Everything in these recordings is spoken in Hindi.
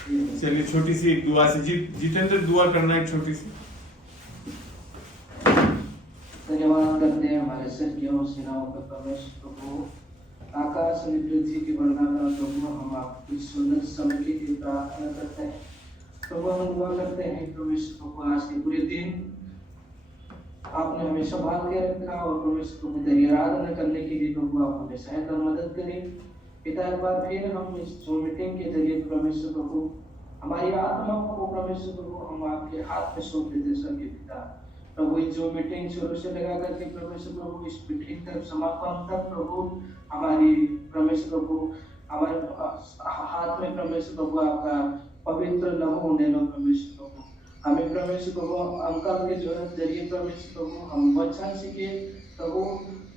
चलिए छोटी सी एक दुआ से जितेंद्र दुआ करना एक छोटी सी। धन्यवाद करते हैं हमारे स्वर्गीय और सेनाओं का परमेश्वर प्रभु, आकाश और पृथ्वी के बनाना प्रभु, हम आपकी सुंदर समय के लिए प्रार्थना करते हैं प्रभु। हम दुआ करते हैं परमेश्वर प्रभु, आज के पूरे दिन आपने हमें संभाल के रखा और परमेश्वर प्रभु तेरी आराधना करने के लिए प्रभु आप हमें सहायता और मदद करें पिता। एक बार फिर हम इस जूम मीटिंग के जरिए परमेश्वर प्रभु हमारी आत्मा को परमेश्वर प्रभु हम आपके हाथ में सौंप देते स्वर्गीय पिता। प्रभु इस जूम मीटिंग शुरू से लगा करके परमेश्वर प्रभु इस मीटिंग तक समापन तक प्रभु हमारी परमेश्वर प्रभु हमारे हाथ में परमेश्वर प्रभु आपका पवित्र लहू होने लो परमेश्वर प्रभु। हमें परमेश्वर प्रभु अंकल के जरिए परमेश्वर प्रभु हम वचन सीखे प्रभु,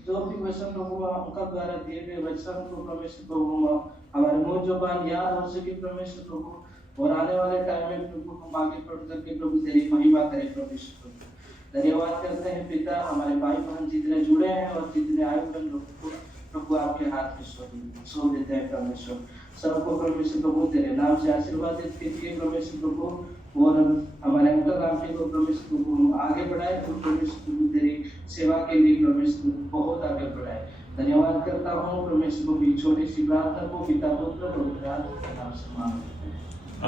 जो भी वचन प्रभु अंकल द्वारा दिए गए वचन को परमेश्वर प्रभु हमारे मुंह जुबान याद हो सके परमेश्वर प्रभु, और आने वाले टाइम में प्रभु हम आगे बढ़ करके प्रभु तेरी महिमा करें परमेश्वर प्रभु। धन्यवाद करते हैं पिता, हमारे भाई बहन जितने जुड़े हैं और जितने आए हुए लोगों को प्रभु आपके हाथ में सौंप देते हैं परमेश्वर। सबको परमेश्वर प्रभु तेरे नाम से आशीर्वादित कीजिए परमेश्वर प्रभु, और हमारे अंकल आंटी को परमेश्वर प्रभु हम आगे बढ़ाए तो परमेश्वर प्रभु तेरी सेवा के लिए परमेश्वर बहुत आगे बढ़ाए। धन्यवाद करता हूँ परमेश्वर प्रभु, छोटी सी प्रार्थना को पिता पुत्र पवित्र आत्मा के नाम से मांगते हैं,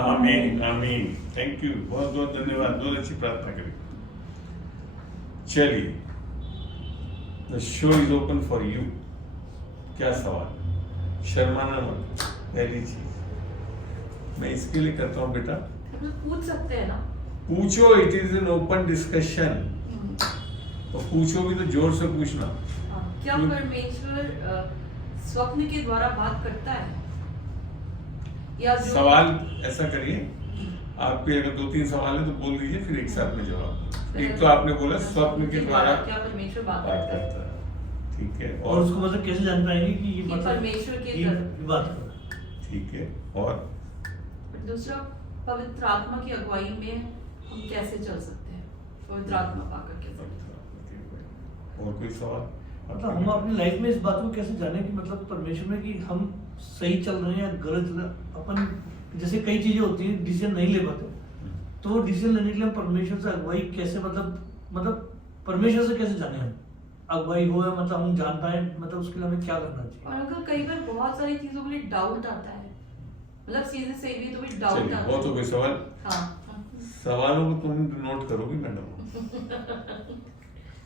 आमीन आमीन। थैंक यू, बहुत बहुत धन्यवाद, बहुत अच्छी प्रार्थना करें। चलिए, the show is open for you. क्या सवाल, शर्माना मत। पहली चीज मैं इसके लिए करता हूँ बेटा, पूछ सकते हैं ना, पूछो, it is an open discussion. तो पूछोगी तो जोर से पूछना। क्या परमेश्वर स्वप्न के द्वारा बात करता है, या जो सवाल ऐसा करिए, आपके अगर 2-3 सवाल है तो बोल दीजिए, फिर एक साथ में जवाब। एक तो आपने बोला स्वप्न के द्वारा क्या परमेश्वर बात बात करता है, करता है, ठीक है, और उसको मतलब कैसे जान पाएंगे कि ये कि मतलब परमेश्वर के ये द्वारा। बात कर रहा है। ठीक है। और दूसरा, पवित्र आत्मा की अगुवाई में हम कैसे चल सकते हैं, पवित्र आत्मा पाकर कैसे। और कोई सवाल? मतलब हम अपनी लाइफ में इस बात को कैसे जाने कि मतलब परमेश्वर में कि हम सही चल रहे हैं या गलत चल रहे हैं। अपन जैसे कई चीजें होती हैं डिसीजन नहीं ले पाते, तो वो डिसीजन लेने के लिए हम परमेश्वर से अगुवाई कैसे मतलब परमेश्वर से कैसे जाने हम अगुवाई हो, मतलब हम जान पाए, मतलब उसके लिए हमें क्या करना चाहिए। और अगर कई बार बहुत सारी चीजों के लिए डाउट आता है, मतलब सीधे से भी तो भी डाउट आता है। बहुत हो गए सवाल। हाँ, सवालों को तुम नोट करोगी madam,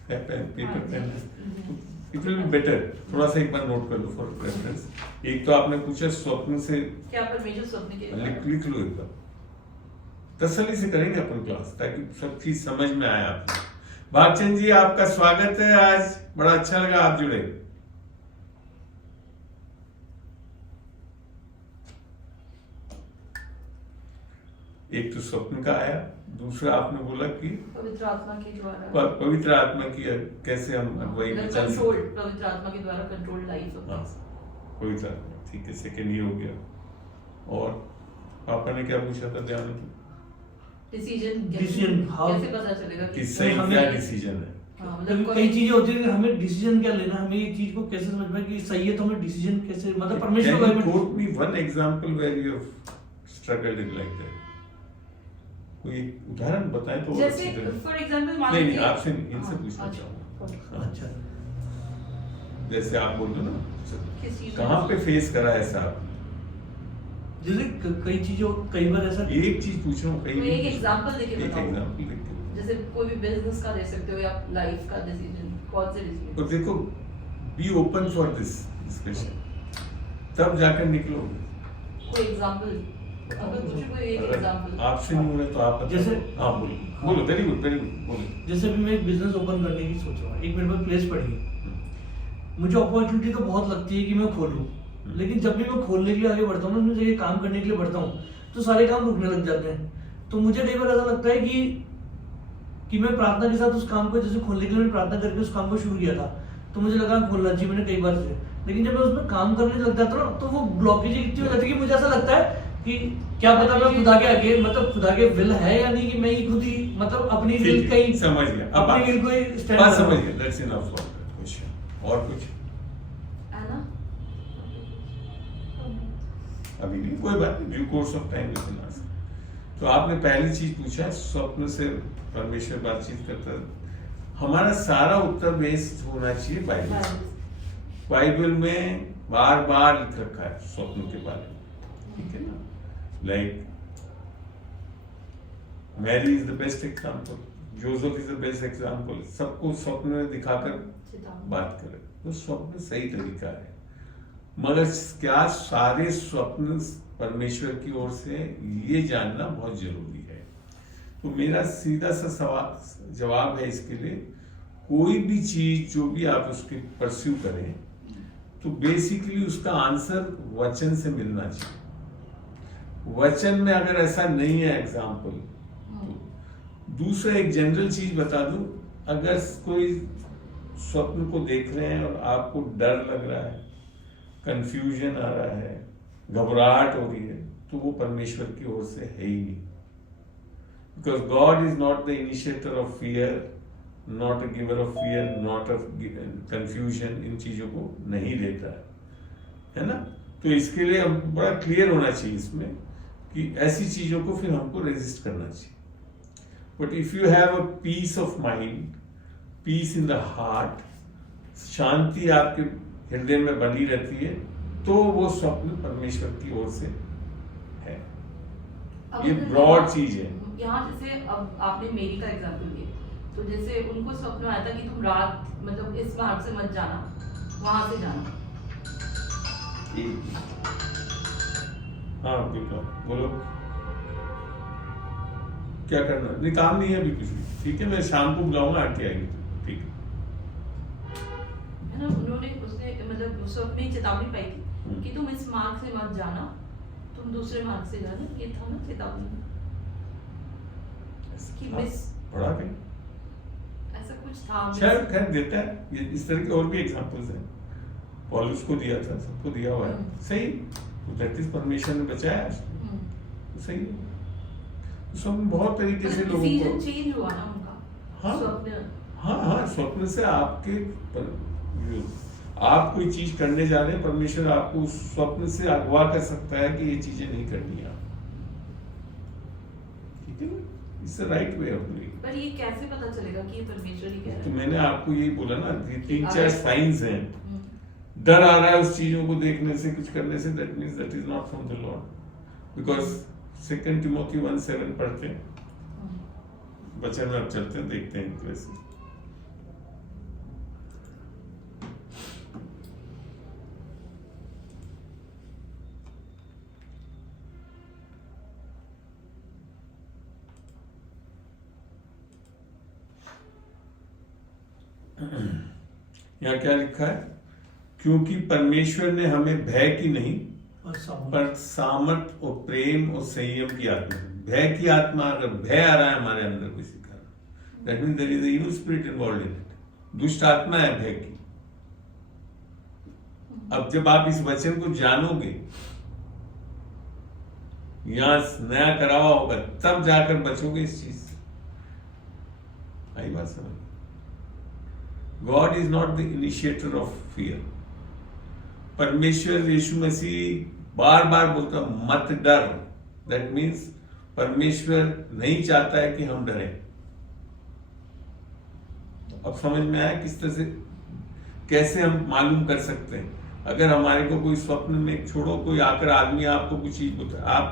paper pen, it will be better. थोड़ा सा एक बार नोट कर लो फॉर रेफरेंस। एक तो आपने पूछा स्वप्न से, क्या परमेश्वर स्वप्न के लिख लो एक बार, तसल्ली से करेंगे अपन क्लास, ताकि सब चीज समझ में आए आपको। भागचंद जी आपका स्वागत है, आज बड़ा अच्छा लगा आप जुड़े। एक तो स्वप्न का आया, दूसरा आपने बोला कि पवित्र आत्मा के द्वारा, पवित्र आत्मा की कैसे हम अगुवाई में चल कंट्रोल, सकते। पवित्र आत्मा के द्वारा कंट्रोल लाइफ होता है। पवित्र आत्मा, ठीक है, सेकेंड ये हो गया। और पापा ने क्या पूछा था, ध्यान रखो, डिसीजन हाँ। कैसे पता चलेगा कि सही क्या डिसीजन है। हाँ, कभी मतलब कई चीजें होती है कि हमें डिसीजन क्या लेना, हमें ये चीज को कैसे समझ में कि सही है, तो हमें डिसीजन कैसे मतलब परमेश्वर Can you quote me one example where you have struggled in like that? कोई उदाहरण बताएं तो जैसे अच्छी तरह। फॉर एग्जांपल मान नहीं लीजिए आपसे इनसे हाँ, पूछना अच्छा, चाहूँगा। अच्छा जैसे आप बोल दो ना, किस चीज़ कहाँ में? पे फेस करा ऐसा आपने? जैसे कई चीजों कई बार ऐसा एक चीज पूछ रहा हूँ, कहीं तो नहीं एक पूछ रहा। एग्जांपल देके एक बताओ। एग्जांपल देके। जैसे कोई भी बिजनेस का दे सकते हो या लाइफ का डिसीजन, कौन से डिसीजन। और देखो, be open for this discussion, तब जाकर निकलोगे। कोई एग्जांपल, अगर कुछ कोई एक अगर एग्जांपल आपसे नहीं हो रहा तो आप जैसे हाँ बोलो बोलो, वेरी गुड बोलो। जैसे अभी मैं एक बिजनेस ओपन करने की सोच रहा हूँ, एक मेरे पास प्लेस पड़ी है, मुझे अपॉर्चुनिटी तो बहुत लगती है कि मैं खोलूँ, लेकिन जब भी मैं खोलने के लिए आगे बढ़ता हूँ ना, मुझे ये काम करने के लिए बढ़ता हूँ, तो सारे काम रुकने लग जाते हैं। तो मुझे कई बार ऐसा लगता है कि मैं प्रार्थना के साथ उस काम को, जैसे खोलने के लिए मैंने प्रार्थना करके उस काम को शुरू किया था, तो मुझे लगा खोलना चाहिए मैंने कई बार से, लेकिन जब मैं उसमें काम करने लग जाता हूँ तो वो ब्लॉकेज इतनी हो जाती है कि मुझे ऐसा लगता है कि क्या पता मैं खुदा के आगे, मतलब खुदा के विल है या नहीं, कि मैं ही खुद ही मतलब अपनी विल कहीं समझ गया, अब अपनी विल को ही स्टैंड बात समझ गया। That's enough for question. और कुछ है ना? अभी नहीं, कोई बात नहीं, due course of time you can ask. तो आपने पहली चीज पूछा स्वप्न से परमेश्वर बातचीत करता है। हमारा सारा उत्तर बेस्ड होना चाहिए बाइबल से। बाइबल में बार बार लिख रखा है स्वप्न के बारे में, ठीक है ना। Like Mary is the best example, Joseph is the best example, सबको स्वप्न में दिखाकर बात करें, तो स्वप्न सही तरीका है। मगर क्या सारे स्वप्न परमेश्वर की ओर से, ये जानना बहुत जरूरी है। तो मेरा सीधा सा सवाल जवाब है इसके लिए, कोई भी चीज जो भी आप उसकी परस्यू करें तो बेसिकली उसका आंसर वचन से मिलना चाहिए। वचन में अगर ऐसा नहीं है एग्जाम्पल, तो दूसरा एक जनरल चीज बता दूं, अगर कोई स्वप्न को देख रहे हैं और आपको डर लग रहा है, कंफ्यूजन आ रहा है, घबराहट हो रही है, तो वो परमेश्वर की ओर से है ही नहीं। Because God is not the initiator of fear, not a giver of fear, not of confusion, इन चीजों को नहीं देता है ना। तो इसके लिए हम बड़ा क्लियर होना चाहिए इसमें कि ऐसी चीजों को फिर हमको रेजिस्ट करना चाहिए। But if you have a peace of mind, peace in the heart, शांति आपके हृदय में बनी रहती है, तो वो स्वप्न परमेश्वर की ओर से है। ये ब्रॉड चीज है। यहाँ जैसे अब आपने मेरी का एग्जांपल दिया, तो जैसे उनको स्वप्न आया था कि तुम रात मतलब इस मार्ग से मत जाना, वहां से जाना। हाँ बिल्कुल, बोलो क्या करना? नहीं, काम नहीं है अभी कुछ भी, ठीक है, मैं शाम को बुलाऊंगा, आके आएंगे, ठीक है ना। उन्होंने उसने मतलब स्वप्न में चेतावनी पाई थी कि तुम इस मार्ग से मत जाना, तुम दूसरे मार्ग से जाना, ये था ना चेतावनी कि मिस पढ़ा के ऐसा कुछ था। शायद खैर देता है, ये इस तरह के और भी एग्जांपल्स हैं, पॉलुस को दिया था, सबको दिया हुआ है, सही, तो दैट इज परमेश्वर ने बचाया, तो सही है। स्वप्न बहुत तरीके से लोगों को चेंज हुआ ना उनका। हाँ स्वप्न, हाँ, स्वप्न से आपके आप कोई चीज करने जा रहे हैं, परमेश्वर आपको उस स्वप्न से अगवा कर सकता है कि ये चीजें नहीं करनी है, ठीक है ना। It's the right way of doing. पर ये कैसे पता चलेगा कि ये परमेश्वर ही कह रहा है? तो मैंने आपको यही बोला ना, ये 3-4 साइंस हैं। डर आ रहा है उस चीजों को देखने से, कुछ करने से, that means that is not from the Lord. Because 2 Timothy 1:7 पढ़ते हैं, वचन में अब चलते हैं, देखते हैं वैसे। यहाँ क्या लिखा है? क्योंकि परमेश्वर ने हमें भय की नहीं पर सामर्थ और प्रेम और संयम की आत्मा। भय की आत्मा, अगर भय आ रहा है हमारे अंदर किसी का, that means there is a evil spirit involved in it. दुष्ट आत्मा है भय की। अब जब आप इस वचन को जानोगे, यहां नया करावा होगा, तब जाकर बचोगे इस चीज से। आई बात समझ? God is not the initiator of fear. परमेश्वर यीशु मसीह बार बार बोलता मत डर, दैट मीन्स परमेश्वर नहीं चाहता है कि हम डरें। अब समझ में आया किस तरह से, कैसे हम मालूम कर सकते हैं? अगर हमारे को कोई स्वप्न में, छोड़ो कोई आकर आदमी आपको कुछ चीज बोलता है, आप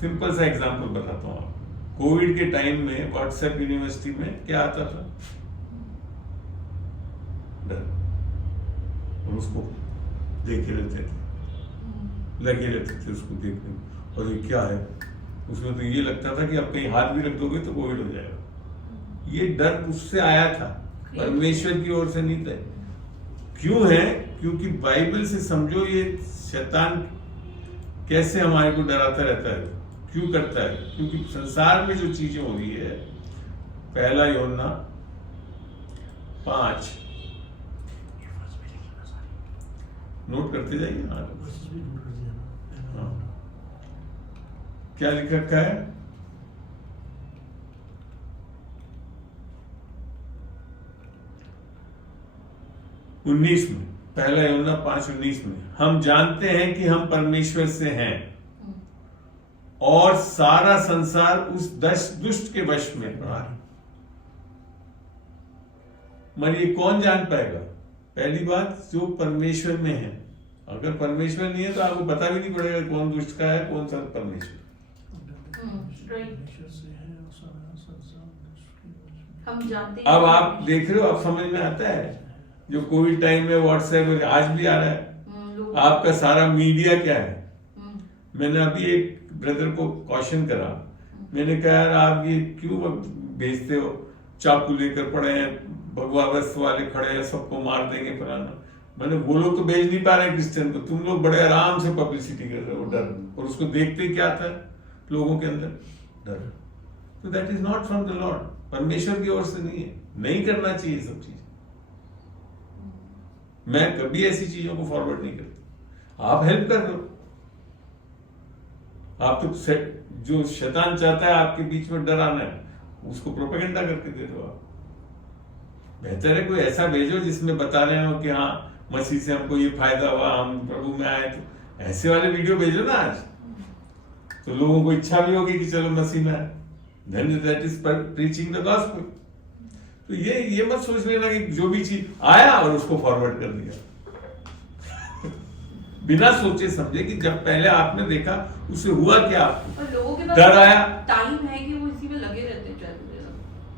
सिंपल सा एग्जांपल बताता हूँ आपको। कोविड के टाइम में व्हाट्सएप यूनिवर्सिटी में क्या आता था? डर। और उसको देखे रहते थे, लगे रहते थे उसको देखने में, और ये क्या है? उसमें तो ये लगता था कि अब कहीं हाथ भी रख दोगे तो कोविड हो जाएगा। ये डर उससे आया था, परमेश्वर की ओर से नहीं था। क्यों है? क्योंकि बाइबल से समझो ये शैतान कैसे हमारे को डराता रहता है, क्यों करता है? क्योंकि संसार में जो चीजें हो रही है, 1 यूहन्ना 5, नोट करते जाइए। हाँ, क्या लिख रखा है? उन्नीस में, 1 यूहन्ना 5:19 में, हम जानते हैं कि हम परमेश्वर से हैं और सारा संसार उस दुष्ट के वश में पड़ा है। मगर ये कौन जान पाएगा? पहली बात, जो परमेश्वर में है। अगर परमेश्वर नहीं है तो आपको पता भी नहीं पड़ेगा कौन दुष्ट का है, कौन सा परमेश्वर। हम जानते हैं। अब आप देख रहे हो, आप समझ में आता है, जो कोविड टाइम में व्हाट्सएप आज भी आ रहा है, आपका सारा मीडिया क्या है। मैंने अभी एक ब्रदर को क्वेश्चन करा, मैंने कहा यार आप ये क्यों भेजते हो, चाकू लेकर पड़े हैं, भगवा वस्त्र वाले खड़े हैं, सबको मार देंगे फलाना। मैंने वो लोग तो भेज नहीं पा रहे क्रिश्चियन को, तुम लोग बड़े आराम से पब्लिसिटी कर रहे हो डर, और उसको देखते ही क्या आता है लोगों के अंदर, डर। तो that is not from the Lord, परमेश्वर की ओर से नहीं है। नहीं करना चाहिए सब चीज। मैं कभी ऐसी चीजों को फॉरवर्ड नहीं करता। आप हेल्प कर रहे हो, आप तो जो शैतान चाहता है आपके बीच में डर आना है, उसको प्रोपेगेंडा करके दे दो आप। बेहतर है कोई ऐसा भेजो जिसमें बता रहे हो कि हाँ मसीह से हमको ये फायदा हुआ, हम प्रभु में आए। तो ऐसे वाले वीडियो भेजो ना आज, तो लोगों को इच्छा भी होगी कि चलो मसीह में आए। Then that is preaching the gospel। तो ये मत सोच लेना कि जो भी चीज आया और उसको फॉरवर्ड कर दिया बिना सोचे समझे कि जब पहले आपने देखा उससे हुआ क्या आपको, और लोगों के पास डर आया। टाइम है कि वो इसी में लगे रहते हैं।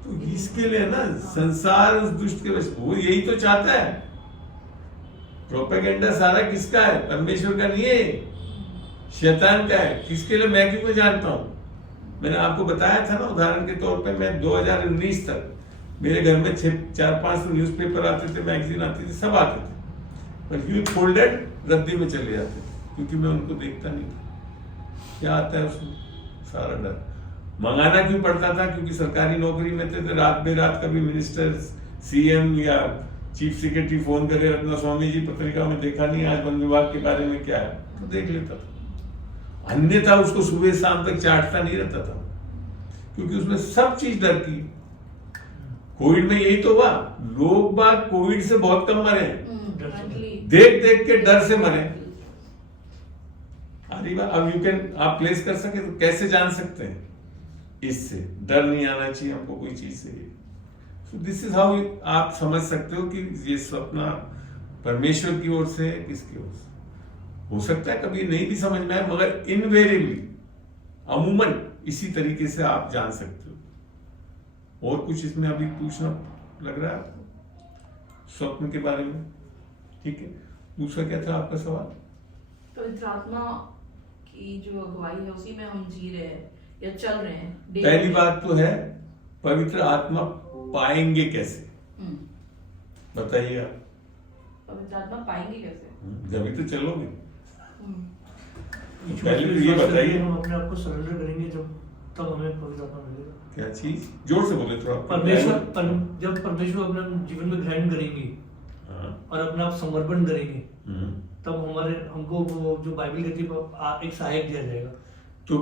तो इसके लिए ना संसार उस दुष्ट के वश, वो यही तो चाहता है। प्रोपेगेंडा सारा किसका है? परमेश्वर का नहीं है, शैतान का है। किसके लिए? मैं क्यों जानता हूं। मैंने आपको बताया था ना, उदाहरण के तौर पे मैं 2019 तक मेरे घर में 4-5 न्यूज़पेपर आते थे, मैगजीन आती थी, सब आते थे, पर यूं फोल्डेड रद्दी में चले जाते थे, क्योंकि मैं उनको देखता नहीं था। क्या आता है उसमें? सारा डर। मंगाना क्यों पड़ता था? क्योंकि सरकारी नौकरी में थे, तो रात बेरात कभी मिनिस्टर, सीएम या चीफ सेक्रेटरी फोन करे, रत्ना स्वामी जी पत्रिका में देखा नहीं आज वन विभाग के बारे में क्या है, तो देख लेता था। अन्यथा उसको सुबह शाम तक चाटता नहीं रहता था, क्योंकि उसमें सब चीज डर की। कोविड में यही तो हुआ, लोग बाग कोविड से बहुत कम मरे, देख देख के डर से मरे। अरे अब यू कैन, आप प्लेस कर सके तो कैसे जान सकते हैं? इससे डर नहीं आना चाहिए हमको कोई चीज से। सो दिस इज हाउ आप समझ सकते हो कि ये स्वप्न परमेश्वर की ओर से है, किसकी ओर से। हो सकता है कभी नहीं भी समझ में आए, मगर इनवेरिएबली, अमूमन इसी तरीके से आप जान सकते हो। और कुछ इसमें अभी पूछना लग रहा है आपको स्वप्न के बारे में? ठीक है, दूसरा क्या था आपका सवाल? पवित्र आत्मा की जो अगुवाई है उसी में हम जी रहे हैं या चल रहे हैं। पहली बात तो है, पवित्र आत्मा पाएंगे कैसे? बताइए आप। पवित्र आत्मा पाएंगे कैसे? जब तो चलोगे। पहले तो ये बताइए, हम अपने आप को सरेंडर करेंगे तब हमें पवित्र आत्मा मिलेगा। क्या चीज? जोर से बोले थोड़ा। जब परमेश्वर अपने जीवन में ग्रहण करेंगे और अपना आप समर्पण करेंगे, तब हमको वो जो बाइबल कहती है एक सहायक दिया जाएगा। तो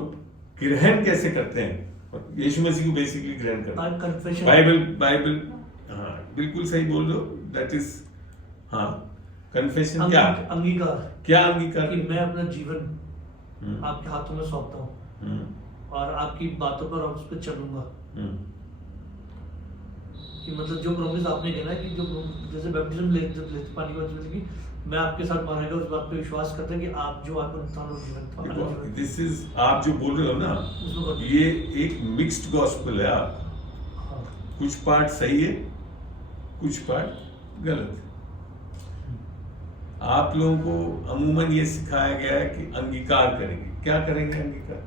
ग्रहण कैसे करते हैं? यीशु मसीह को बेसिकली ग्रहण करते हैं। बाइबल हाँ बिल्कुल सही बोल रहे हो। दैट इज हाँ कन्फेशन। क्या अंगीकार? क्या अंगीकार? कि मैं अपना जीवन आपके हाथों में सौंपता हूँ और आपकी बातों पर और उस पर चलूंगा। कि मतलब जो प्रॉमिस आपने कहना है कि जो जैसे बैप्टिज्म लेते पानी की बात की, मैं आपके साथ मानेगा, उस बात पे विश्वास करते हैं कि आप जो आत्मा दिस इज, आप जो बोल रहे हो ना, ये एक मिक्स्ड गॉस्पेल है। आप कुछ पार्ट सही है, कुछ पार्ट गलत है। आप लोगों को अमूमन ये सिखाया गया है कि अंगीकार करेंगे। क्या करेंगे अंगीकार?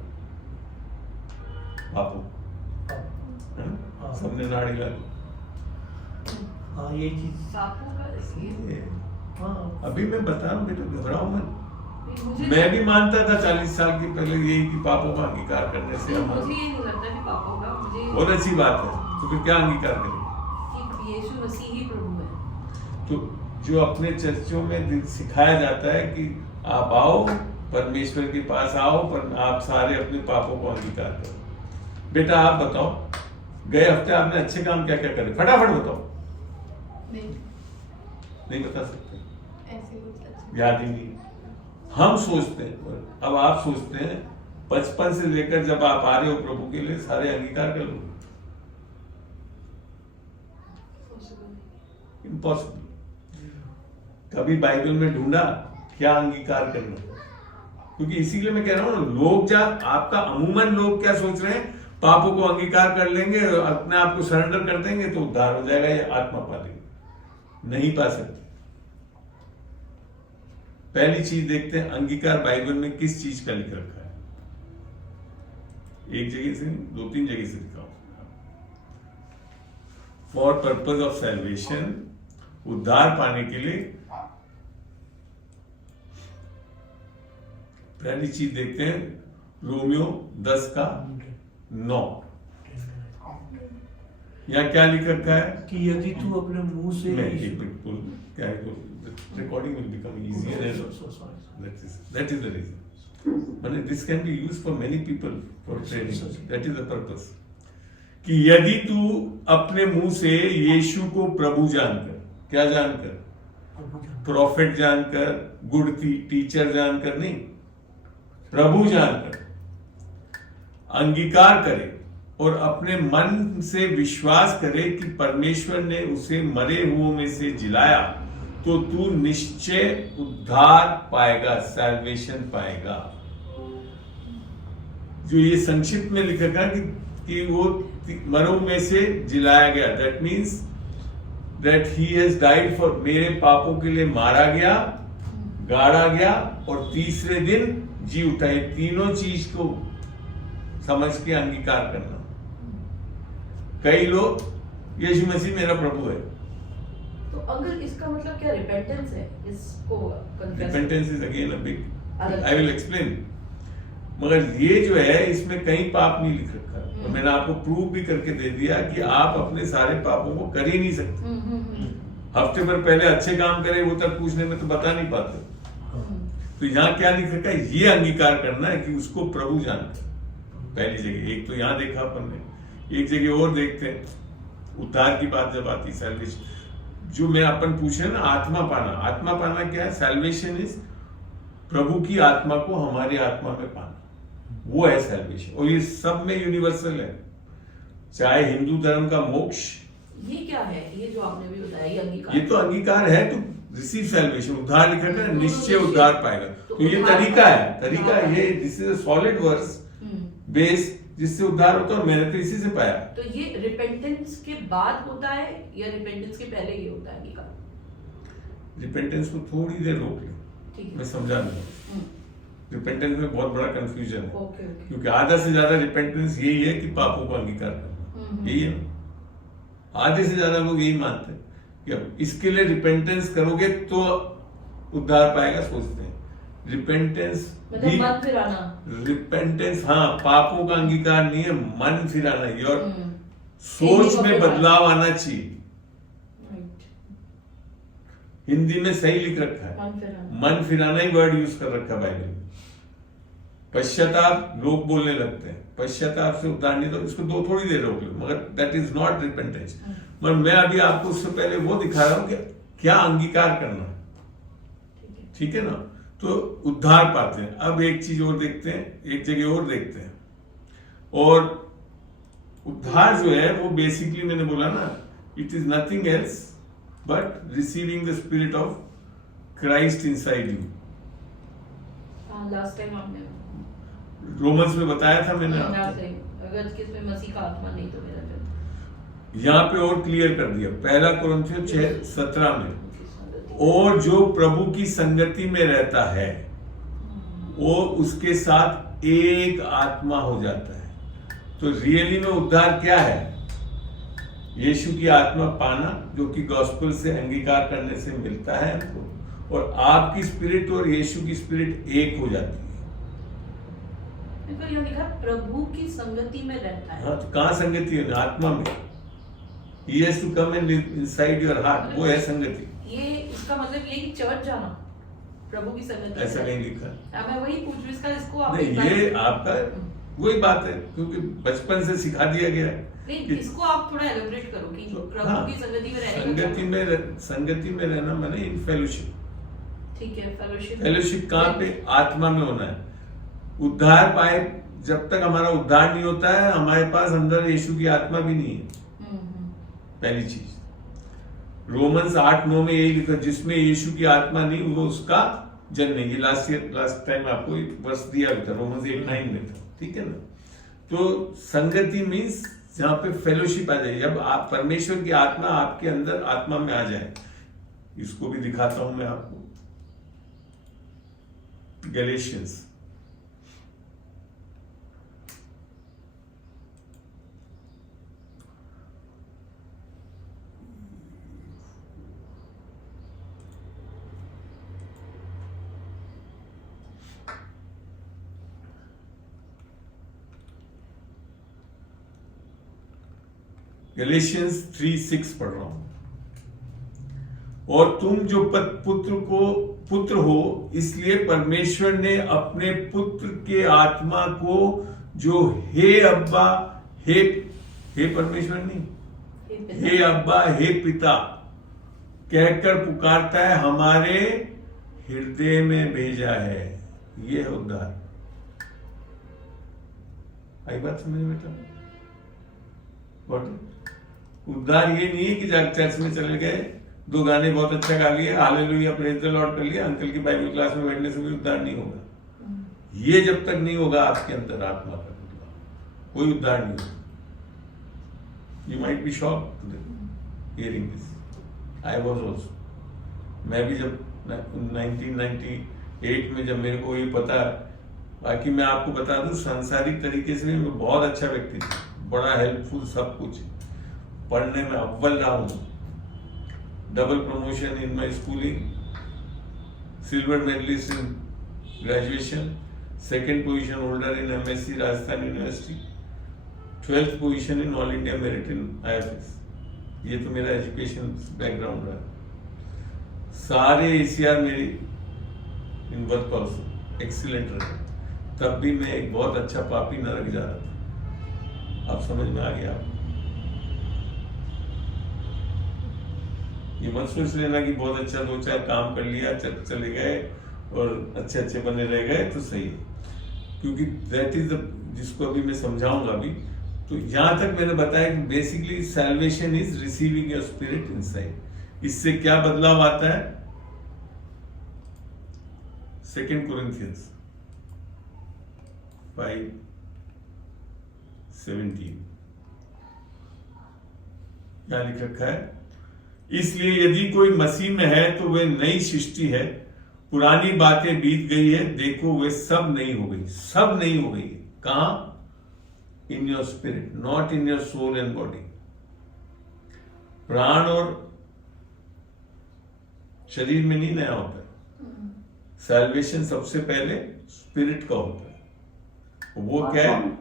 आपको सबने नाड़ी ला दी। हाँ ये चीज अभी मैं बता रहा हूँ बेटा, घबराओ मत। मैं भी मानता था 40 साल के पहले यही कि पापों का अंगीकार करने से मुझे ये नहीं लगता कि पापों का, मुझे बहुत अच्छी बात है। तो फिर क्या अंगीकार करेंगे? कि यीशु मसीह ही प्रभु है। तो जो अपने चर्चों में सिखाया जाता है कि आप आओ परमेश्वर के पास आओ, पर आप सारे अपने पापों को अंगीकार करो। बेटा आप बताओ, गए हफ्ते आपने अच्छे काम क्या क्या करे? फटाफट बताओ। नहीं बता सकते, ऐसे याद ही नहीं। हम सोचते हैं, अब आप सोचते हैं बचपन से लेकर जब आप आ रहे हो प्रभु के लिए सारे अंगीकार कर लो, इम्पॉसिबल। कभी बाइबल में ढूंढा क्या अंगीकार करना? क्योंकि इसीलिए मैं कह रहा हूँ लोग जब आपका अमूमन लोग क्या सोच रहे हैं, पापों को अंगीकार कर लेंगे, अपने आप को सरेंडर कर देंगे तो उद्धार हो जाएगा, ये आत्मा पा लेंगे। नहीं पा सकते। पहली चीज देखते हैं अंगीकार बाइबल में किस चीज का लिख रखा है। एक जगह से 2-3 जगह से लिखा हो। फॉर पर्पज ऑफ सैल्वेशन, उद्धार पाने के लिए। पहली चीज देखते हैं रोमियो 10:9। यहाँ क्या लिख रखा है कि यदि तू अपने मुंह से क्या है, recording will become easier and that is the reason. But this can be used for many people for training. That is the purpose. कि यदि तू अपने मुंह से यीशु को प्रभु जानकर, क्या जानकर? प्रॉफिट जानकर, गुड टीचर जानकर नहीं, प्रभु जानकर अंगीकार करे और अपने मन से विश्वास करे कि परमेश्वर ने उसे मरे हुओं में से जिलाया, तो तू निश्चय उद्धार पाएगा, सैल्वेशन पाएगा। जो ये संक्षिप्त में लिखा था कि वो मरों में से जिलाया गया, that means that he has died for, मेरे पापों के लिए मारा गया, गाड़ा गया और तीसरे दिन जी उठा। ये तीनों चीज को समझ के अंगीकार करना। कई लोग यीशु मसीह मेरा प्रभु है, तो अंकल इसका मतलब क्या रिपेंटेंस है? इसको repentance is again a big, I will explain. मगर ये जो है इसमें कहीं पाप नहीं लिख रखा है, और मैंने आपको प्रूव भी करके दे दिया कि आप अपने सारे पापों को कर ही नहीं सकते। हफ्ते भर पहले अच्छे काम करे वो तक पूछने में तो बता नहीं पाते। तो यहाँ क्या लिख रखा है, ये अंगीकार करना है कि उसको प्रभु जानते। पहली जगह एक तो यहाँ देखा अपन ने, एक जगह और देखते हैं उद्धार की बात जब आती, सैल्वेशन जो मैं अपन पूछे ना, आत्मा पाना। आत्मा पाना क्या है? सैल्वेशन इज प्रभु की आत्मा को हमारी आत्मा में पाना, वो है सैल्वेशन। और ये सब में यूनिवर्सल है, चाहे हिंदू धर्म का मोक्ष। ये क्या है? ये जो आपने भी बताया, ये अंगीकार, ये तो अंगीकार है, तो रिसीव सैल्वेशन, उद्धार लिखा है, निश्चय उद्धार पाएगा। तो ये तरीका है, तरीका ये, this is a solid verse base जिससे उद्धार होता है, और मैंने तो इसी से पाया। तो ये रिपेंटेंस के बाद होता है या रिपेंटेंस के पहले ये होता है अंगीकार? रिपेंटेंस को थोड़ी देर रोक ले, ठीक है, मैं समझा दूंगा। रिपेंटेंस में बहुत बड़ा कंफ्यूजन है, ओके ओके। क्योंकि आधा से ज्यादा रिपेंटेंस यही है कि पापों को अंगीकार करना, यही है ना। आधे से ज्यादा लोग यही मानते हैं कि अब इसके लिए रिपेंटेंस करोगे तो उद्धार पाएगा, सोचते हैं। रिपेंटेंस मतलब मन फिराना, रिपेंटेंस, हाँ, पापों का अंगीकार नहीं है, मन फिराना। योर सोच में बदलाव आना चाहिए। हिंदी में सही लिख रखा है, मन फिराना ही वर्ड यूज कर रखा है बाइबल में। पश्चाताप लोग बोलने लगते हैं, पश्चाताप से उद्धार नहीं, तो इसको दो थोड़ी देर रोक लो, मगर दैट इज नॉट रिपेंटेंस। मगर मैं अभी आपको उससे पहले वो दिखा रहा हूं कि क्या अंगीकार करना है, ठीक है ना। तो उद्धार पाते हैं। अब एक चीज और देखते हैं, एक जगह और देखते हैं। और उद्धार जो है वो बेसिकली मैंने बोला ना, it is nothing else but receiving the spirit of Christ inside you. Last time आपने रोमन्स में बताया था मैंने आपको, अगर किसमें मसीह का आत्मा नहीं तो मेरा जन्म। यहाँ पे और क्लियर कर दिया, 1 कुरिन्थियों 6:17 में, और जो प्रभु की संगति में रहता है वो उसके साथ एक आत्मा हो जाता है। तो रियली में उद्धार क्या है? यीशु की आत्मा पाना, जो कि गॉस्पेल से अंगीकार करने से मिलता है हमको, और आपकी स्पिरिट और यीशु की स्पिरिट एक हो जाती है। यहाँ लिखा प्रभु की संगति में रहता है। हाँ, तो कहाँ संगति है? आत्मा में। He has to come and live inside your heart, वो है संगति। ये इसका मतलब ये कि चर्च जाना प्रभु की संगति, ऐसा नहीं लिखा। मैं वही पूछ रही, इसका इसको आप नहीं, ये आपका वही बात है, क्योंकि बचपन से सिखा दिया गया है। नहीं, इसको आप थोड़ा एलाबोरेट करो कि प्रभु हाँ, की संगति में रहने संगति में रहना माने इन फेलोशिप। ठीक है, फेलोशिप। फेलोशिप कहाँ पे? आत्मा में होना है। उद्धार पाए जब तक हमारा उद्धार नहीं होता है हमारे पास अंदर यीशु की आत्मा भी नहीं है। पहली चीज रोमन्स 8:9 में यही लिखा, जिसमें यीशु की आत्मा नहीं वो उसका जन नहीं। लास्ट टाइम आपको एक वर्ष दिया भी था, रोमन्स 8:9 में था, ठीक है ना। तो संगति मीन्स जहां पे फेलोशिप आ जाए, जब आप परमेश्वर की आत्मा आपके अंदर आत्मा में आ जाए। इसको भी दिखाता हूं मैं आपको, गैलेशियंस गैलेशियंस 3:6 पढ़ रहा हूं। और तुम जो पुत्र हो, इसलिए परमेश्वर ने अपने पुत्र के आत्मा को जो हे अब्बा हे परमेश्वर नहीं, हे अब्बा हे पिता कहकर पुकारता है, हमारे हृदय में भेजा है। ये है उद्धार। आई बात समझ में बेटा? उद्धार ये नहीं है कि जाकर चर्च में चले गए, 2 गाने बहुत अच्छा गा लिए, हालेलुया प्रेज द लॉर्ड कर लिया, अंकल की बाइबल क्लास में बैठने से भी उद्धार नहीं होगा। ये जब तक नहीं होगा आपके अंदर आत्मा का कोई उद्धार नहीं होगा। You might be shocked hearing this, I was also. मैं भी जब 1998 में जब मेरे को ये पता, बाकी मैं आपको बता दूं सांसारिक तरीके से मैं बहुत अच्छा व्यक्ति था, बड़ा हेल्पफुल, सब कुछ, पढ़ने में अव्वल रहा हूं, double promotion in my schooling, silver medallist in graduation, 2nd position holder in MSc Rajasthan university, 12th position in all India merit in IFS। ये तो मेरा एजुकेशन बैकग्राउंड रहा। सारे ACR मेरी इन वर्क पर्सन एक्सीलेंट रहे, तब भी मैं एक बहुत अच्छा पापी नरक जा रहा था। आप समझ में आ गया? आप ये मत सोच लेना कि बहुत अच्छा 2-4 काम कर लिया, चले गए और अच्छे बने रह गए तो सही है, क्योंकि दैट इज द, जिसको अभी मैं समझाऊंगा अभी। तो यहां तक मैंने बताया कि basically salvation is receiving your spirit inside. इससे क्या बदलाव आता है? 2 Corinthians 5:17 क्या लिख रखा है? इसलिए यदि कोई मसीह में है तो वह नई सृष्टि है, पुरानी बातें बीत गई है, देखो वे सब नई हो गई। सब नई हो गई। कहां? In your spirit, not in your soul and body. प्राण और शरीर में नहीं नया होता है। सैल्वेशन सबसे पहले स्पिरिट का होता है। वो क्या है?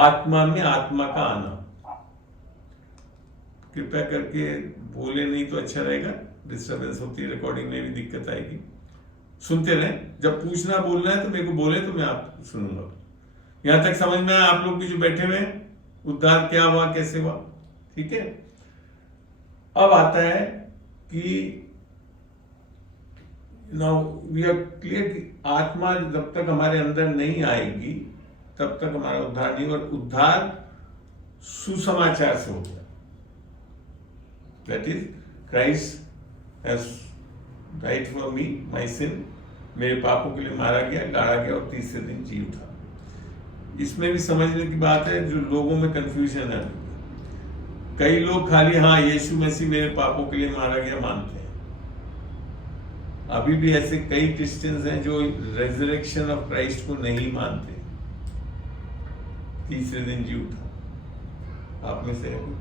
आत्मा में आत्मा का आना। कृपया करके बोले नहीं तो अच्छा रहेगा, डिस्टर्बेंस होती है, रिकॉर्डिंग में भी दिक्कत आएगी। सुनते रहें, जब पूछना बोलना है तो मेरे को बोले तो मैं आप सुनूंगा। यहां तक समझ में आया आप लोग भी जो बैठे हुए हैं? उद्धार क्या हुआ, कैसे हुआ? ठीक है। अब आता है कि नाउ वी आर क्लियर कि आत्मा जब तक हमारे अंदर नहीं आएगी तब तक हमारा उद्धार नहीं। और उद्धार सुसमाचार से होता है। That is, Christ has died for me, my sin, मेरे पापों के लिए मारा गया, गाड़ा गया और तीसरे दिन जी उठा। इसमें भी समझने की बात है, जो लोगों में कंफ्यूजन है। कई लोग खाली हाँ यीशु मसीह मेरे पापों के लिए मारा गया मानते हैं। अभी भी ऐसे कई क्रिश्चियंस हैं जो रेजरेक्शन ऑफ क्राइस्ट को नहीं मानते। तीसरे दिन जी उठा। आप में से है कोई?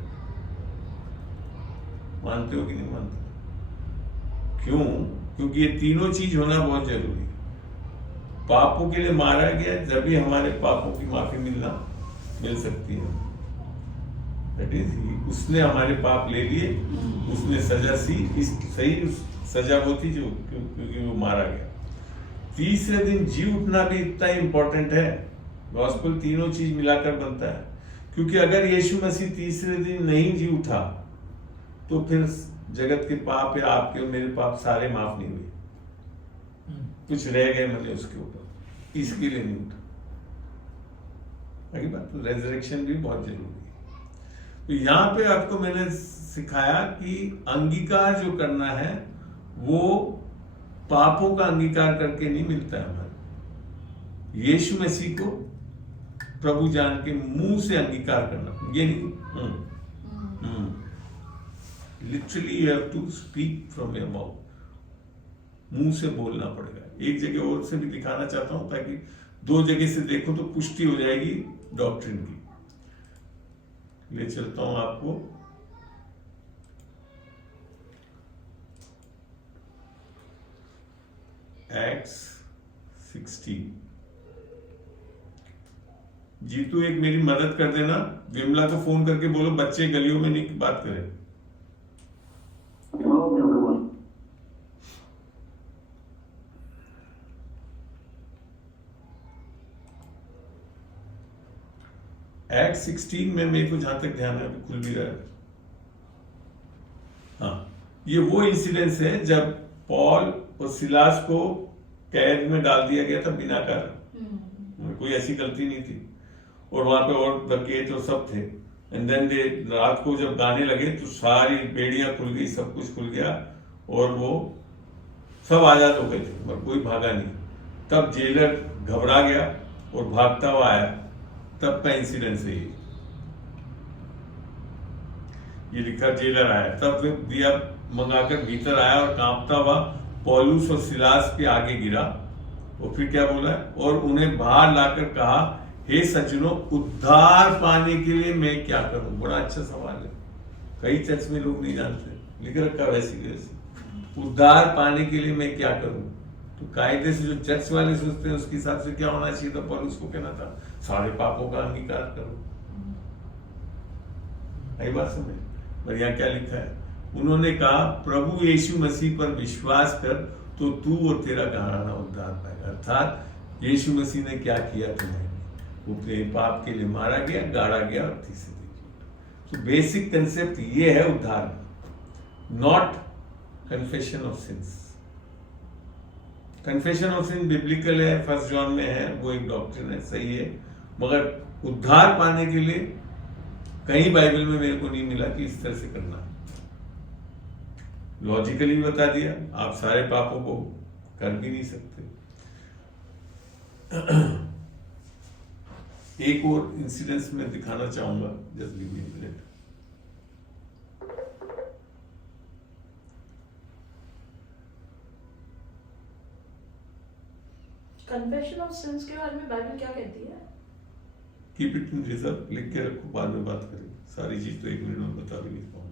मानते हो कि नहीं मानते? क्यों? क्योंकि ये तीनों चीज होना बहुत जरूरी है। पापों के लिए मारा गया, जब भी हमारे पापों की माफी मिल सकती है। दैट इज, उसने हमारे पाप ले लिए, उसने सजा सही सजा वो थी जो क्योंकि वो मारा गया। तीसरे दिन जी उठना भी इतना इंपॉर्टेंट है। गॉस्पेल तीनों चीज मिलाकर बनता है। क्योंकि अगर यीशु मसीह तीसरे दिन नहीं जी उठा तो फिर जगत के पाप या आपके और मेरे पाप सारे माफ नहीं हुए, कुछ रह गए मतलब उसके ऊपर, इसके लिए नहीं उठा। बाकी बात तो रेजरेक्शन भी बहुत जरूरी है। तो यहाँ पे आपको मैंने सिखाया कि अंगीकार जो करना है वो पापों का अंगीकार करके नहीं मिलता है हमारे। यीशु मसीह को प्रभु जान के मुंह से अंगीकार करना, ये नहीं literally you have to speak from your mouth, मुंह से बोलना पड़ेगा। एक जगह और से भी दिखाना चाहता हूं ताकि दो जगह से देखो तो पुष्टि हो जाएगी डॉक्ट्रिन की। ले चलता हूं आपको Acts 16। जीतू एक मेरी मदद कर देना, विमला को फोन करके बोलो बच्चे गलियों में नहीं बात करें। Acts 16 में मेरे को जहां तक ध्यान है अभी खुल भी रहा है। हाँ, ये वो इंसिडेंस है जब पॉल और सिलास को कैद में डाल दिया गया था बिना कारण, कोई ऐसी गलती नहीं थी, और वहां पे और डकैत और सब थे। एंड देन दे रात को जब गाने लगे तो सारी बेड़ियां खुल गई, सब कुछ खुल गया और वो सब आजाद हो गए थे, पर कोई भागा नहीं। तब जेलर घबरा गया और भागता हुआ आया, तब का इंसिडेंस है ये लिखा। जेलर आया तब वे दिया मंगाकर भीतर आया और कांपता हुआ पौलुस और सिलास के आगे गिरा, और फिर क्या बोला है, और उन्हें बाहर लाकर कहा, हे सज्जनों, उद्धार पाने के लिए मैं क्या करूं? बड़ा अच्छा सवाल है, कई चर्च में लोग नहीं जानते, लिख रखा वैसे उद्धार पाने के लिए मैं क्या करूं? तो कायदे से जो चर्च वाले सोचते हैं उसके हिसाब से क्या होना चाहिए था? पौलुस को कहना था सारे पापों का अंगीकार करो। आई बात समझ? पर यहाँ क्या लिखा है? उन्होंने कहा, प्रभु यीशु मसीह पर विश्वास कर तो तू और तेरा घराना उद्धार पाएगा। अर्थात यीशु मसीह ने क्या किया तुम्हें? वो अपने पाप के लिए मारा गया, गाड़ा गया और तीसरे दिन। तो बेसिक कंसेप्ट ये है उद्धार, not confession of sins. Confession of sin biblical है, 1 जॉन में है, वो एक डॉक्ट्रिन है, सही है, मगर उद्धार पाने के लिए कहीं बाइबल में मेरे को नहीं मिला कि इस तरह से करना है। लॉजिकली बता दिया, आप सारे पापों को कर भी नहीं सकते। एक और इंसिडेंस में दिखाना चाहूंगा, just give me a minute. Confession of since के बारे में बाइबल क्या कहती है? कीप इट इन रिजर्व, लिख के रखो, बाद में बात करेंगे। सारी चीज तो 1 मिनट में बता भी नहीं पाऊंगा।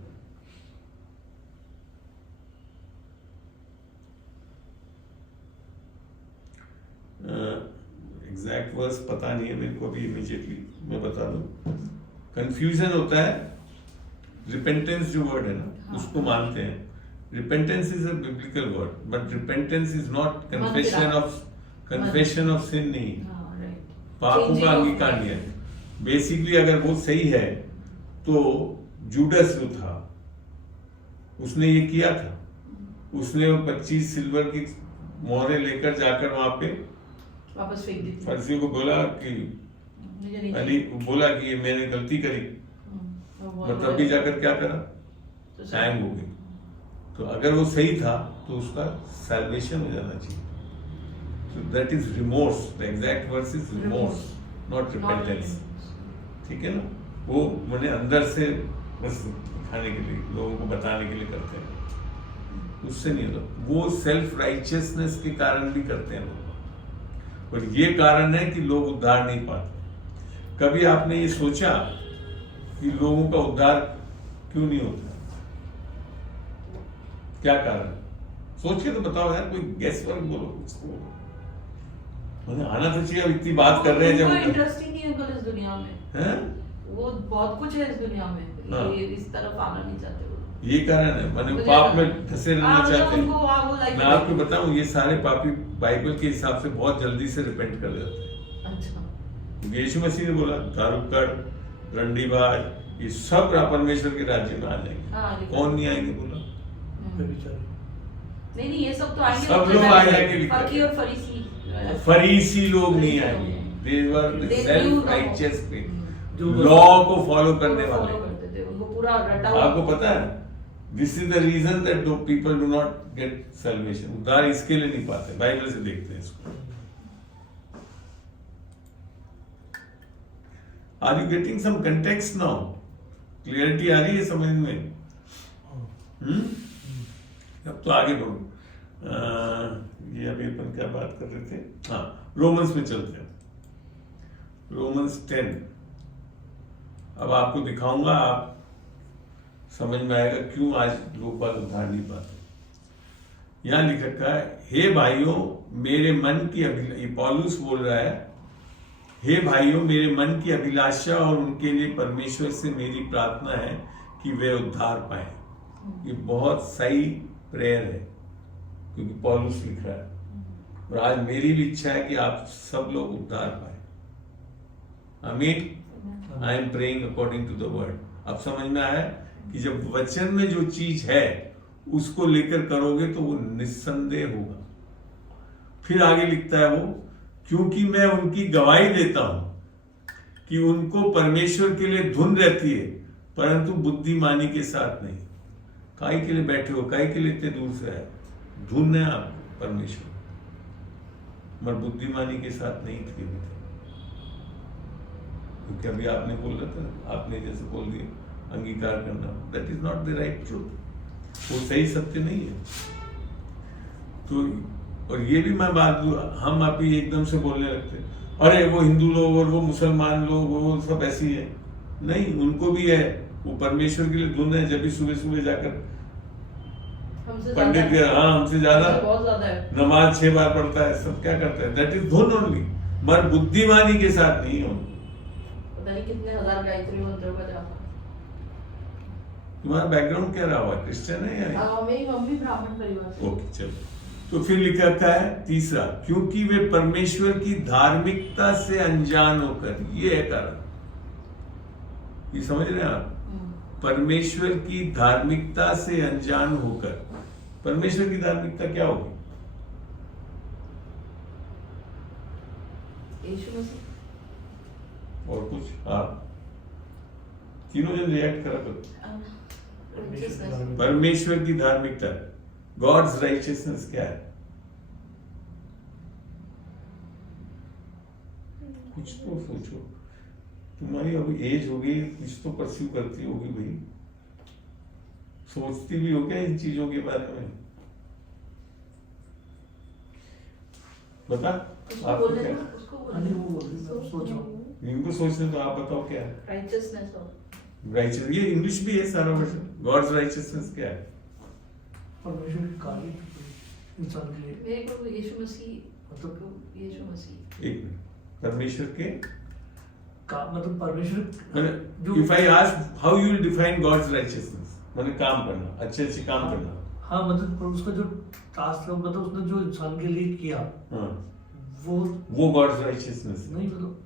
एग्जैक्ट वर्स पता नहीं है मेरे को अभी, इमीडिएटली मैं बता दूं। कंफ्यूजन होता है, रिपेंटेंस जो वर्ड है ना, उसको मानते हैं। Repentance is a biblical word, but repentance is not confession of sin नहीं, पापों का अंगीकार नहीं है। बेसिकली अगर वो सही है तो जूडस जो था उसने ये किया था, उसने वो 25 सिल्वर की मोहरें लेकर जाकर वहां पे वापस फेंक दी। फर्जी को बोला कि अली बोला कि ये मैंने गलती करी, और तब भी जाकर क्या करा, हैंग हो गई। तो अगर वो सही था तो उसका सैल्वेशन हो जाना चाहिए। So that is remorse. The exact verse is remorse, not repentance. ठीक है ना? वो मैंने अंदर से बस दिखाने के लिए, लोगों को बताने के लिए करते हैं, उससे नहीं होता। वो सेल्फ राइचियसनेस के कारण भी करते हैं लोग, और ये कारण है कि लोग उद्धार नहीं पाते। कभी आपने ये सोचा कि लोगों का उद्धार क्यों नहीं होता? क्या कारण? सोच के तो बताओ यार, कोई गेस वर्क बोलो। आना तो चाहिए, अब इतनी बात कर रहे हैं जब इंटरेस्ट ही नहीं है अंकल इस दुनिया में, हैं? वो बहुत कुछ है इस दुनिया में, हाँ। ये इस तरफ आना नहीं चाहते वो। ये कारण है, माने पाप में फंसे रहना चाहते हैं। मैं आपको बताऊं, ये सारे पापी बाइबल के हिसाब से बहुत जल्दी से रिपेंट कर जाते हैं। अच्छा, यीशु मसीह ने बोला दारूकड़, रंडीबाज, ये सब परमेश्वर के राज्य में आ जाएंगे। कौन नहीं आएंगे बोला? नहीं, ये सब तो आएंगे, सब लोग आ जाएंगे। फकीर और फरीसी फरीसी लोग नहीं आएंगे। they were the They self knew the- righteous people, जो लॉ को फॉलो करने follow वाले। करते थे, उनको पूरा रटा हुआ- आपको पता है, this is the reason that though people do not get salvation. उद्धार इसके लिए नहीं पाते, बाइबल से देखते हैं इसको। Are you getting some context now? Clarity आ रही है समझ में? अब तो आगे बढ़ो। ये अभी अपन क्या बात कर रहे थे? हाँ, रोमन्स में चलते हैं। रोमन्स 10। अब आपको दिखाऊंगा, आप समझ में आएगा क्यों आज लोग बात उद्धार नहीं पाते। यहां लिख रखा है, हे भाइयों मेरे मन की अभिलाषा, ये पौलुस बोल रहा है, हे भाइयों मेरे मन की अभिलाषा और उनके लिए परमेश्वर से मेरी प्रार्थना है कि वे उद्धार पाए। ये बहुत सही प्रेयर है, क्योंकि पौलुस लिख रहा है, और आज मेरी भी इच्छा है कि आप सब लोग उद्धार पाए। Amen. I am praying according to the word. अब समझ में आया कि जब वचन में जो चीज है उसको लेकर करोगे तो वो निस्संदेह होगा। फिर आगे लिखता है वो, क्योंकि मैं उनकी गवाही देता हूं कि उनको परमेश्वर के लिए धुन रहती है, परंतु बुद्धिमानी के साथ नहीं। काहे के लिए बैठे हो, काहे के लिए इतने दूर से आए? धुन है आप परमेश्वर, मगर बुद्धिमानी के साथ नहीं थे। क्योंकि अभी आपने बोल रहा था, आपने जैसे बोल दिया अंगीकार करना, that is not the right truth, वो सही सत्य नहीं है। तो और ये भी मैं बात, हम अभी एकदम से बोलने लगते, अरे वो हिंदू लोग और वो मुसलमान लोग वो सब ऐसी है। नहीं, उनको भी है, वो परमेश्वर के लिए धुन है। जब भी सुबह सुबह जाकर हमसे पंडित के, ज्यादा- हाँ हमसे ज्यादा बहुत ज्यादा है। नमाज 6 बार पढ़ता है, सब क्या करता है, दैट इज धुन ओनली, मगर बुद्धिमानी के साथ नहीं हो। पता नहीं कितने हजार गायत्री मंत्र का जाप। तुम्हारा बैकग्राउंड क्या रहा हुआ, क्रिश्चियन है या नहीं? मेरी मम्मी ब्राह्मण परिवार से। ओके चलो। तो फिर लिखा रखा है तीसरा, क्योंकि वे परमेश्वर की धार्मिकता से अनजान होकर, ये है कारण। ये समझ रहे हैं आप? परमेश्वर की धार्मिकता से अनजान होकर। परमेश्वर की धार्मिकता क्या होगी? यीशु मसीह। और कुछ? आप तीनों जन रिएक्ट करा करो। righteousness। परमेश्वर की धार्मिकता, गॉड्स राइचियसनेस क्या है? कुछ तो सोचो, तुम्हारी अभी एज हो गई, कुछ तो परस्यू करती होगी भाई, सोचती भी हो क्या इन चीजों के बारे में? बता उसको आपको बोले क्या, ना, उसको हाँ नहीं, बोले। वो बोल रही है, सोच रहा हूँ। इनको सोचने तो आप बताओ क्या है? Righteousness और राइचियस, ये इंग्लिश भी है सारा वर्जन। गॉड्स राइचियसनेस क्या है? परमेश्वर की कार्य इंसान के लिए, मेरे को यीशु मसीह, मतलब यीशु मसीह। एक मिनट, परमेश्वर के मतलब परमेश्वर जो, if I ask how you will define God's righteousness, माने काम करना, अच्छे अच्छे काम करना। हाँ मतलब उसका जो टास्क, मतलब उसने जो इंसान के लिए किया, हाँ, वो गॉड्स राइचियसनेस नहीं, मतलब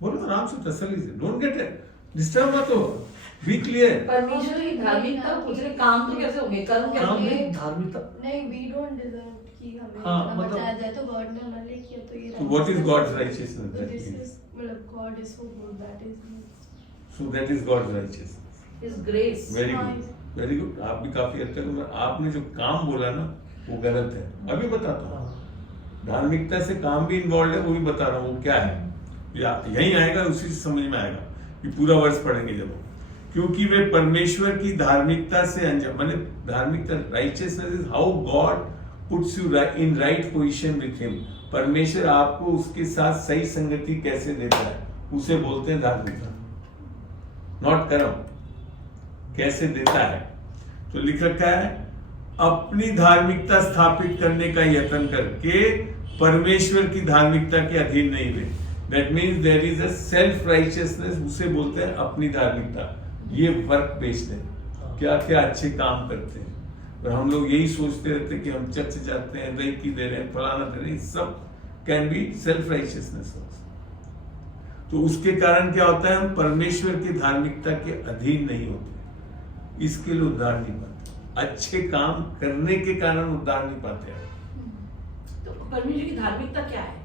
बोलो आराम से, तसल्ली से, डोंट गेट डिस्टर्ब मत हो, बी क्लियर। परमेश्वर की धार्मिकता, उसने काम तो कैसे होंगे, कर्म क्या काम होंगे? नहीं, धार्मिकता। नहीं, we don't deserve कि हमें हाँ, इतना मतलब- बचाया जाए, तो God ने हमारे लिए किया, तो ये So what is God's righteousness- righteousness? तो That this means? is, मतलब God is so good, that is So that is God's righteousness. His grace। Very हाँ, गुड, वेरी गुड। आप भी काफी हद तक, आपने जो काम बोला ना वो गलत है, अभी बताता हूँ। हाँ, धार्मिकता से काम भी इन्वॉल्व है, वो भी बता रहा हूँ वो क्या है। यही आएगा, उसी से समझ में आएगा, ये पूरा वर्ष पढ़ेंगे जब। क्योंकि वे परमेश्वर की धार्मिकता से अनजान, माने धार्मिकता, righteousness is how God puts you in right position with him. परमेश्वर आपको उसके साथ सही संगति कैसे देता है, उसे बोलते हैं धार्मिकता, नॉट कर्म। कैसे देता है, तो लिख रखा है अपनी धार्मिकता स्थापित करने का यत्न करके परमेश्वर की धार्मिकता के अधीन नहीं हुए। That means there is a self righteousness, उसे बोलते हैं अपनी धार्मिकता। ये वर्क बेस्ड है, क्या क्या अच्छे काम करते हैं। और हम लोग यही सोचते रहते हैं कि हम चर्च जाते हैं, रेकी दे रहे हैं, फलाना दे रहे हैं, सब कैन बी सेल्फ राइचियसनेस। तो उसके कारण क्या होता है, हम परमेश्वर की धार्मिकता के अधीन नहीं होते, इसके लिए उद्धार नहीं पाते। अच्छे काम करने के कारण उद्धार नहीं पाते हैं। तो परमेश्वर की धार्मिकता क्या है?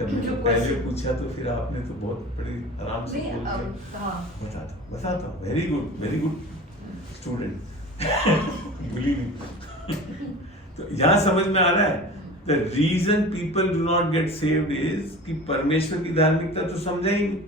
जब मैंने जो पहले question- पूछा तो फिर आपने तो बहुत बड़ी आराम से नहीं बोल अब के हाँ बताता हूँ वेरी गुड स्टूडेंट भूली नहीं। तो यहाँ समझ में आ रहा है the reason people do not get saved is कि परमेश्वर की धार्मिकता तो समझा ही नहीं,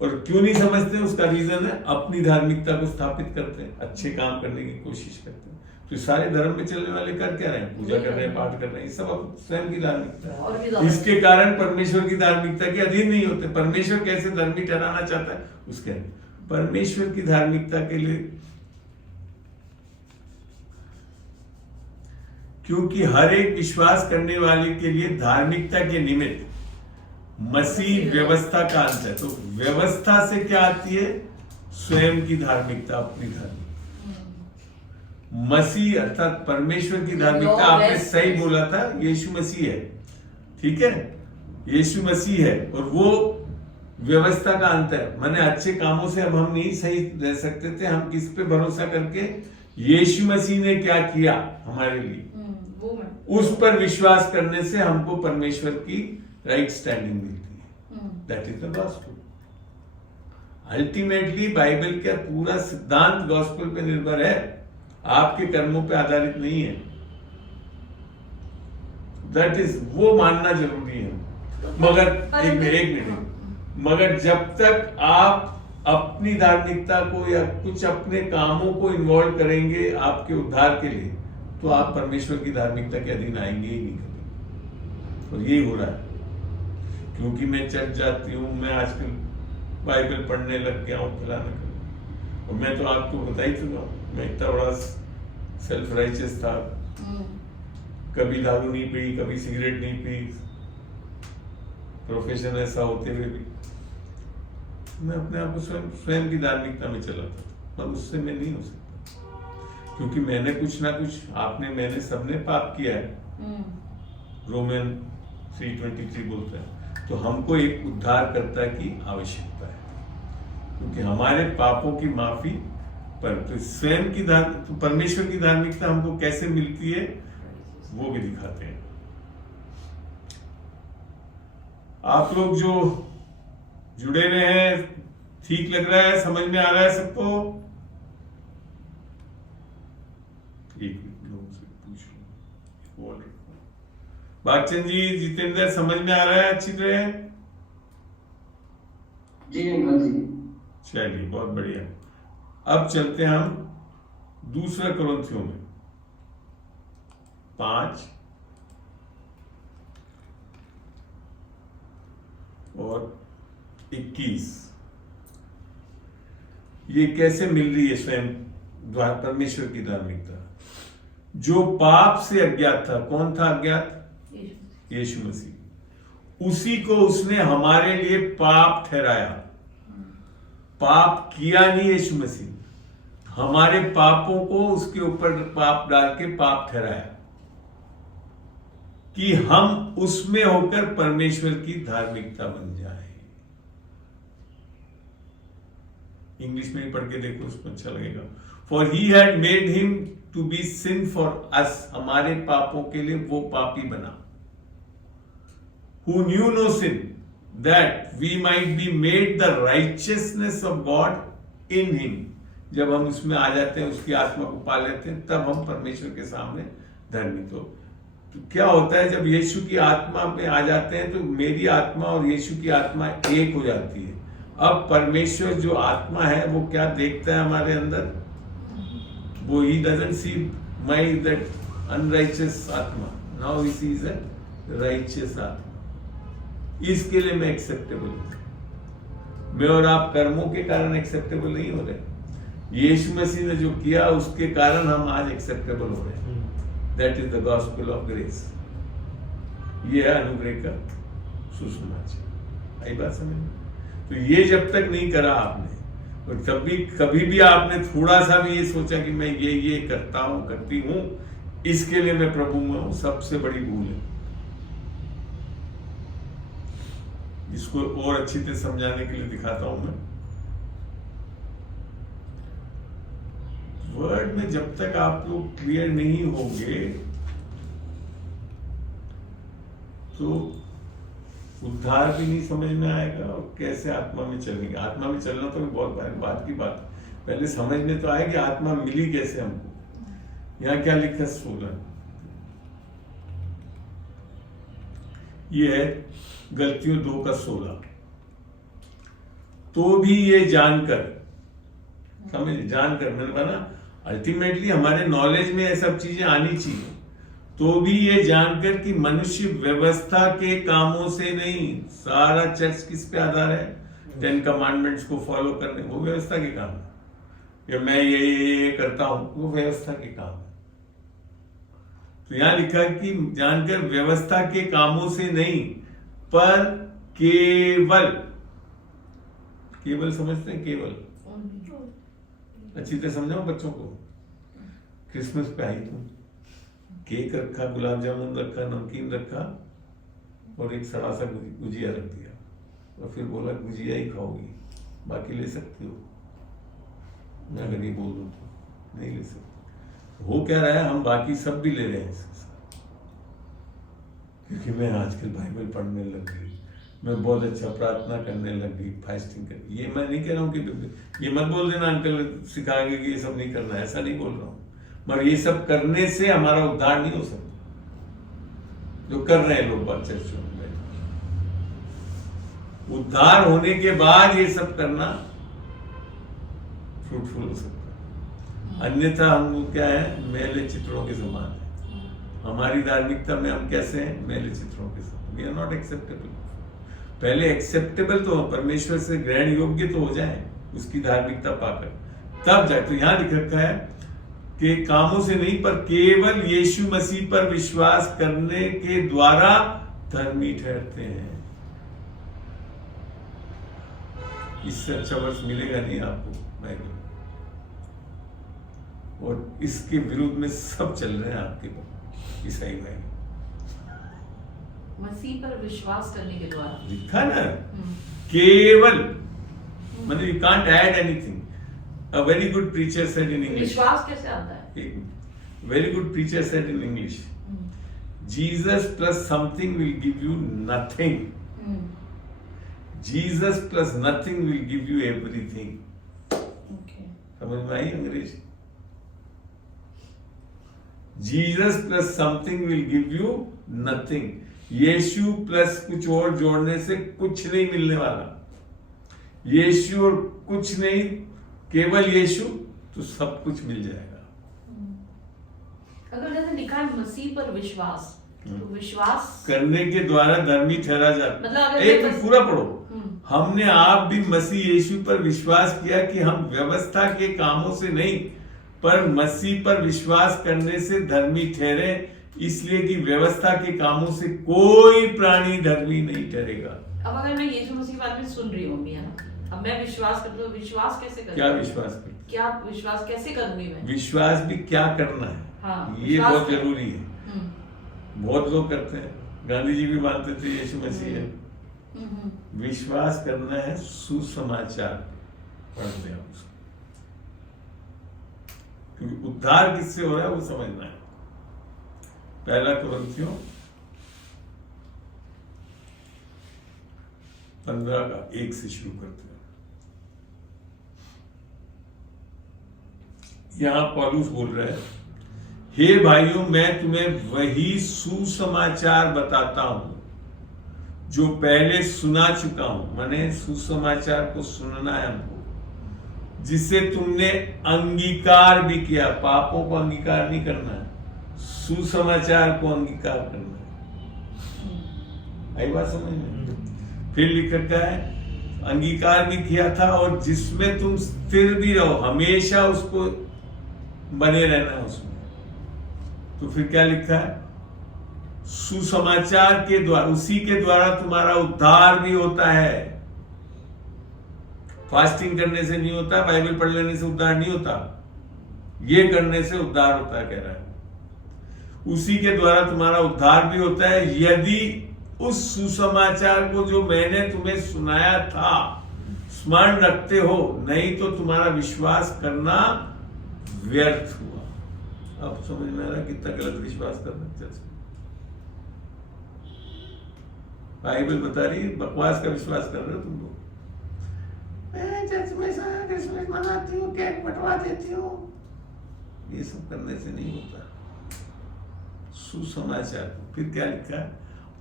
और क्यों नहीं समझते उसका रीजन है अपनी धार्मिकता को स्थापित करते हैं, अच्छे काम करने की कोशिश करते हैं। तो सारे धर्म में चलने वाले कर क्या रहे हैं, पूजा कर रहे हैं, पाठ कर रहे हैं, ये सब अब स्वयं की धार्मिकता और भी है। ज्यादा। इसके कारण परमेश्वर की धार्मिकता के अधीन नहीं होते। परमेश्वर कैसे धर्मी ठहराना चाहता है उसके परमेश्वर की धार्मिकता के लिए, क्योंकि हर एक विश्वास करने वाले के लिए धार्मिकता के निमित्त मसीह व्यवस्था का अंत है। तो व्यवस्था से क्या आती है, स्वयं की धार्मिकता, अपनी धार्मिकता। मसीह अर्थात परमेश्वर की धार्मिकता, आपने सही बोला था, यीशु मसीह है, ठीक है, यीशु मसीह है, और वो व्यवस्था का अंत है। माने अच्छे कामों से अब हम नहीं सही रह सकते थे, हम किस पे भरोसा करके, यीशु मसीह ने क्या किया हमारे लिए, वो मैं उस पर विश्वास करने से हमको परमेश्वर की राइट स्टैंडिंग मिलती है। That is the gospel. Ultimately Bible का पूरा सिद्धांत गॉस्पेल पे निर्भर है, आपके कर्मों पे आधारित नहीं है। दैट इज, वो मानना जरूरी है। मगर एक मिनट, मगर जब तक आप अपनी धार्मिकता को या कुछ अपने कामों को इन्वॉल्व करेंगे आपके उद्धार के लिए, तो आप परमेश्वर की धार्मिकता के अधीन आएंगे ही नहीं कभी। और यही हो रहा है, क्योंकि मैं चर्च जाती हूँ, मैं आजकल बाइबल पढ़ने लग गया हूँ, फलाना कर, और मैं तो आपको बता ही चुका हूँ, मैं इतना बड़ा सेल्फ राइचियस था, कभी दारू नहीं पी, कभी सिगरेट नहीं पी, प्रोफेशन ऐसा होते हुए भी मैं अपने आप को स्वयं की धार्मिकता में चला था, पर उससे मैं नहीं हो सकता, क्योंकि मैंने कुछ ना कुछ, आपने, मैंने, सबने पाप किया है। रोमन 3:23 बोलता है। तो हमको एक उद्धारकर्ता की आवश्यकता है, क्योंकि हमारे पापों की माफी पर, तो स्वयं की तो परमेश्वर की धार्मिकता हमको कैसे मिलती है वो भी दिखाते हैं। आप लोग जो जुड़े हुए हैं, ठीक लग रहा है, समझ में आ रहा है सबको? एक लोगों से पूछ लो, बागचंद जी, जितेंद्र, समझ में आ रहा है अच्छी तरह? जी अंकल जी। चलिए, बहुत बढ़िया। अब चलते हैं हम दूसरा कुरिन्थियों में 5 और 21। ये कैसे मिल रही है स्वयं परमेश्वर की धार्मिकता? जो पाप से अज्ञात था, कौन था अज्ञात? यीशु मसीह। उसी को उसने हमारे लिए पाप ठहराया। पाप किया नहीं यीशु मसीह, हमारे पापों को उसके ऊपर पाप डाल के पाप ठहराया, कि हम उसमें होकर परमेश्वर की धार्मिकता बन जाए। इंग्लिश में ही पढ़ के देखो, उसको अच्छा लगेगा। For he had made him to be sin for us, हमारे पापों के लिए वो पापी बना। Who knew no sin, that we might be made the righteousness of God in him। जब हम उसमें आ जाते हैं, उसकी आत्मा को पा लेते हैं, तब हम परमेश्वर के सामने धर्मी। तो क्या होता है, जब यीशु की आत्मा में आ जाते हैं तो मेरी आत्मा और यीशु की आत्मा एक हो जाती है। अब परमेश्वर जो आत्मा है वो क्या देखता है हमारे अंदर? वो ही doesn't see my that unrighteous आत्मा, now he sees a righteous आत्मा। इसके लिए मैं एक्सेप्टेबल हूं। मैं और आप कर्मों के कारण एक्सेप्टेबल नहीं हो रहे, यीशु मसीह ने जो किया उसके कारण हम आज एक्सेप्टेबल हो रहे हैं। That is the gospel of grace. ये है अनुग्रह का सुसमाचार। आई बात समझ में? तो ये जब तक नहीं करा आपने, और तब भी कभी भी आपने थोड़ा सा भी ये सोचा कि मैं ये करता हूं, करती हूं, इसके लिए मैं प्रभु में हूं, सबसे बड़ी भूल है। इसको और अच्छी तरह समझाने के लिए दिखाता हूं मैं। वर्ड में जब तक आप लोग क्लियर नहीं होंगे तो उद्धार भी नहीं समझ में आएगा और कैसे आत्मा में चलेंगे। आत्मा में चलना तो बहुत बात की बात है, पहले समझ में तो आए कि आत्मा मिली कैसे हमको। यहाँ क्या लिखा है 16, ये है गलतियों 2 का 16। तो भी ये जानकर, समझ जानकर, मैंने कहा ना अल्टीमेटली हमारे नॉलेज में ये सब चीजें आनी चाहिए। तो भी ये जानकर कि मनुष्य व्यवस्था के कामों से नहीं, सारा चर्च किस पे आधार है? 10 कमांडमेंट्स को फॉलो करने, वो व्यवस्था के काम है। या मैं ये करता हूं, वो व्यवस्था के काम है। तो यहां लिखा है कि जानकर व्यवस्था के कामों से नहीं, पर केवल, केवल समझते हैं, केवल अच्छी तरह समझाओ बच्चों को। क्रिसमस पे आई तुम, केक रखा, गुलाब जामुन रखा, नमकीन रखा और एक सड़ा सा गुजिया रख दिया और फिर बोला गुजिया ही खाओगी, बाकी ले सकती हो। मैं अगर ये बोल दूं तो नहीं ले सकते। हो क्या रहा है, हम बाकी सब भी ले रहे हैं इसके साथ। क्योंकि मैं आजकल बाइबल पढ़ने लग गई, मैं बहुत अच्छा प्रार्थना करने लग गई, फास्टिंग कर। ये मैं नहीं कह रहा हूँ कि ये मत बोल देना अंकल सिखाएंगे कि ये सब नहीं करना, ऐसा नहीं बोल रहा हूँ। मगर ये सब करने से हमारा उद्धार नहीं हो सकता, जो कर रहे हैं लोग बात चर्चों में। उद्धार होने के बाद ये सब करना फ्रूटफुल हो सकता है। अन्यथा हम लोग क्या है, मैले चित्रों के समान है। हमारी धार्मिकता में हम कैसे हैं? मैले चित्रों के समान। We are not acceptable. पहले एक्सेप्टेबल तो परमेश्वर से ग्रहण योग्य तो हो जाए उसकी धार्मिकता पाकर, तब जाए। तो यहां लिख रखा है कि कामों से नहीं, पर केवल यीशु मसीह पर विश्वास करने के द्वारा धर्मी ठहरते हैं। इससे अच्छा वर्ष मिलेगा नहीं आपको बाइबल। और इसके विरुद्ध में सब चल रहे हैं आपके ईसाई भाई। मसीह पर विश्वास करने के द्वारा लिखा ना, केवल, मतलब you can't add anything. A very good preacher said in English. विश्वास कैसे आता है? Very good preacher said in English. Jesus plus something will give you nothing. Jesus plus nothing will give you everything. Okay. समझ में आई अंग्रेजी? Jesus plus something will give you nothing. यीशु प्लस कुछ और जोड़ने से कुछ नहीं मिलने वाला। यीशु और कुछ नहीं, केवल यीशु, तो सब कुछ मिल जाएगा। अगर जैसे लिखा है मसीह पर विश्वास, तो विश्वास करने के द्वारा धर्मी ठहरा जाता। मतलब अगर एक मिनट पूरा पढ़ो। हमने आप भी मसीह यीशु पर विश्वास किया कि हम व्यवस्था के कामों से नहीं, पर मसीह पर विश्वास करने से धर्मी ठहरे, इसलिए कि व्यवस्था के कामों से कोई प्राणी धर्मी नहीं ठहरेगा। अब अगर मैं यीशु मसीह के बारे में सुन रही हूँ है ना, अब मैं विश्वास करती हूँ, विश्वास कैसे करूँ? क्या विश्वास कर, क्या विश्वास कैसे करूँगी मैं? विश्वास भी क्या करना है, हाँ, ये बहुत जरूरी है। बहुत लोग करते हैं, गांधी जी भी मानते थे यीशु मसीह है। विश्वास करना है सुसमाचार पढ़ते हैं उसको, क्योंकि उद्धार किससे हो रहा है वो समझना है। पहला कुरिन्थियों 15:1 से शुरू करते हैं। यहां पौलुस बोल रहे हैं, हे भाइयों, मैं तुम्हें वही सुसमाचार बताता हूं जो पहले सुना चुका हूं। माने सुसमाचार को सुनना है हमको, जिसे तुमने अंगीकार भी किया। पापों को अंगीकार नहीं करना है, सुसमाचार को अंगीकार करना है। आई बात समझ में? फिर लिख रखा है अंगीकार भी किया था, और जिसमें तुम स्थिर भी रहो, हमेशा उसको बने रहना है उसमें। तो फिर क्या लिखा है? सुसमाचार के द्वारा, उसी के द्वारा तुम्हारा उद्धार भी होता है। फास्टिंग करने से नहीं होता, बाइबल पढ़ लेने से उद्धार नहीं होता, ये करने से उद्धार होता है, कह रहा है। उसी के द्वारा तुम्हारा उद्धार भी होता है, यदि उस सुसमाचार को जो मैंने तुम्हें सुनाया था स्मरण रखते हो, नहीं तो तुम्हारा विश्वास करना व्यर्थ हुआ। अब समझ में आ रहा कितना गलत विश्वास करना चाहिए। बाइबल बता रही है, बकवास का विश्वास कर रहे हो तुम लोग। मैं चर्च में क्रिसमस मनाती हूँ, केक बंटवा देती हूँ, ये सब करने से नहीं होता। सुसमाचार। फिर क्या लिखा है?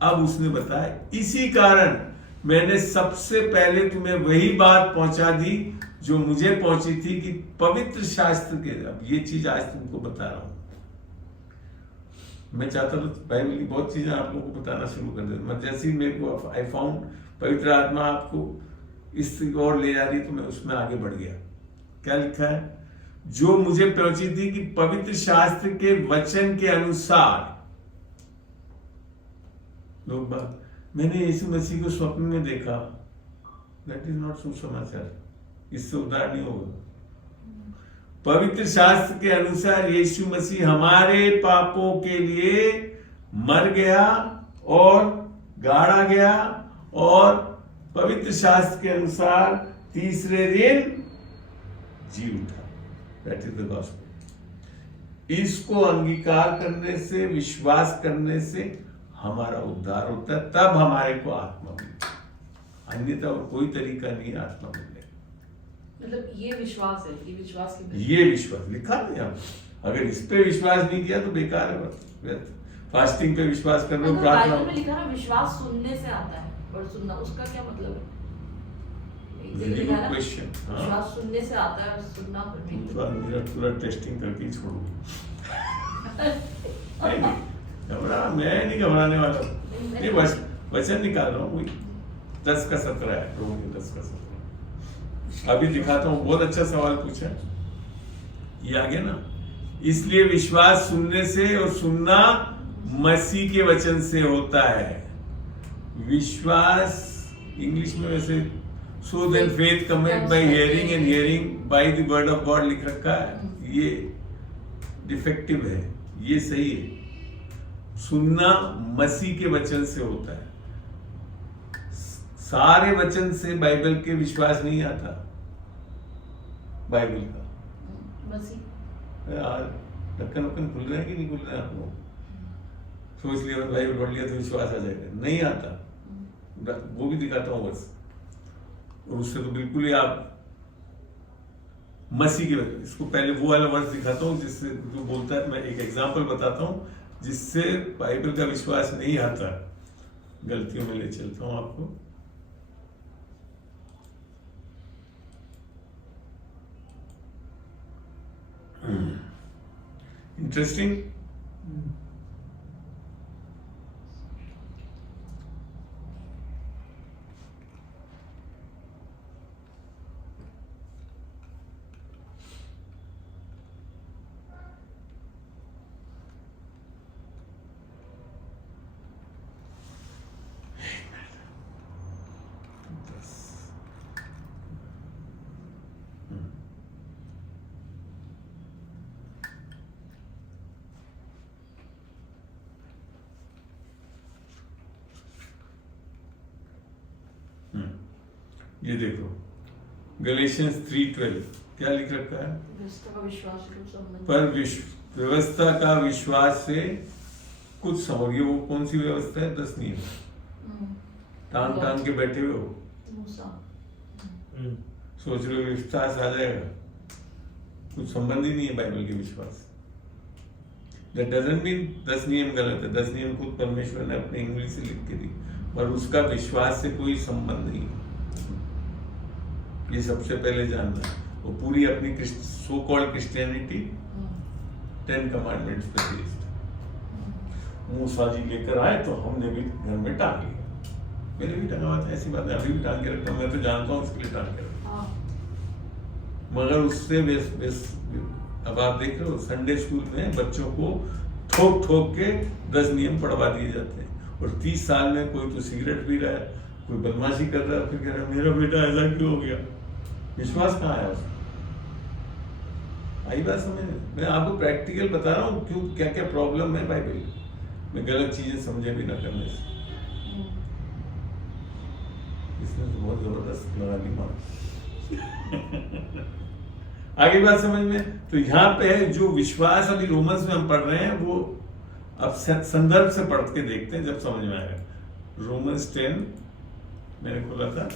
अब उसने बताया, इसी कारण मैंने सबसे पहले तुम्हें वही बात पहुंचा दी जो मुझे पहुंची थी, कि पवित्र शास्त्र के, अब ये चीज आज तुमको बता रहा हूं। मैं चाहता था बाइबल की बहुत चीजें आप लोगों को बताना शुरू कर देता, मैं जैसे ही मेरे को आई फाउंड पवित्र आत्मा आपको इस ओर ले जा रही, तो मैं उसमें आगे बढ़ गया। क्या लिखा है? जो मुझे पहुंची थी कि पवित्र शास्त्र के वचन के अनुसार, लोग बात, मैंने यीशु मसीह को स्वप्न में देखा, दैट इज नॉट सुसमाचार, इससे उद्धार नहीं होगा। पवित्र शास्त्र के अनुसार यीशु मसीह हमारे पापों के लिए मर गया और गाड़ा गया, और पवित्र शास्त्र के अनुसार तीसरे दिन जी उठा। That is the gospel. इसको अंगीकार करने से, विश्वास करने से हमारा उद्धार होता है, तब हमारे को आत्मा मिलती है। अन्यथा और कोई तरीका नहीं है आत्मा मिलने। मतलब ये विश्वास है, ये विश्वास की ये विश्वास लिखा नहीं आप, अगर इस पे विश्वास नहीं किया तो बेकार है, व्यर्थ। फास्टिंग पे विश्वास कर रहे हो, प्रार्थना बाइबल में लिखा ना विश्वास सुनने से आता है, और सुनना, उसका क्या मतलब है? वेरी लिखा गुड ना, क्वेश्चन। विश्वास सुनने से आता है और सुनना मेरा पूरा टेस्टिंग करके ही छोड़ूंगा। नहीं, मैं नहीं घबराने वाला, ये बस वचन निकाल रहा हूँ। कोई 10 का 17 है, लोगों के 10 का 17। अभी दिखाता हूँ, बहुत अच्छा सवाल पूछा, ये आ गया ना। इसलिए विश्वास सुनने से, और सुनना मसीह के वचन से होता है। विश्वास इंग्लिश में वैसे so then faith cometh by hearing and hearing by the word of God लिख रखा है, ये डिफेक्टिव है, ये सही है। सुनना मसीह के वचन से होता है। सारे वचन से बाइबल के विश्वास नहीं आता, बाइबल का। यार ढक्कन वक्कन खुल रहे हैं कि नहीं खुल रहे हैं आप लोग? सोच लिया बाइबल पढ़ लिया तो विश्वास आ जाएगा, नहीं आता। वो भी दिखाता हूँ बस, और उससे तो बिल्कुल ही आप मसीह के वचन, इसको पहले वो वाला वर्ड दिखाता हूँ जिससे जो बोलता है, मैं एक एग्जांपल बताता हूँ जिससे बाइबल का विश्वास नहीं आता, गलतियों में ले चलता हूँ आपको। इंटरेस्टिंग। ये देखो गलेशियंस 3:12 क्या लिख रखा है? पर व्यवस्था का विश्वास से कुछ समझिए, वो कौन सी व्यवस्था है? 10 नियम टांग टांग के बैठे हुए हो, सोच रहे हो विश्वास आ जाएगा, कुछ संबंध ही नहीं है बाइबल के विश्वास। दैट डजंट मीन 10 नियम गलत है, 10 नियम खुद परमेश्वर ने अपने इंग्लिश से लिख के दी, पर उसका विश्वास से कोई संबंध नहीं है। ये सबसे पहले जानना है। वो पूरी अपनी सो कॉल्ड क्रिश्चियनिटी 10 कमांडमेंट्स पे बेस्ड। मूसा जी लेकर आए तो हमने भी घर में टांग लिया, मेरे भी टंगा हुआ था, ऐसी बात है, अभी भी टांग के रखता हूँ, मैं तो जानता हूँ इसके लिए टांग के रखता हूँ। मगर उससे अब आप देख रहे हो संडे स्कूल में बच्चों को ठोक ठोक के 10 नियम पढ़वा दिए जाते हैं, और 30 साल में कोई तो सिगरेट पी रहा है, कोई बदमाशी कर रहा है, फिर कह रहा है मेरा बेटा ऐसा क्यों हो गया? विश्वास कहाँ है उसका? आई बात समझ में? मैं आपको प्रैक्टिकल बता रहा हूँ क्यों, क्या क्या प्रॉब्लम है बाइबल में गलत चीजें समझे भी ना करने से। इसने तो बहुत जबरदस्त लगा ली मार। आगे बात समझ में? तो यहाँ पे जो विश्वास अभी रोमन्स में हम पढ़ रहे हैं, वो अब संदर्भ से पढ़ के देखते हैं, जब समझ में आएगा। रोमन्स 10 मैंने खोला था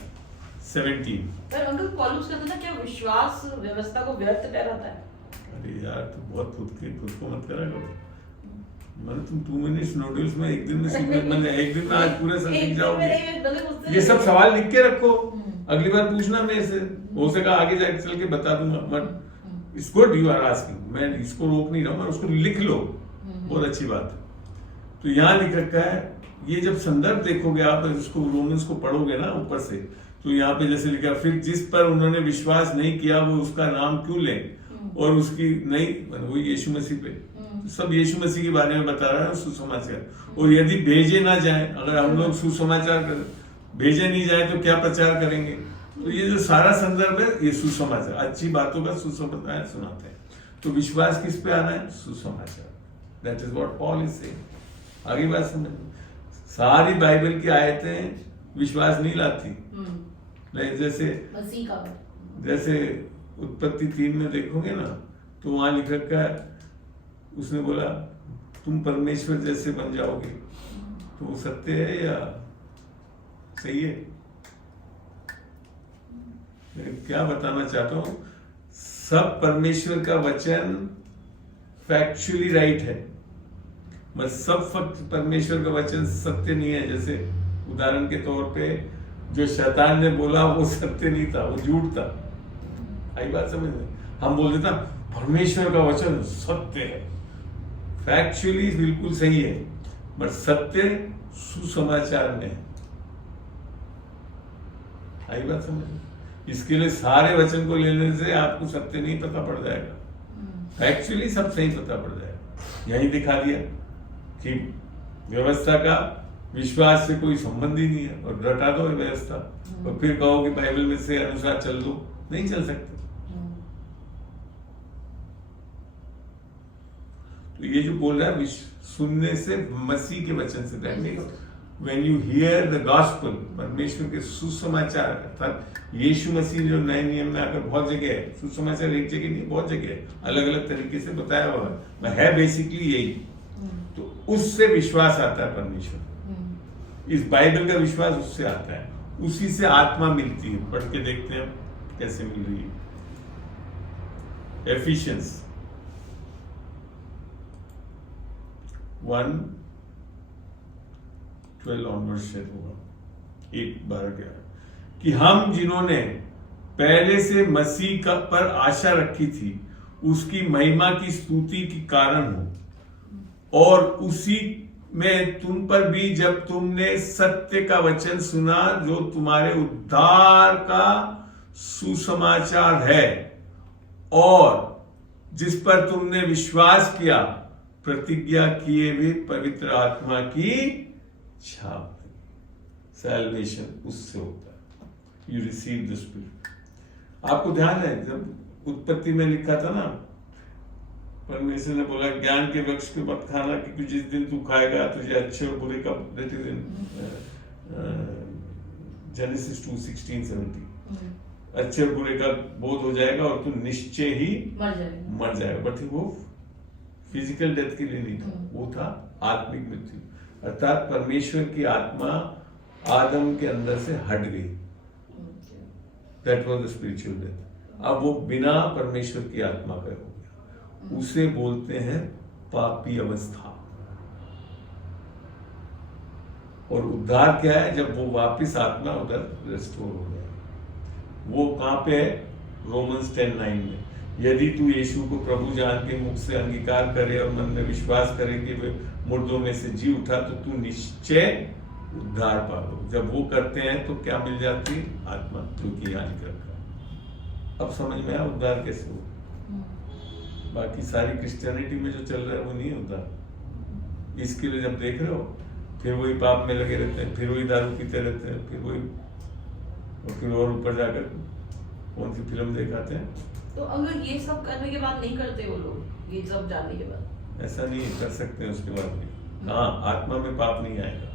17। पर अंकल पॉलुस कहते ना क्या विश्वास व्यवस्था को व्यर्थ ठहराता है? अरे यार तू बहुत खुद को मत करा करो। मतलब तुम 2 मिनट्स नोटिस में एक दिन में सीख मैंने एक दिन में आज पूरे सब सीख जाओगे। ये सब सवाल लिख के रखो, अगली बार पूछना मेरे से, हो सका आगे जाके चल के बता दूंगा। But it's good you are asking, मैं इसको रोक नहीं रहा हूँ, उसको लिख लो, बहुत अच्छी बात है। तो यहाँ लिख रखा है, ये जब संदर्भ देखोगे आप इसको रोमन्स को पढ़ोगे ना ऊपर से, तो यहाँ पे जैसे लिखा फिर जिस पर उन्होंने विश्वास नहीं किया वो उसका नाम क्यों ले, और उसकी नहीं वही यीशु मसीह पे, सब यीशु मसीह के बारे में बता रहा है सुसमाचार। और यदि भेजे ना जाए, अगर हम लोग सुसमाचार कर भेजे नहीं जाए तो क्या प्रचार करेंगे? तो ये जो सारा संदर्भ है ये सुसमाचार, अच्छी बातों का सुसमाचार सुनाते हैं। तो विश्वास किस पे आना है? सुसमाचार। That is what Paul is saying. आगे बात समझ, सारी बाइबल की आयतें विश्वास नहीं लाती। नहीं, जैसे उत्पत्ति 3 में देखोगे ना, तो वहां लिख रखा है, उसने बोला तुम परमेश्वर जैसे बन जाओगे, तो वो सत्य है या सही है? मैं क्या बताना चाहता हूं, सब परमेश्वर का वचन फैक्चुअली राइट है, बस सब परमेश्वर का वचन सत्य नहीं है। जैसे उदाहरण के तौर पे जो शैतान ने बोला वो सत्य नहीं था, वो झूठ था। आई बात समझ में? हम बोल देता परमेश्वर का वचन सत्य है, फैक्चुअली बिल्कुल सही है, बट सत्य सुसमाचार में है। आई बात समझ में? इसके लिए सारे वचन को लेने से आपको सत्य नहीं पता पड़ जाएगा, फैक्चुअली सब सही पता पड़ जाएगा। यही दिखा दिया कि व्यवस्था का विश्वास से कोई संबंध ही नहीं है, और रटा दो व्यवस्था और फिर कहो कि बाइबल में से अनुसार चल दो, नहीं चल सकते। तो ये जो बोल रहा है सुनने से, मसीह के वचन से, that means when you here the gospel, परमेश्वर के सुसमाचार, अर्थात यीशु मसीह जो नए नियम में आकर बहुत जगह है, सुसमाचार एक जगह नहीं बहुत जगह है, अलग अलग तरीके से बताया हुआ है बेसिकली यही। तो उससे विश्वास आता है परमेश्वर, इस बाइबल का विश्वास उससे आता है, उसी से आत्मा मिलती है। पढ़ के देखते हैं कैसे मिल रही है। एफिशिएंस 1:12 ऑनवर्ड शेयर होगा, 1:12 कि हम जिन्होंने पहले से मसीह का पर आशा रखी थी उसकी महिमा की स्तुति के कारण हो, और उसी में तुम पर भी जब तुमने सत्य का वचन सुना जो तुम्हारे उद्धार का सुसमाचार है, और जिस पर तुमने विश्वास किया, प्रतिज्ञा किए हुए पवित्र आत्मा की छाप। सैल्वेशन उससे होता है, यू रिसीव द स्पिरिट। आपको ध्यान है जब उत्पत्ति में लिखा था ना, परमेश्वर ने बोला ज्ञान के वृक्ष को मत खाना, क्योंकि जिस दिन तू खाएगा तुझे अच्छे और बुरे का, जेनेसिस 2:16-17, अच्छे और बुरे का बोध हो जाएगा और तू निश्चय ही मर जाएगा। बट वो फिजिकल डेथ के लिए नहीं था, वो था आत्मिक मृत्यु, अर्थात परमेश्वर की आत्मा आदम के अंदर से हट गई। That was the spiritual death. अब वो बिना परमेश्वर की आत्मा का हो गया, उसे बोलते हैं पापी अवस्था। और उद्धार क्या है? जब वो वापिस आत्मा उधर रेस्टोर हो गया। वो कहां पे है? रोमन्स 10:9 में, यदि तू यीशु को प्रभु जान के मुख से अंगीकार करे और मन में विश्वास करे कि वे मुर्दों में से जी उठा, तो तू निश्चय उद्धार पाओगे। जब वो करते हैं तो क्या मिल जाती है? आत्मा, जो कि यहाँ लिख रखा है। अब समझ में आया उद्धार कैसे हो। बाकी सारी क्रिश्चियनिटी में जो चल रहा है वो नहीं होता। इसके लिए जब देख रहे हो, फिर वही पाप में लगे रहते हैं, फिर वही दारू पीते रहते हैं, फिर वही, और फिर और ऊपर जाकर कौन सी फिल्म दिखाते हैं। तो अगर ये सब करने के बाद नहीं करते वो लोग, ये सब जानने के बाद? ऐसा नहीं कर सकते हैं उसके बाद भी। हाँ, आत्मा में पाप नहीं आएगा,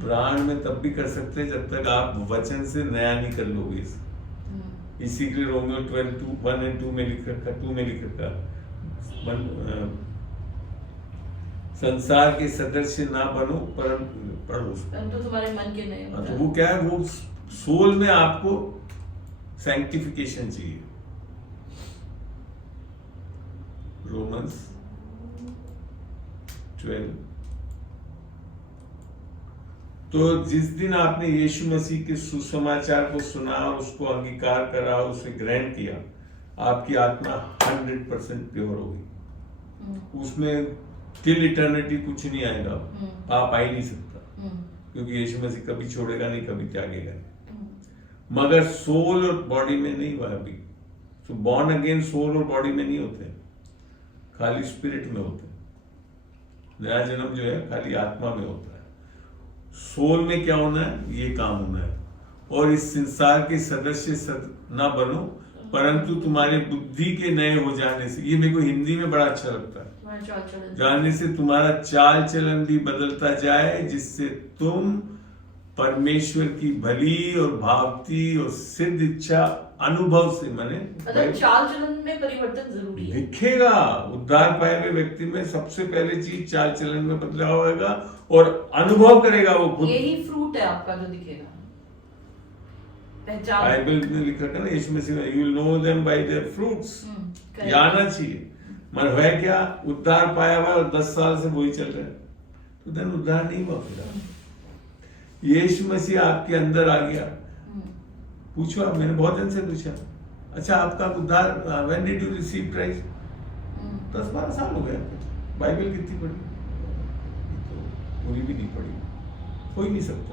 प्राण में तब भी कर सकते हैं जब तक आप वचन से नया नहीं कर लोगे इसे। इसी के लिए रोमियो 12:1 और 2 में लिख रखा, 2 में लिख रखा संसार के सदस्य ना बनो पढ़ो उसको। परंतु तुम्हारे मन के नहीं हाँ, तो वो क्या है, वो सोल में आपको सैंक्टिफिकेशन चाहिए। रोमन्स 12। तो जिस दिन आपने यीशु मसीह के सुसमाचार को सुना और उसको अंगीकार करा, उसे ग्रहण किया, आपकी आत्मा 100% प्योर होगी। उसमें टिल इटर्निटी कुछ नहीं आएगा, आप आ ही नहीं सकता, क्योंकि यीशु मसीह कभी छोड़ेगा नहीं, कभी त्यागेगा नहीं। मगर सोल और बॉडी में नहीं हुआ अभी। तो बॉर्न अगेन सोल और बॉडी में नहीं होते, खाली स्पिरिट में होते हैं। नया जन्म जो है खाली आत्मा में होता है। सोल में क्या होना है, ये काम होना है। और इस संसार के सदस्य ना बनो, परंतु तुम्हारे बुद्धि के नए हो जाने से, ये मेरे को हिंदी में बड़ा अच्छा लगता है, जानने से तुम्हारा चाल चलन भी बदलता जाए, जिससे तुम परमेश्वर की भली और भावती और सिद्ध इच्छा अनुभव से, मतलब चाल चलन में परिवर्तन जरूरी है। दिखेगा। उद्धार पाए हुए व्यक्ति में सबसे पहले चीज चाल चलन में बदलाव होगा और अनुभव करेगा वो खुद। यही फ्रूट है आपका जो दिखेगा। पहचान बाइबल में लिखा है ना, यीशु मसीह ने, you will know them by there fruits. ये आना चाहिए। मगर है क्या, उद्धार पाया हुआ और 10 साल से वही चल रहा है, तो देन उद्धार नहीं हुआ। फिर यीशु मसीह आपके अंदर आ गया। पूछो आप, मैंने बहुत जन से पूछा, अच्छा आपका उद्धार when did you receive Christ? 10-12 साल हो गए। बाइबल कितनी पढ़ी? तो पूरी भी नहीं पढ़ी, हो ही नहीं सकता,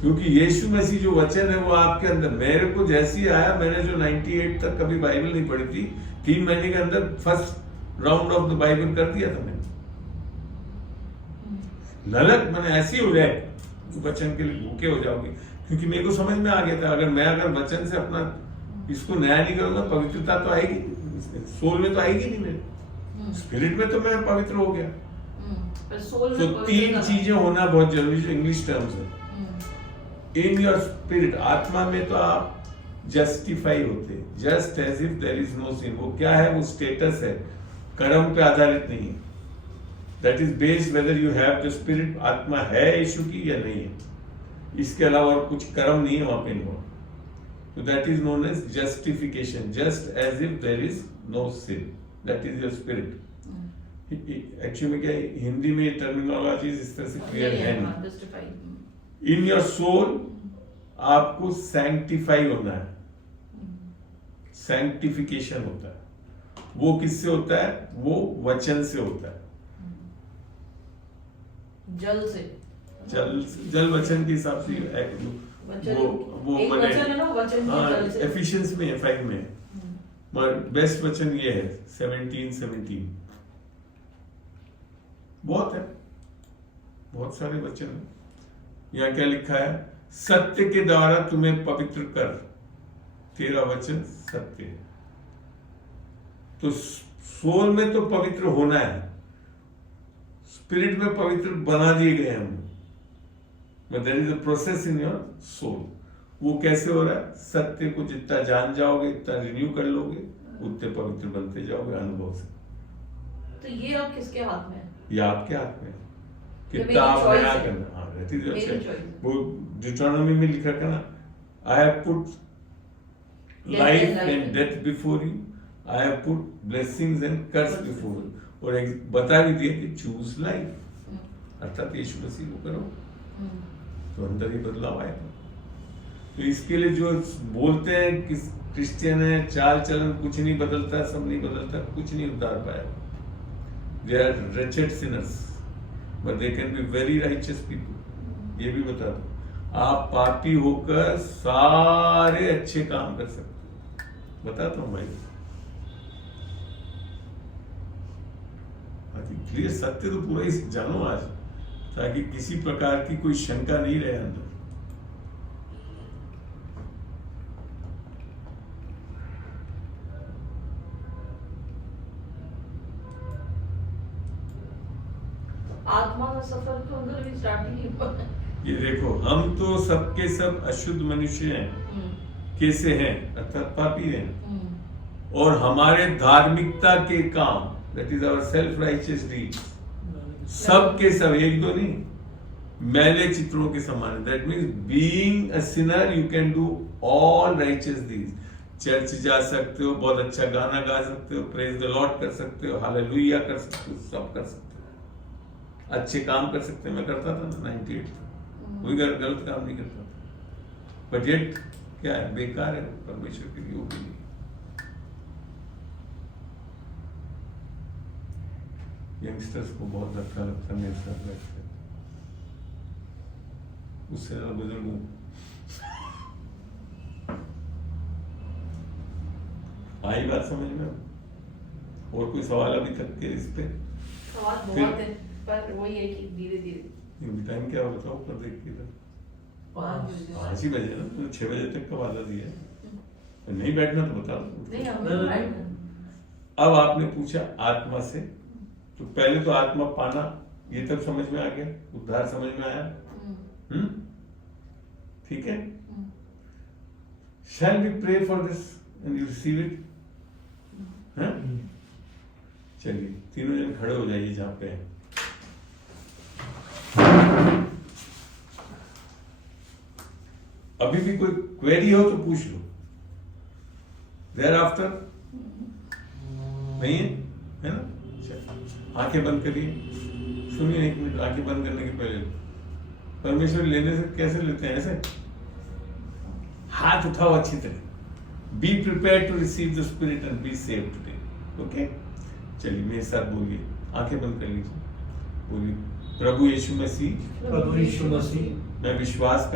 क्योंकि यीशु मसीह जो वचन है वो आपके अंदर। मेरे को जैसे ही आया, मैंने जो 98 तक कभी बाइबल नहीं पढ़ी थी, 3 महीने के अंदर first round of the Bible कर दिया था मैंने। ललक मैंने ऐसी हो जाए, वचन के लिए भूखे हो जाओगे, क्योंकि मेरे को समझ में आ गया था, अगर वचन से अपना इसको नया नहीं करूंगा, पवित्रता तो आएगी, सोल में तो आएगी नहीं मेरे। स्पिरिट में तो मैं पवित्र हो गया। पर सोल तो में 3 चीजें होना बहुत जरूरी है, इंग्लिश टर्म्स है। इन योर स्पिरिट, आत्मा में तो आप जस्टिफाई होते, just as if there is no sin. वो क्या है, वो स्टेटस है, कर्म पे आधारित नहीं है। That is based whether you have the spirit, आत्मा है यीशु की या नहीं है। इसके अलावा और कुछ कर्म नहीं है वहां पे इन्वॉल्व। तो that is known as justification, just as if there is no sin, that is your spirit. Actually में क्या है, हिंदी में टर्मिनोलॉजी इस तरह से क्लियर है नहीं। इन योर सोल आपको सैंक्टिफाई होना है, सैंक्टिफिकेशन होता है। वो किससे होता है, वो वचन से होता है। जल से, जल वचन के हिसाब से वो एक वचन है ना, वचन के जल से। एफिशिएंस में 5 में, मगर बेस्ट वचन ये है 17 बहुत है, बहुत सारे वचन हैं। यहाँ क्या लिखा है, सत्य के द्वारा तुम्हें पवित्र कर, तेरा वचन सत्य है। तो सोल में तो पवित्र होना है, स्पिरिट में पवित्र बना दिए गए हम, but there is a process in your soul. वो कैसे हो रहा है, सत्य को जितना जान जाओगे, इतना रिन्यू कर लोगे, उतने पवित्र बनते जाओगे अनुभव से। तो ये अब किसके हाथ में है? ये आपके हाथ में है, ये कितना आप मेरी नया choice है। करना। हाँ, रहती है मेरी अच्छा। choice। वो डिट्रोनॉमी में लिखा है ना, I have put life and death before you, I have put blessings and curse before you. और एक बता भी दिया कि चूज लाइफ, अर्थात यीशु मसीह को करो, तो अंदर ही बदलाव आएगा। तो इसके लिए जो बोलते हैं कि क्रिश्चियन है, चाल चलन कुछ नहीं बदलता, सब नहीं बदलता, कुछ नहीं उद्धार पाया। They are wretched sinners, but they can be very righteous people। ये भी बता दो, आप पापी होकर सारे अच्छे काम कर सकते हो। बताता हूँ भाई, क्लियर सत्य तो पूरा ही जानो आज, ताकि किसी प्रकार की कोई शंका नहीं रहे अंदर। आत्मा का सफर तो अंदर भी स्टार्टिंग ही हुआ है। ये देखो, हम तो सबके सब अशुद्ध मनुष्य हैं, कैसे हैं, अर्थात पापी हैं, और हमारे धार्मिकता के काम, that is our self righteous deeds, सब के सब, एक दो नहीं, मैले चित्रों के समान। That means being a Sinner you can do all righteous deeds. Church जा सकते हो, बहुत अच्छा गाना गा सकते हो, प्रेज द लॉर्ड कर सकते हो, हालेलुया कर सकते हो, सब कर सकते हो, अच्छे काम कर सकते हो। मैं करता था ना 98 तक, कोई गलत काम नहीं करता था। बट येट क्या है, बेकार है परमेश्वर के लिए, वो भी नहीं। यंगस्टर्स को बहुत अच्छा लगता है मेरे साथ बैठकर, उससे ज्यादा बुजुर्ग हूँ। आई बात समझ में? और कोई सवाल अभी तक के इस पे? सवाल बहुत है, पर वही है कि धीरे धीरे। टाइम क्या बताओ ऊपर देख के इधर। 5 ही बजे ना, तो 6 बजे तक का वादा दिया है। नहीं बैठना तो बता दो। नहीं, हम अब आपने पूछा आत्मा से, तो पहले तो आत्मा पाना ये तब समझ में आ गया, उद्धार समझ में आया। ठीक है, shall we pray for this and you receive it? चलिए तीनों जन खड़े हो जाइए जहां पे हैं। अभी भी कोई क्वेरी हो तो पूछ लो। देयर आफ्टर नहीं है ना? आंखें बंद करिए, सुनिए एक मिनट। आंखें बंद करने के पहले परमेश्वर लेने से कैसे लेते हैं? ऐसे हाथ उठाओ अच्छी तरह। Be prepare to receive the spirit and be save today. Okay, चलिए मेरे साथ बोलिए, आंखें बंद कर लीजिए, बोलिए, प्रभु यीशु मसीह, प्रभु यीशु मसीह, मैं विश्वास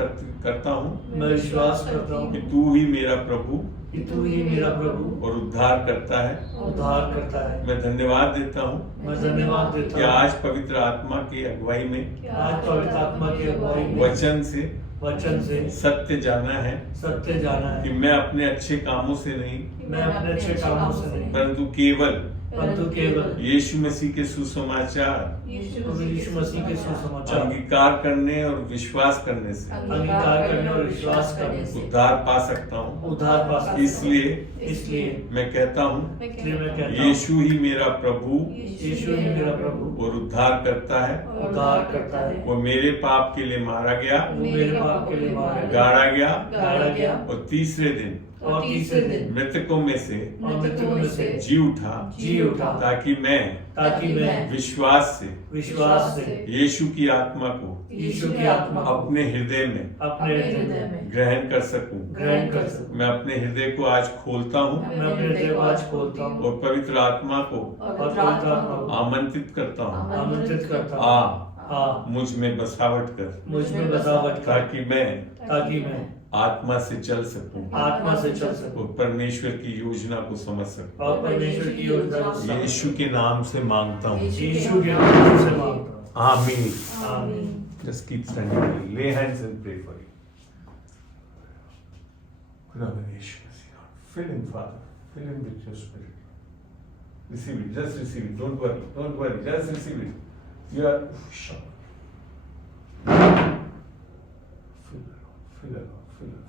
करता हूँ मैं विश्वास करता हूँ कि तू ही मेरा प्रभु कि तू ही मेरा प्रभु और उद्धार करता है। उद्धार करता है। मैं धन्यवाद देता हूँ मैं धन्यवाद कि देता हूँ आज पवित्र आत्मा की अगुवाई में, आज पवित्र आत्मा की अगुवाई में वचन से सत्य जाना है जाना कि है मैं अपने अच्छे कामों से नहीं, मैं अपने अच्छे कामों से नहीं परंतु केवल यीशु मसीह के सुसमाचार प्रभु यीशु मसीह के सुसमाचार अंगीकार करने और विश्वास करने से अंगीकार करने और विश्वास करने से उद्धार पा सकता हूँ। उद्धार पा सकता हूँ। इसलिए मैं कहता हूँ, इसलिए मैं कहता हूँ, यीशु ही मेरा प्रभु यीशु ही मेरा प्रभु और उद्धार करता है। उद्धार करता है। वो मेरे पाप के लिए मारा गया, वो मेरे पाप के लिए मारा गया, गाड़ा गाड़ा गया और तीसरे दिन और तीसरे दिन मृतकों में से मृतकों में से जी उठा ताकि मैं विश्वास से यीशु की आत्मा को यीशु की आत्मा को अपने हृदय में ग्रहण कर सकूं। मैं अपने हृदय को आज खोलता हूँ मैं अपने हृदय को आज खोलता हूँ और पवित्र आत्मा को और पवित्र आत्मा को आमंत्रित करता हूँ, आमंत्रित करता हूँ, मुझ में बसावट कर, मुझ में बसावट कर, ताकि मैं आत्मा से चल सकूं, आत्मा से चल सकूं और परमेश्वर की योजना को समझ सकूं। और परमेश्वर की योजना को समझ यीशु के नाम से मांगता हूँ, यीशु के नाम से मांगता हूँ। आमीन। आमीन। Just keep standing. Lay hands and pray for you. Lord Yeshu Masih, fill him, Father. Fill him with your spirit. Receive it. Just receive it. Don't worry. Don't worry. Just receive it. You are shocked. Fill her, fill her. Fill her.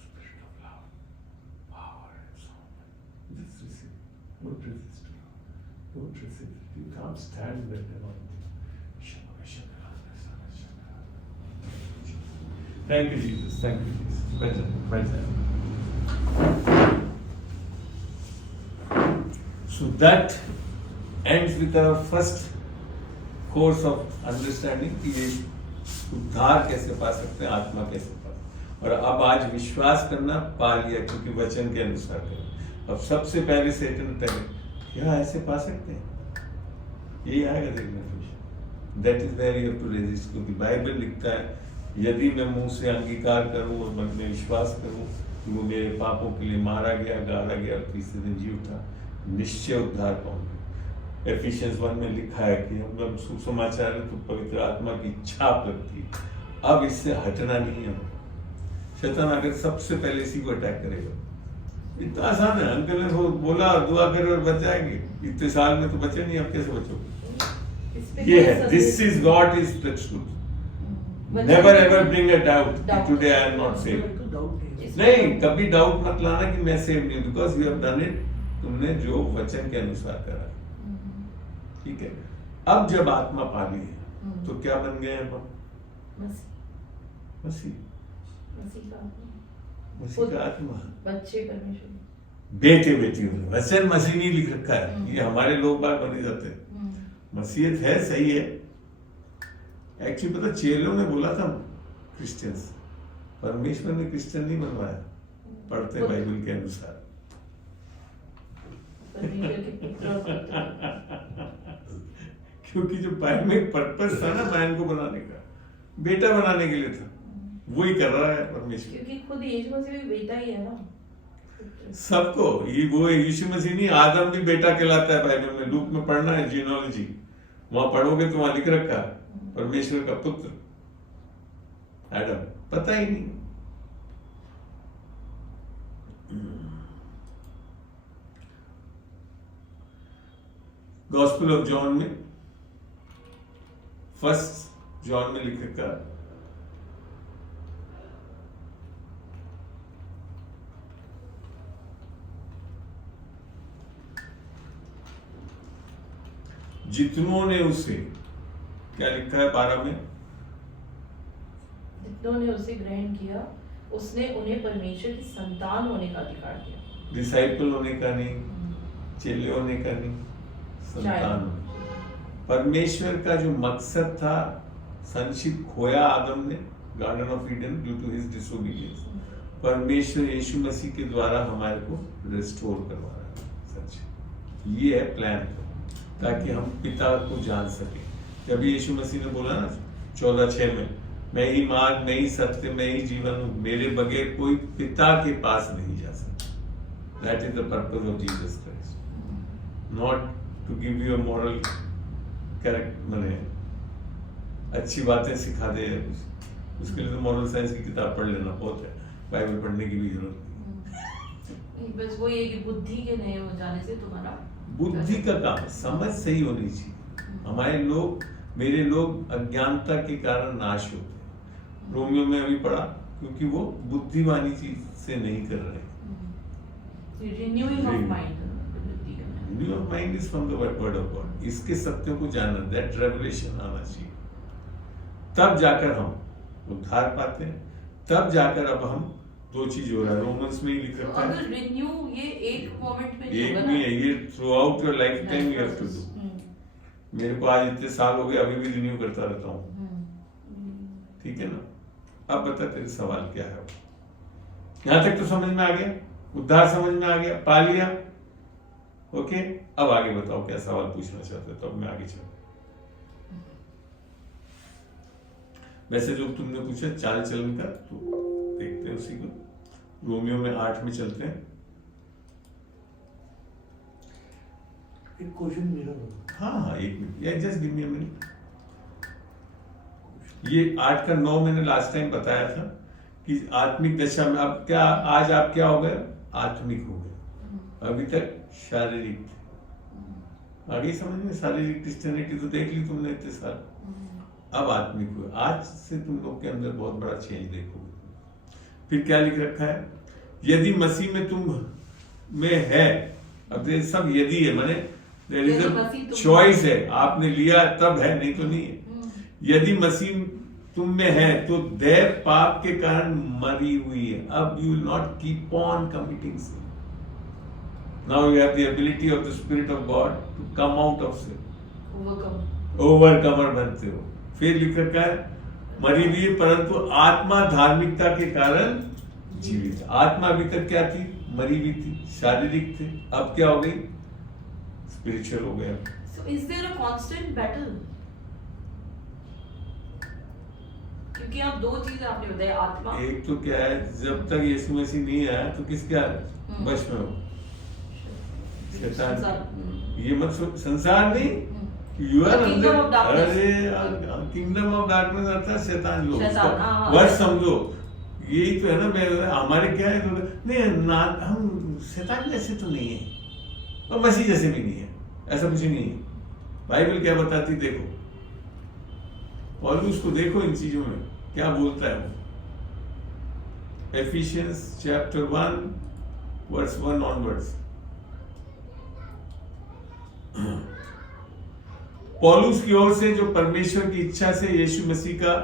Spirit of love, power and sound. Just receive. Don't resist. Don't resist. You can't stand that alone. Thank you, Jesus. Thank you, Jesus. Better. So that ends with our first course of understanding कि ये उद्धार कैसे पा सकते हैं, आत्मा कैसे पा सकते हैं। और अब आज विश्वास करना पा लिया क्योंकि वचन के अनुसार करें। अब सबसे पहले सेटन पहले क्या ऐसे पा सकते हैं, यही आएगा देखने में। That is where you have to resist, क्योंकि बाइबल लिखता है यदि मैं मुंह से अंगीकार करूं और मन में विश्वास करूं कि वो मेरे पापों के लिए मारा गया, गाड़ा गया और तीसरे दिन जी उठा, निश्चय उद्धार पाऊंगे। एफिशिएंस 1 में लिखा है कि हम जब सुसमाचार है तो पवित्र आत्मा की छाप लगती है। अब इससे हटना नहीं है। शैतान अगर सबसे पहले इसी को अटैक करेगा, इतना आसान है। अंकल ने बोला दुआ करे और बच जाएंगे, इतने साल में तो बचे नहीं, अब कैसे बचोगे? ये है, this is God is the truth. Never ever bring a doubt today I am not save. तो डाउट नहीं है। नहीं, कभी डाउट मत लाना कि मैं सेव नहीं, because you have done it, तुमने जो वचन के अनुसार करा, ठीक है। अब जब आत्मा पाली है तो क्या बन गए हम? मसीह, मसीह का आत्मा, बच्चे परमेश्वर, बेटे बेटी, वचन मसीह नहीं लिख रखा है, ये हमारे लोग बात बने जाते हैं। मसीहत है, सही है। एक्चुअली पता, चेलों ने बोला था क्रिश्चियंस, परमेश्वर ने क्रिश्चियन नहीं बनवाया, पढ़ते बाइबल के अनुसार। परमेश्वर के पुत्र क्योंकि जो बाइबल में पर्पस था ना मैन को बनाने का, बेटा बनाने के लिए था, वही कर रहा है परमेश्वर। क्योंकि खुद यीशु मसीह भी बेटा ही है ना सबको, ये वो यीशु मसीह नहीं, आदम भी बेटा कहलाता है बाइबल में। लूक में पढ़ना है जीनोलॉजी, वहां पढ़ोगे तो वहां लिख रखा परमेश्वर का पुत्र एडम, पता ही नहीं। गॉस्पेल ऑफ जॉन में, फर्स्ट जॉन में लिख रखा, जितनों ने उसे, क्या लिखा है 12 में, जितनों ने उसे ग्रहण किया उसने उन्हें परमेश्वर की संतान होने का अधिकार दिया। डिसाइपल होने का नहीं, चेले होने का नहीं, संतान होने। परमेश्वर का जो मकसद था, संक्षिप्त खोया आदम ने garden of Eden due to his disobedience, परमेश्वर यीशु मसीह के द्वारा हमारे को रिस्टोर करवा रहा है। सच ये है प्लान, ताकि हम पिता को जान सके। जब यीशु मसीह ने बोला ना 14:6 में, मैं ही मार्ग, मैं ही सत्य, मैं ही जीवन हूं, मेरे बगैर कोई पिता के पास नहीं जा सकता। That is the purpose of Jesus Christ, not to give you a moral correct, मैंने अच्छी बातें सिखा दे या कुछ, उसके लिए तो मॉरल साइंस की किताब पढ़ लेना बहुत है, बाइबल पढ़ने की भी जरूरत नहीं। बस वो ये कि बुद्धि के नए हो जाने से तुम्हारा बुद्धि का काम, समझ सही होनी चाहिए। हमारे लोग, मेरे लोग अज्ञानता के कारण नाश होते हैं। रोमियो में अभी पढ़ा, क्योंकि वो बुद्धिमानी चीज से नहीं कर रहे। Renewing of mind, Renew of mind is from the word of God. इसके सत्यों को जानना, that revelation आना चाहिए, तब जाकर हम उद्धार पाते हैं, तब जाकर अब हम दो चीज हो रहा है, रोमन्स में ही लिख रखा है। अगर रिन्यू ये एक मोमेंट में एक नहीं है, ये throughout your lifetime you have to do. मेरे को आज इतने साल हो गए, अभी भी रिन्यू करता रहता हूँ, ठीक है ना। अब बता तेरे सवाल क्या है? यहां तक तो समझ में आ गया, उद्धार समझ में आ गया, पा लिया, ओके। अब आगे बताओ क्या सवाल पूछना चाहते हो, तो अब मैं आगे चलूं। वैसे जो तुमने पूछा चाल चलन का, तो देखते हैं उसी को। रोमियो में 8 में चलते हैं। एक क्वेश्चन मेरा होगा। हाँ, एक मिनट, या just give me a minute. ये 8 का 9 मैंने लास्ट टाइम बताया था कि आत्मिक दशा में, अब क्या आज आप क्या हो गए? आत्मिक हो गए। अभी तक शारीरिक थे। आगे समझ में, शारीरिक क्रिश्चियनिटी तो देख ली तुमने इतने साल, अब आत्मिक हुए। आज से तुम लोग के अंदर बहुत बड़ा चेंज देखोगे। फिर क्या लिख रखा है? यदि मसीह में तुम में है, अब ये सब यदि है, माने देयर इज अ चॉइस है, आपने लिया तब है, नहीं तो नहीं है। यदि मसीह तुम में है तो देह पाप के कारण मरी हुई है। अब you will not keep on committing sin. Now you have the ability of the Spirit of God to come out of sin. ओवरकमर बनते हो। फिर लिख रखा है मरी हुई है, परंतु आत्मा धार्मिकता के कारण जीवित। आत्मा अभी तक क्या थी? मरी हुई थी, शारीरिक थे। अब क्या हो गई? स्पिरिचुअल हो गया। So is there a constant battle? क्योंकि आप दो चीजें आपने बताया, आत्मा, एक तो क्या है, जब तक यीशु मसीह नहीं आया तो किसके वश में हो? शैतान। ये मत संसार नहीं, you are kingdom of darkness. अरे किंगडम ऑफ डार्कनेस आता है शैतान लोग, हाँ। वर्ष समझो। यही तो है ना, मैं हमारे क्या है तो नहीं ना, हम शैतान जैसे तो नहीं है और मसीह जैसे भी नहीं है, ऐसा कुछ नहीं है। बाइबल क्या बताती देखो, पौलुस को देखो इन चीजों में, क्या बोलता है वो? Ephesians chapter 1 verse 1 onwards. पौलुस की ओर से जो परमेश्वर की इच्छा से यीशु मसीह का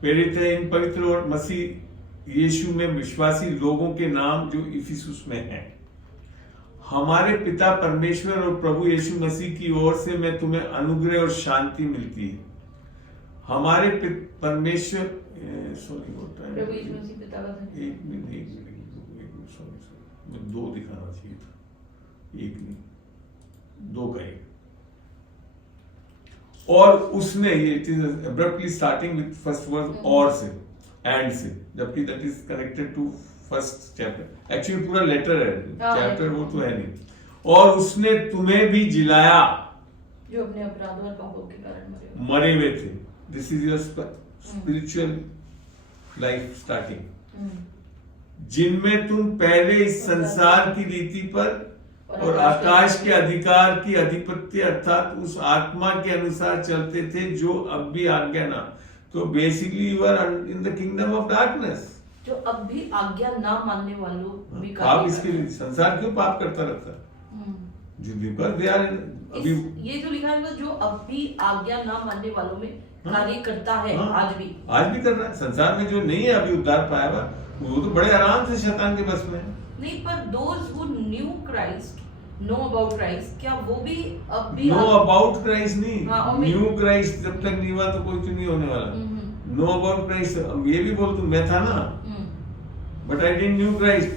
प्रेरित है, इन पवित्र और मसीह यीशु में विश्वासी लोगों के नाम जो इफिसुस में हैं, हमारे पिता परमेश्वर और प्रभु यीशु मसीह की ओर से मैं तुम्हें अनुग्रह और शांति मिलती है। हमारे परमेश्वर प्रभु यीशु मसीह पिता का धन्यवाद। एक मिनट सॉरी मैं 2 दिखाना चाहिए था, एक नहीं 2 का 1। और उसने, ये it is abruptly starting with first word और से एंड से, जबकि that is connected to first chapter. Actually पूरा लेटर है, चैप्टर वो तो है नहीं। और उसने तुम्हें भी जिलाया जो अपने अपराधों और पापों के कारण मरे हुए थे। This is your spiritual life starting, जिनमें तुम पहले इस संसार की रीति पर और आकाश के अधिकार की अधिपत्य अर्थात उस आत्मा के अनुसार चलते थे जो अब भी आज्ञा ना। तो basically you are in the kingdom of darkness, जो अब भी आज्ञा ना मानने वालों भी पाप इसके लिए संसार क्यों पाप करता रहता है? जो बिकॉज़ दे आर अभी ये जो लिखा है ना, जो अब भी आज्ञा ना मानने वालों में कार्य करता है, आज भी कर रहा है। संसार में जो नहीं है अभी उद्धार पाया हुआ, वो तो बड़े आराम से शैतान के बस में है। नहीं, पर those who knew Christ, know about Christ, क्या वो भी अब भी नो अबाउट क्राइस्ट नहीं, हाँ, न्यू क्राइस्ट जब तक नहीं हुआ तो कोई तो नहीं होने वाला। नो अबाउट क्राइस्ट, अब ये भी बोल तू मैं था ना, but I didn't knew Christ.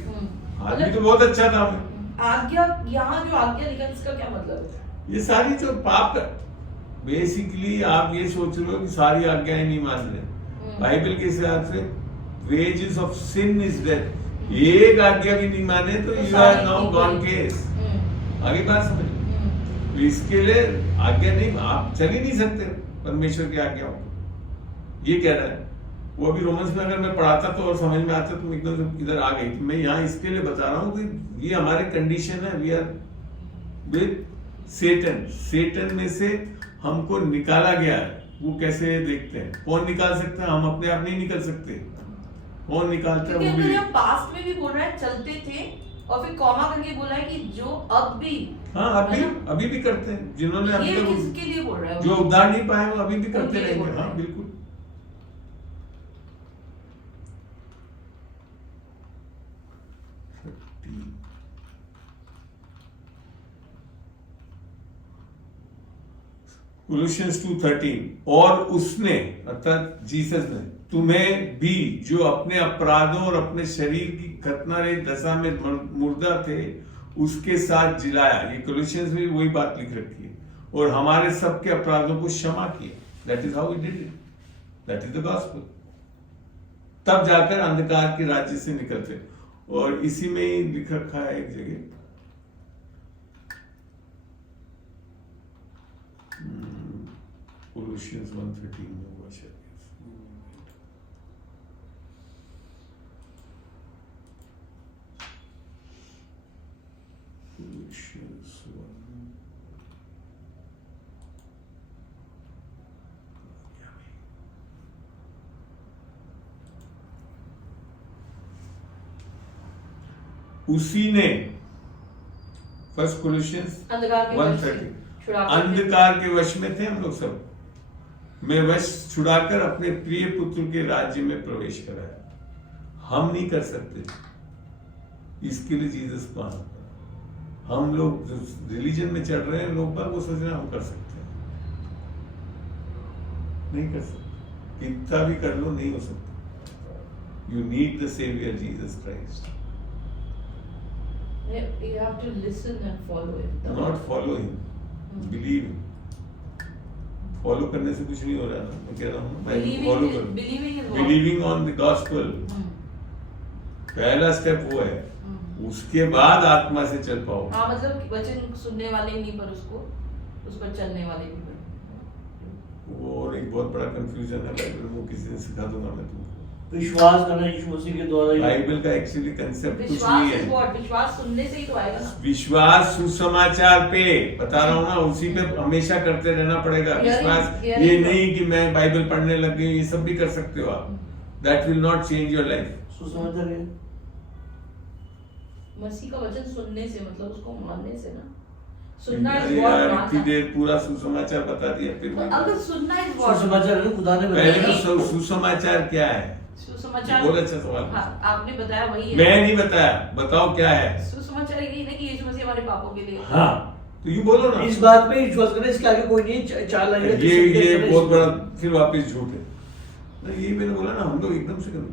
आदमी तो बहुत अच्छा था मैं। आज्ञा, यहाँ जो आज्ञा लिखा है इसका क्या मतलब है? ये सारी जो पाप का बेसिकली आप ये सोच रहे हो कि सारी आज्ञाएं नहीं मान रहे। बाइबल के हिसाब से wages of sin is death. एक आज्ञा भी नहीं माने तो you are now gone case. आगे बात समझ। तो इसके लिए आज्ञा नहीं, आप चल ही नहीं सकते परमेश्वर की आज्ञाओं को। ये कह रहा है वो। अभी रोमन्स में अगर मैं पढ़ाता तो और समझ में आता तो एकदम से इधर आ गई। मैं यहाँ इसके लिए बता रहा हूँ कि ये हमारे कंडीशन है। वी आर विद सेटन। सेटन में से हमको निकाला गया है। वो कैसे देखते हैं? कौन निकाल सकता है? हम अपने आप नहीं निकल सकते। कौन निकालता है? वो भी पास्ट में भी बोल रहा है चलते थे, और फिर कॉमा करके बोला है कि जो अब भी, हाँ अभी भी करते हैं। जिन्होंने अभी ये तक किसके लिए बोल रहा है? जो उद्धार नहीं पाए वो अभी भी करते उनके लिए रहेंगे। बोल रहा हाँ है। बिल्कुल। कोलोसियंस 2:13, और उसने अर्थात जीसस ने तुम्हें भी जो अपने अपराधों और अपने शरीर की खतनारहित दशा में मुर्दा थे उसके साथ जिलाया। ये कोलोसियंस में वही बात लिख रखी है। और हमारे सबके अपराधों को क्षमा किया। That is how he did it. That is the gospel. तब जाकर अंधकार के राज्य से निकलते। और इसी में ही लिख रखा है एक जगह, कोलोसियंस 1:13 में हुआ शायद। Colossians 1. उसी ने फर्स्ट कोलोसियंस अंधकार के वश से 1:13 छुड़ाकर अंधकार के वश में थे हम लोग सब, मैं वश छुड़ाकर अपने प्रिय पुत्र के राज्य में प्रवेश कराया। हम नहीं कर सकते, इसके लिए जीसस को आना पड़ा। हम लोग रिलीजन में चढ़ रहे हैं, लोग बाग वो सोच रहे हैं हम कर सकते हैं। नहीं कर सकते, कितना भी कर लो नहीं हो सकता। You need the saviour Jesus Christ. You have to listen and follow him. Not follow him, believe. Follow करने से कुछ नहीं हो रहा ना। मैं कह रहा हूँ फॉलो करो। बिलीविंग ऑन द गॉस्पेल पहला स्टेप वो है। उसके बाद आत्मा से चल पाओ। हाँ, मतलब वचन सुनने वाले नहीं, पर उसको उस पर चलने वाले भी। वो और एक बहुत बड़ा कंफ्यूजन है बाइबल। वो किसी ने सिखा दूंगा मैं तुमको। विश्वास करना यीशु मसीह के द्वारा ही। बाइबल का एक्चुअली कंसेप्ट कुछ नहीं है। विश्वास सुनने से ही तो आएगा ना। विश्वास सुसमाचार पे बता रहा हूँ ना, उसी पे हमेशा करते रहना पड़ेगा। विश्वास ये नहीं कि मैं बाइबल पढ़ने लग गई, ये सब भी कर सकते हो आप। That will not change your life. सुसमाचार है मसीह का वचन सुनने से मतलब उसको मानने से ना, सुनना अरे इज यार व्हाट इतनी देर पूरा सुसमाचार बता दिया फिर भी। अगर सुनना इज व्हाट सुसमाचार है खुदा ने पहले बताया तो सुसमाचार क्या है? सुसमाचार बहुत अच्छा सवाल। हाँ, आपने बताया वही है। मैं नहीं बताया, बताओ क्या है? सुसमाचार यही है कि यीशु मसीह हमारे पापों के लिए हाँ तो ये बोलो ना। इस बात पे विश्वास करना, इसके आगे कोई नहीं। चार लाइन है, ये बहुत बड़ा फिर वापस झूठ है ना। ये मैंने बोला ना, हम लोग एकदम से करें,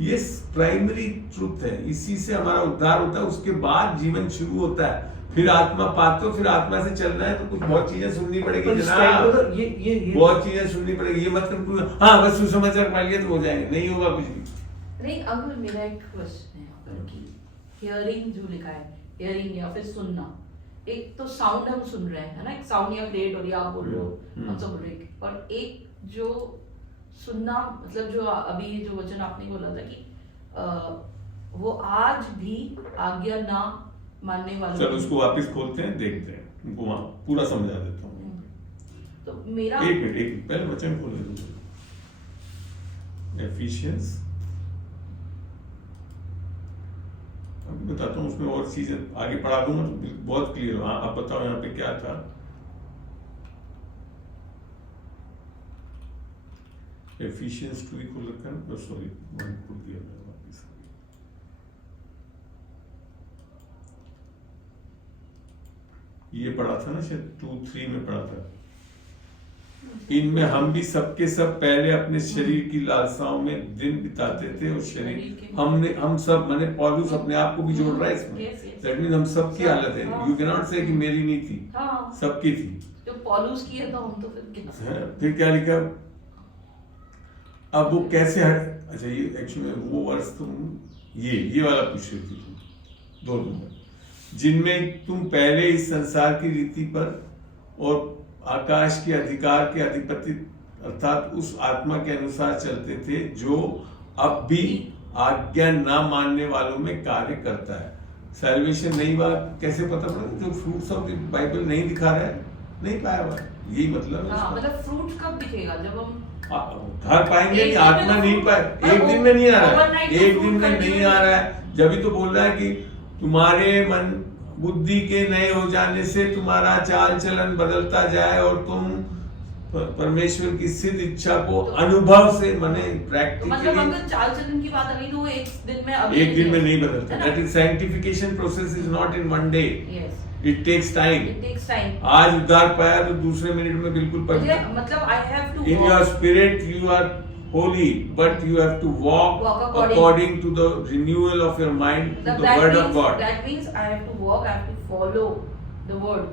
ये प्राइमरी ट्रुथ है, इसी से हमारा उद्धार होता है, उसके बाद जीवन शुरू होता है। फिर आत्मा पाते हो, फिर आत्मा से चलना है तो कुछ बहुत चीजें सुननी पड़ेगी पर इस टाइम पे जनाब, तो ये बहुत चीजें सुननी पड़ेगी। ये मत कर हाँ बस सुसमाचार पा लिया तो हो जाएंगे, नहीं होगा कुछ भी। नहीं। अब मेरा एक क्वेश्चन है यहाँ पर कि हियरिंग जो लिखा है, हियरिंग या फिर सुनना, एक तो साउंड हम सुन रहे हैं है ना, एक साउंड या क्रिएट हो रही है, आप बोल रहे हो, हम सब बोल रहे हैं, और एक जो सुनना मतलब जो अभी जो वचन आपने बोला था कि वो आज भी आज्ञा ना मानने वालों चलो उसको वापस खोलते हैं, देखते हैं, उनको वहाँ पूरा समझा देता हूँ। तो मेरा एक मिनट पहले वचन खोल दो। एफिशिएंस अभी बताता हूँ, उसमें और चीजें आगे पढ़ा दूंगा तो बहुत क्लियर हो। आप बताओ यहाँ पे क्या था। एफिशिएंस 2 खोल रखा है ना, सॉरी 1 खोल दिया मैंने वापस। ये पढ़ा था ना शायद 2-3 में पढ़ा था। इनमें हम भी सबके सब पहले अपने शरीर की लालसाओं में दिन बिताते थे और शरीर हम सब माने पौलुस अपने आप को भी जोड़ रहा है इसमें। दैट मीन हम सब की हालत है। यू कैन नॉट से कि मेरी नहीं थी, सबकी थी। जो पॉलुस की है तो हम तो फिर क्या? फिर क्या लिखा? अब वो कैसे हट, अच्छा ये एक्चुअली वो वर्ष तुम ये वाला पूछ रही थी तुम 2 नंबर, जिनमें तुम पहले इस संसार की रीति पर और आकाश के अधिकार के अधिपति अर्थात उस आत्मा के अनुसार चलते थे जो अब भी आज्ञा ना मानने वालों में कार्य करता है। सैल्वेशन नई बात कैसे पता पड़ा? जो फ्रूट्स ऑफ द बाइबल नहीं दिखा रहा है, नहीं पाया हुआ, यही मतलब है। हाँ, मतलब फ्रूट कब दिखेगा? जब हम घर पाएंगे कि आत्मा नहीं पाए, एक दिन में नहीं आ रहा है, एक दिन में नहीं आ रहा है। जब ही तो बोल रहा है कि तुम्हारे मन बुद्धि के नए हो जाने से तुम्हारा चाल चलन बदलता जाए और तुम परमेश्वर की सिद्ध इच्छा को अनुभव से माने प्रैक्टिकली, मतलब अगर चाल चलन की बात आ गई तो वो एक दिन में नहीं बदलता। That is sanctification process is not in one day. Yes. It takes time. It takes time. आज उद्धार पाया तो दूसरे मिनट में बिल्कुल मतलब I have to in your spirit you are holy, but you have to walk according to the renewal of your mind to the word of God. That means I have to walk, I have to follow the word.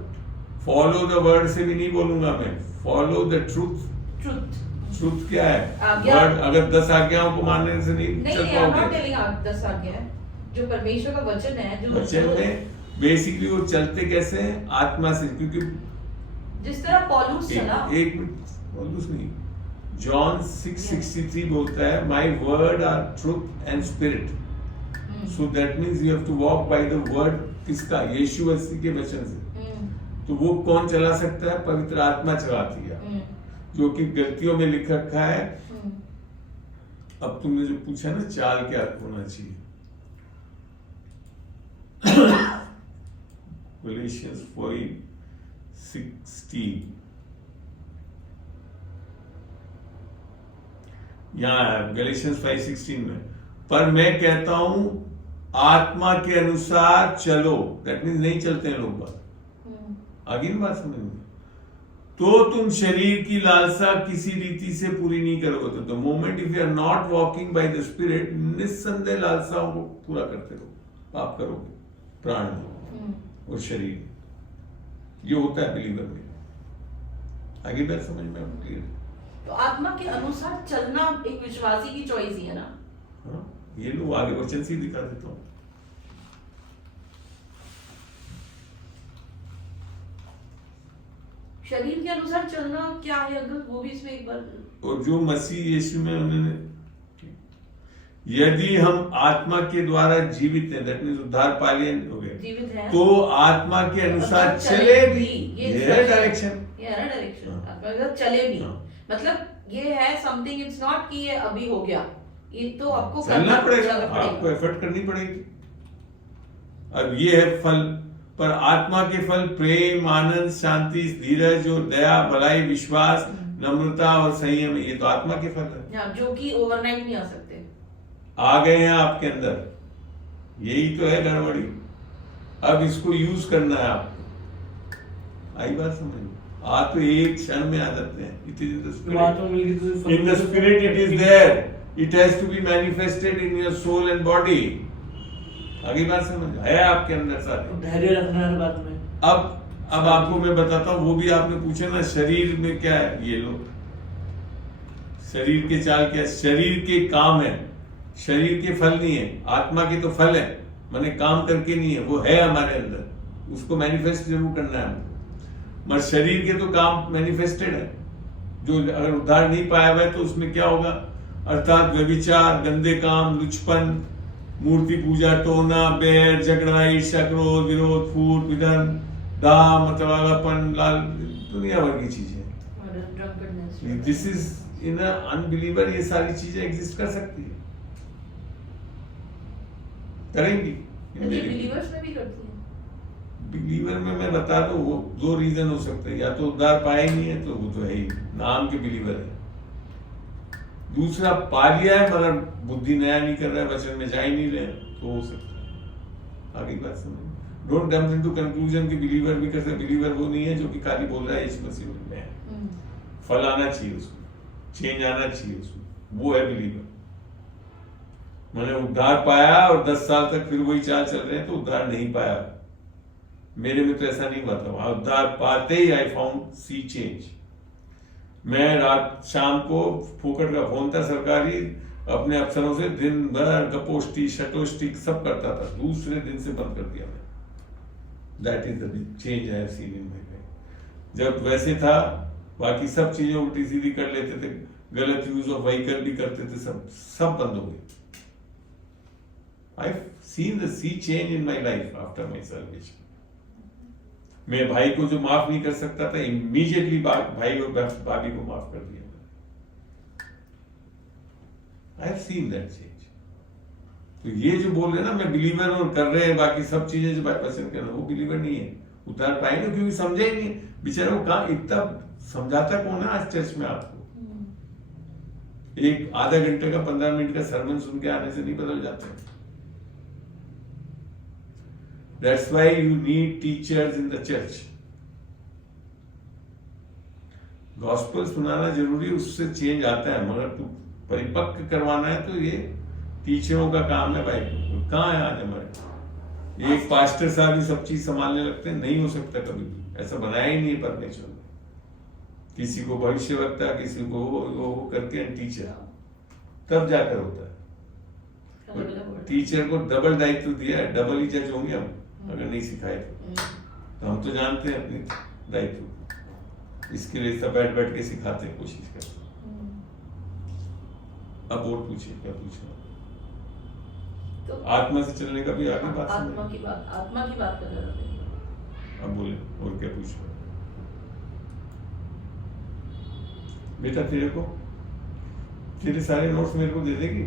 Follow the word से भी नहीं बोलूंगा मैं, follow the truth. Truth क्या है? Word अगर 10 आज्ञाओं को मानने से नहीं चल नहीं, I'm not पाओगे। telling आप 10 आज्ञा है, जो परमेश्वर का वचन है, जो वचन में बेसिकली वो चलते कैसे हैं? आत्मा से, क्योंकि जिस तरह पौलुस चला, एक मिनट, पौलुस नहीं, जॉन 6:63 बोलता है my word are truth and spirit, so that means you have to walk by the word. किसका? यीशु मसीह के वचन से। तो वो कौन चला सकता है? पवित्र आत्मा चलाती है, जो कि गलतियों में लिख रखा है। अब तुमने जो पूछा ना चाल क्या होना चाहिए, Galatians 4:16 यहाँ Galatians 5:16 में, पर मैं कहता हूं आत्मा के अनुसार चलो। दैट मीन्स नहीं चलते हैं लोग बात, आगे की बात समझ में, तो तुम शरीर की लालसा किसी रीति से पूरी नहीं करोगे। तो the moment if you are not walking by the spirit, निस्संदेह लालसाओं को पूरा करते रहो, पाप करोगे प्राण में और शरीर। ये होता है बिलीवर में। आगे बात समझ में आपको क्लियर? तो आत्मा के अनुसार चलना एक विश्वासी की चॉइस ही है ना। हाँ, ये लो आगे वचन से दिखा देता हूँ। शरीर के अनुसार चलना क्या है, अगर वो भी इसमें एक बार। और जो मसीह यीशु में उन्होंने, यदि हम आत्मा के द्वारा जीवित हैं, दैट मींस उद्धार पा लिए हो गए, जीवित है तो आत्मा के अनुसार चले भी। ये है डायरेक्शन, ये है ना डायरेक्शन। अगर चले भी, मतलब ये है समथिंग, इट्स नॉट कि ये अभी हो गया, ये तो आपको चलना पड़ेगा, करना आपको एफर्ट करनी पड़ेगी। अब ये है फल, पर आत्मा के फल प्रेम, आनंद, शांति, धीरज और दया, भलाई, विश्वास, नम्रता और संयम, ये तो आत्मा के फल है। हाँ, जो कि ओवरनाइट नहीं आ सकते। आ गए हैं आपके अंदर, यही तो है गड़बड़ी। अब इसको यूज करना है आपको। आई बात समझ में? आ तो एक क्षण में आ जाते हैं। It is in the spirit, in the spirit it is there, it has to be manifested in your soul and body. आगे बात समझ है आपके अंदर सारे। धैर्य रखना है बात में। अब आपको मैं बताता हूँ, वो भी आपने पूछा ना शरीर में क्या है, ये लो शरीर के चाल क्या है, शरीर के काम है, शरीर के फल नहीं है। आत्मा के तो फल है, माने काम करके नहीं है, वो है हमारे अंदर, उसको मैनिफेस्ट जरूर करना है हमको। मगर शरीर के तो काम मैनिफेस्टेड है, जो अगर उद्धार नहीं पाया हुआ है तो उसमें क्या होगा, अर्थात व्यभिचार, गंदे काम, लुचपन, मूर्ति पूजा, टोना, बैर, झगड़ा, ईर्ष्या, क्रोध, विरोध, फूट, विधन, दाह, मतवालापन, लाल, दुनिया भर की चीजें। दिस इज इन अनबिलीवर, ये सारी चीजें एग्जिस्ट कर सकती है, करेंगी। बिलीवर्स में भी करती हैं। बिलीवर में मैं बता दूं, वो दो रीजन हो सकते हैं, या तो उद्धार पाया ही नहीं है तो वो तो है ही नाम के बिलीवर है, दूसरा पा लिया है मगर बुद्धि नया नहीं कर रहा है, वचन में जा ही नहीं रहे, तो हो सकता है। आगे बात समझ, डोंट जंप इनटू कंक्लूजन कि बिलीवर भी कर सकते। बिलीवर वो नहीं है जो कि खाली बोल रहा है यीशु मसीह में है, फल आना चाहिए उसमें, चेंज आना चाहिए उसमें, वो है बिलीवर। मैंने उद्धार पाया और 10 साल तक फिर वही चाल चल रहे हैं तो उद्धार नहीं पाया। मेरे में तो ऐसा नहीं हुआ था, उद्धार पाते ही आई फाउंड सी चेंज। मैं रात शाम को फोकट का फोन था सरकारी, अपने अफसरों से दिन भर गपोष्टी शटोष्टी सब करता था, दूसरे दिन से बंद कर दिया मैं। That is the change I have seen in my life. जब वैसे था बाकी सब चीजें उल्टी सीधी कर लेते थे, गलत यूज ऑफ व्हीकल भी करते थे, सब बंद हो गए। I have seen the sea change in my life after my salvation. मैं भाई को जो माफ नहीं कर सकता था, इमीडिएटली भाई और भाभी को माफ कर दिया। आई हैव सीन दैट चेंज। तो ये जो बोल रहे हैं ना मैं बिलीवर और कर रहे हैं बाकी सब चीजें जो पसंद कर रहे हैं, वो बिलीवर नहीं है, उतार पाएंगे क्योंकि समझे ही नहीं बेचारे को। कहा इतना समझाता कौन है आज चर्च में आपको? एक आधा घंटे का 15 मिनट का सरमन सुन के आने से नहीं बदल जाते। That's why you need teachers in the church. Gospel सुनाना जरूरी, उससे चेंज आता है, मगर तू परिपक्व करवाना है तो ये टीचरों का काम है भाई। कहाँ है आज हमारे एक पास्टर साहब ही सब चीज संभालने लगते हैं? नहीं हो सकता कभी भी, ऐसा बनाया ही नहीं है परमेश्वर ने। किसी को भविष्यवक्ता, किसी को वो करके टीचर, तब जाकर होता है। टीचर को डबल दायित्व दिया है, डबल ही जज होंगे हम अगर नहीं सिखाए तो हम तो जानते हैं अपने दायित्व, इसके लिए सब बैठ बैठ के सिखाते हैं, कोशिश करते हैं। अब और पूछिए क्या पूछना? तो आत्मा से चलने का भी आगे बात आत्मा की बात कर रहे थे। अब बोले और क्या पूछ रहे? बेटा तेरे सारे नोट्स मेरे को दे देगी?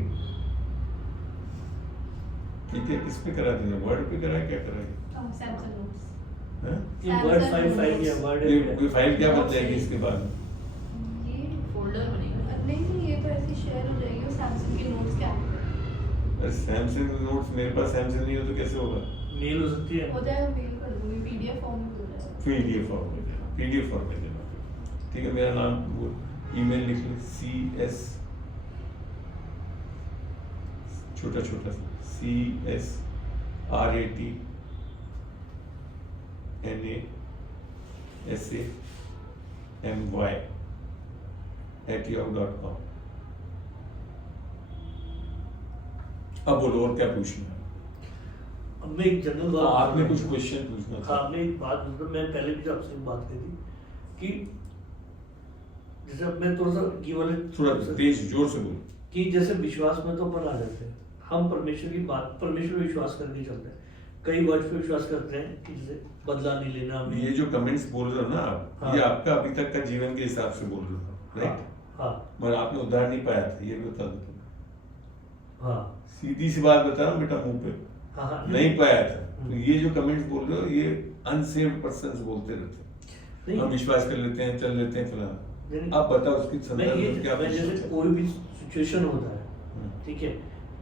ठीक है, किस पे करा देना? वर्ड पे करा, क्या करा? Samsung notes. हैं? ये वर्ड फाइल या वर्ड ये फाइल क्या बन जाएगी इसके बाद? ये फोल्डर बनेगा। नहीं, ये तो ऐसे शेयर हो जाएगी वो सैमसंग के नोट्स के ऐप अरे सैमसंग नोट्स, मेरे पास सैमसंग नहीं हो तो कैसे होगा? मेल हो सकती है, पे हो जाएगा, मेल कर दूंगी, पीडीएफ फॉर्म में हो जाएगा। पीडीएफ फॉर्म में देना। ठीक है, मेरा नाम वो ईमेल लिख लो, CS छोटा CSRATNASAMY@yahoo.com। अब बोलो और क्या पूछना है? अब मैं एक जनरल बात, आपने कुछ क्वेश्चन पूछना था? आपने एक बात, मतलब मैं पहले भी आपसे एक बात कही थी कि जैसे अब मैं थोड़ा सा ये वाले थोड़ा तेज जोर से बोलो। कि जैसे विश्वास में तो अपन आ जाते हैं, हम परमेश्वर की बात, परमेश्वर पे विश्वास करके चलते हैं, कई वर्ड पे विश्वास करते हैं कि जैसे बदला नहीं लेना हमें। ये जो कमेंट्स बोल रहे हो ना आप, हाँ। ये आपका अभी तक का जीवन के हिसाब से बोल रहे हो, राइट? हाँ, मगर आपने उद्धार नहीं पाया था, ये भी बता दो। हाँ सीधी सी बात बता रहा हूँ बेटा, मुंह पे हाँ हाँ नहीं पाया था। तो ये जो कमेंट्स बोल रहे हो ये अनसेव्ड पर्सन्स बोलते रहते हैं, नहीं। हम विश्वास कर लेते हैं, चल लेते हैं फलाना। नहीं। अब बताओ उसकी मैं संदर्भ ये में क्या मैं जैसे सोचा? कोई भी सिचुएशन होता है, ठीक है,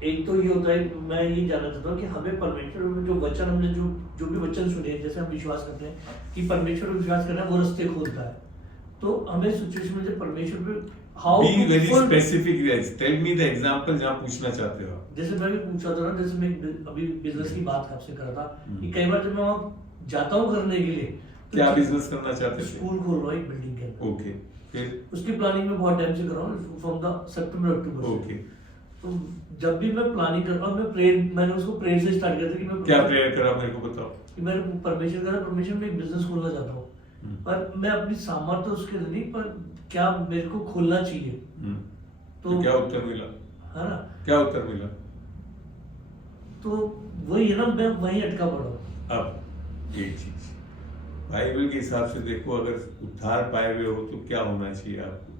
एक तो ये होता है, मैं ये जानना चाहता हूँ कि हमें परमेश्वर में जो वचन, हमने जो भी वचन सुने हैं, जैसे हम विश्वास करते हैं कि परमेश्वर पे विश्वास करना वो रास्ते खोलता है, तो हमें सिचुएशन में जब परमेश्वर पे how Be very specific guys. Tell me the example जहाँ पूछना चाहते हो आप। जैसे मैं भी पूछा था ना, जैसे मैं अभी बिजनेस की बात आपसे कर रहा था कि हम्म। कई बार जब मैं वहाँ जाता हूँ करने के लिए, तो क्या बिजनेस करना चाहते थे? स्कूल खोल रहा हूँ एक बिल्डिंग के अंदर। ओके, फिर उसकी प्लानिंग में बहुत टाइम से कर रहा हूँ, फ्रॉम द सितंबर अक्टूबर से। ओके, तो जब भी मैं प्लानिंग करता हूँ, मैं प्रेयर, मैंने उसको प्रेयर से स्टार्ट किया था कि मैं क्या प्रेयर करा मेरे को बताओ। कि मैं परमेश्वर का परमेश्वर में एक बिजनेस खोलना चाहता हूँ, पर मैं अपनी सामर्थ्य उसके लिए नहीं, पर क्या मेरे को खोलना चाहिए, तो क्या उत्तर मिला? है ना? क्या उत्तर मिला? तो वही है ना, मैं वहीं अटका पड़ा हूँ। अब एक चीज बाइबल के हिसाब से देखो, अगर उद्धार पाए हुए हो तो क्या होना चाहिए आपको?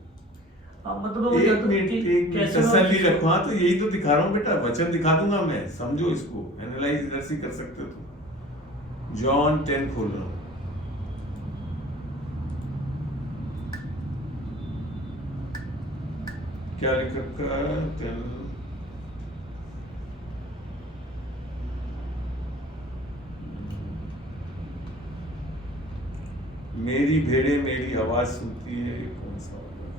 हाँ, मतलब मैं एक जानता हूँ मिनट, कि एक मिनट, कैसे मैं- तसल्ली रखो। हाँ, तो यही तो दिखा रहा हूँ बेटा, वचन दिखा दूंगा मैं, समझो इसको, एनालाइज इधर से कर सकते हो तुम। जॉन 10 खोल रहा हूँ। क्या लिख रखा है? 10 मेरी भेड़े मेरी आवाज सुनती है, ये कौन सा वाला है?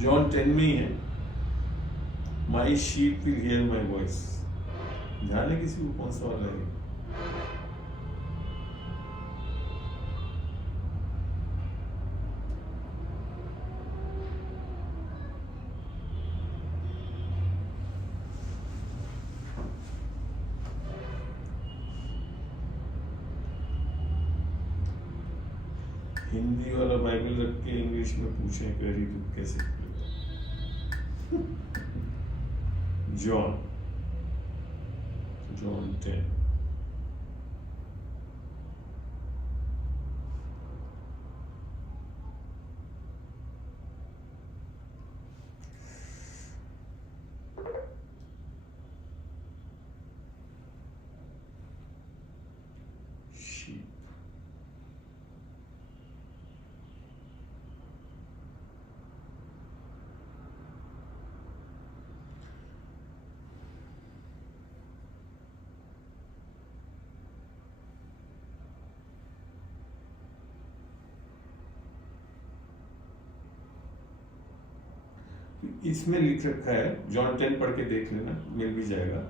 जॉन 10 में ही है, my sheep will hear my voice. ध्यान है किसी को कौन सा वाला है? हिंदी वाला बाइबल रख के इंग्लिश में पूछे करी तो कैसे खुलेगा? जॉन 10। Sheep. इसमें लिख रखा है, जॉन 10 पढ़ के देख लेना, मिल भी जाएगा।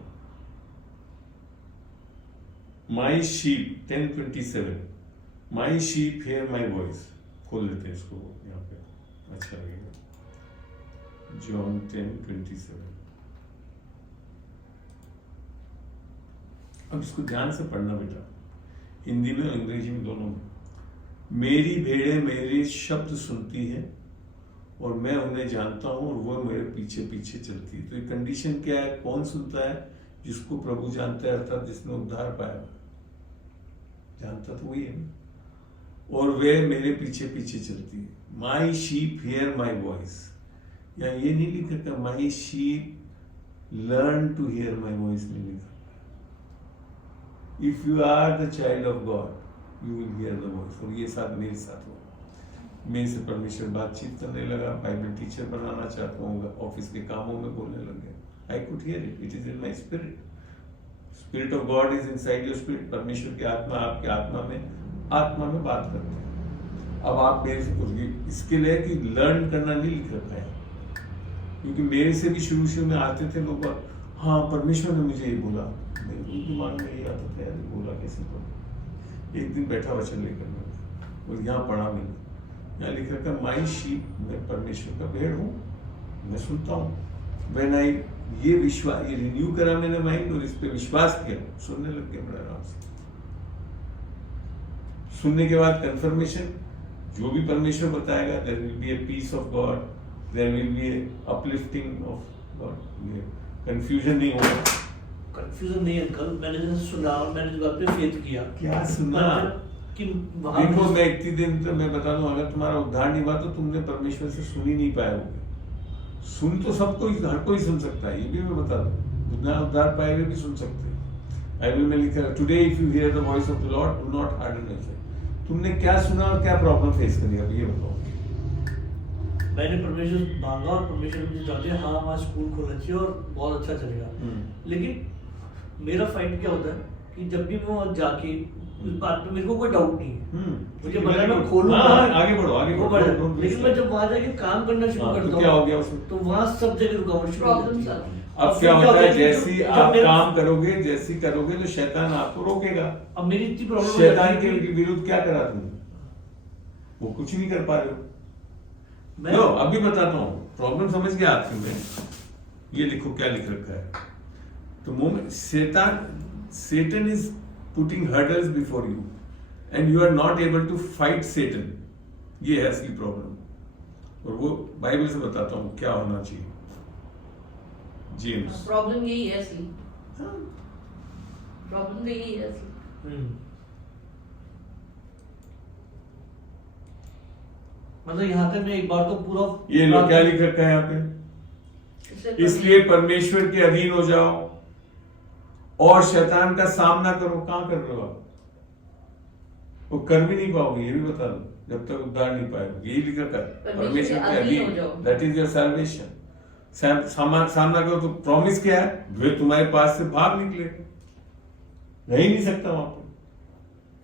My sheep 10:27, my sheep hear my voice. खोल देते हैं इसको यहाँ पे, अच्छा लगेगा। जॉन 10:27। अब इसको ध्यान से पढ़ना बेटा, हिंदी में और अंग्रेजी में, दोनों में। मेरी भेड़ें मेरे शब्द सुनती है और मैं उन्हें जानता हूं और वो मेरे पीछे पीछे चलती है। तो ये कंडीशन क्या है? कौन सुनता है? जिसको प्रभु जानता है, अर्थात जिसने उद्धार पाया। जानता तो वही है ना। और वे मेरे पीछे पीछे चलती है। My sheep hear my voice. या ये नहीं लिखा, my sheep learn to hear my voice नहीं लिखा। If you are the child of God you will hear the voice. और ये साथ मेरे साथ हो, मेरे से परमेश्वर बातचीत करने लगा, बाइबल टीचर बनाना चाहता हूँ, ऑफिस के कामों में बोलने लग गया। I could hear it, it is in my spirit. Spirit of God is inside your spirit. परमेश्वर की आत्मा आपके आत्मा में बात करते हैं। अब आप मेरे से इसके लिए कि लर्न करना नहीं लिख रखा है, क्योंकि मेरे से भी शुरू में आते थे लोग, हाँ परमेश्वर ने मुझे ये बोला, मेरे दिमाग में ये आता था, यार बोला कैसे बोला। एक दिन बैठा वचन लेकर मैं, और यहाँ पढ़ा मैंने, यहाँ लिख रखा माई शीप, मैं परमेश्वर का भेड़ हूँ, मैं सुनता हूँ। व्हेन आई ये रिन्यू करा मैंने माइंड और इस पे विश्वास किया, सुनने लग गया बड़ा आराम से। सुनने के बाद कंफर्मेशन, जो भी परमेश्वर बताएगा, there will be a peace of God, there will be a uplifting of God. Confusion नहीं होगा। कंफ्यूजन नहीं अंकल, मैंने जैसे सुना और मैंने इस बात पे फेथ किया क्या सुना? कि वहाँ देखो मैं इतनी दिन तो मैं बता दूं, अगर तुम्हारा उद्धार नहीं हुआ तो तुमने परमेश्वर से सुन ही नहीं पाए होगे। सुन तो सबको हर कोई सुन सकता है, ये भी मैं बता दूं, बिना उद्धार पाए हुए भी सुन सकते हैं। बाइबल में लिखा है, today if you here the voice of the Lord do not harden your heart. तुमने क्या सुना और क्या प्रॉब्लम फेस करी, अब ये बताओ। मैंने परमेश्वर मांगा और परमेश्वर मुझे जवाब दिया, हाँ हमारा स्कूल खोलना चाहिए और बहुत अच्छा चलेगा। लेकिन मेरा फाइट क्या होता है कि जब भी मैं वहाँ जाके इस बात पे मेरे को कोई डाउट नहीं है, मुझे पता है मैं खोलूंगा। आगे बढ़ो आगे वो बढ़ो, बढ़े, लेकिन मैं जब वहाँ जाके काम करना शुरू तो करता क्या हो हूँ गया उसमें? तो वहाँ सब जगह रुकावट शुरू हो जाती है। अब क्या होता है, कि जैसी जो आप मेरा- काम करोगे, जैसी करोगे तो शैतान आपको रोकेगा। अब मेरी इतनी प्रॉब्लम शैतान के विरुद्ध क्या करा तुमने? वो कुछ नहीं कर पा रहे हो। मैं लो अभी बताता हूँ, प्रॉब्लम समझ गया आपकी में। ये लिखो क्या लिख रखा है। तो moment Satan is putting hurdles before you and you are not able to fight Satan. ये है असली प्रॉब्लम, और वो बाइबल से बताता हूँ क्या होना चाहिए। जेम्स, प्रॉब्लम यही है असली, प्रॉब्लम तो यही है असली। मतलब यहाँ तक मैं एक बार तो पूरा ये लो क्या लिख रखा है यहाँ पे, इसलिए परमेश्वर के अधीन हो जाओ और शैतान का सामना करो। कहां कर रहे हो आप? वो कर भी नहीं पाओगे, ये भी बता दो, जब तक उद्धार नहीं पाएगा। यही लिख रखा है, परमेश्वर के अधीन, दैट इज योर सैल्वेशन। सामना करो तो प्रॉमिस क्या है? वे तुम्हारे पास से भाग निकले, रह ही नहीं सकता वहां पर।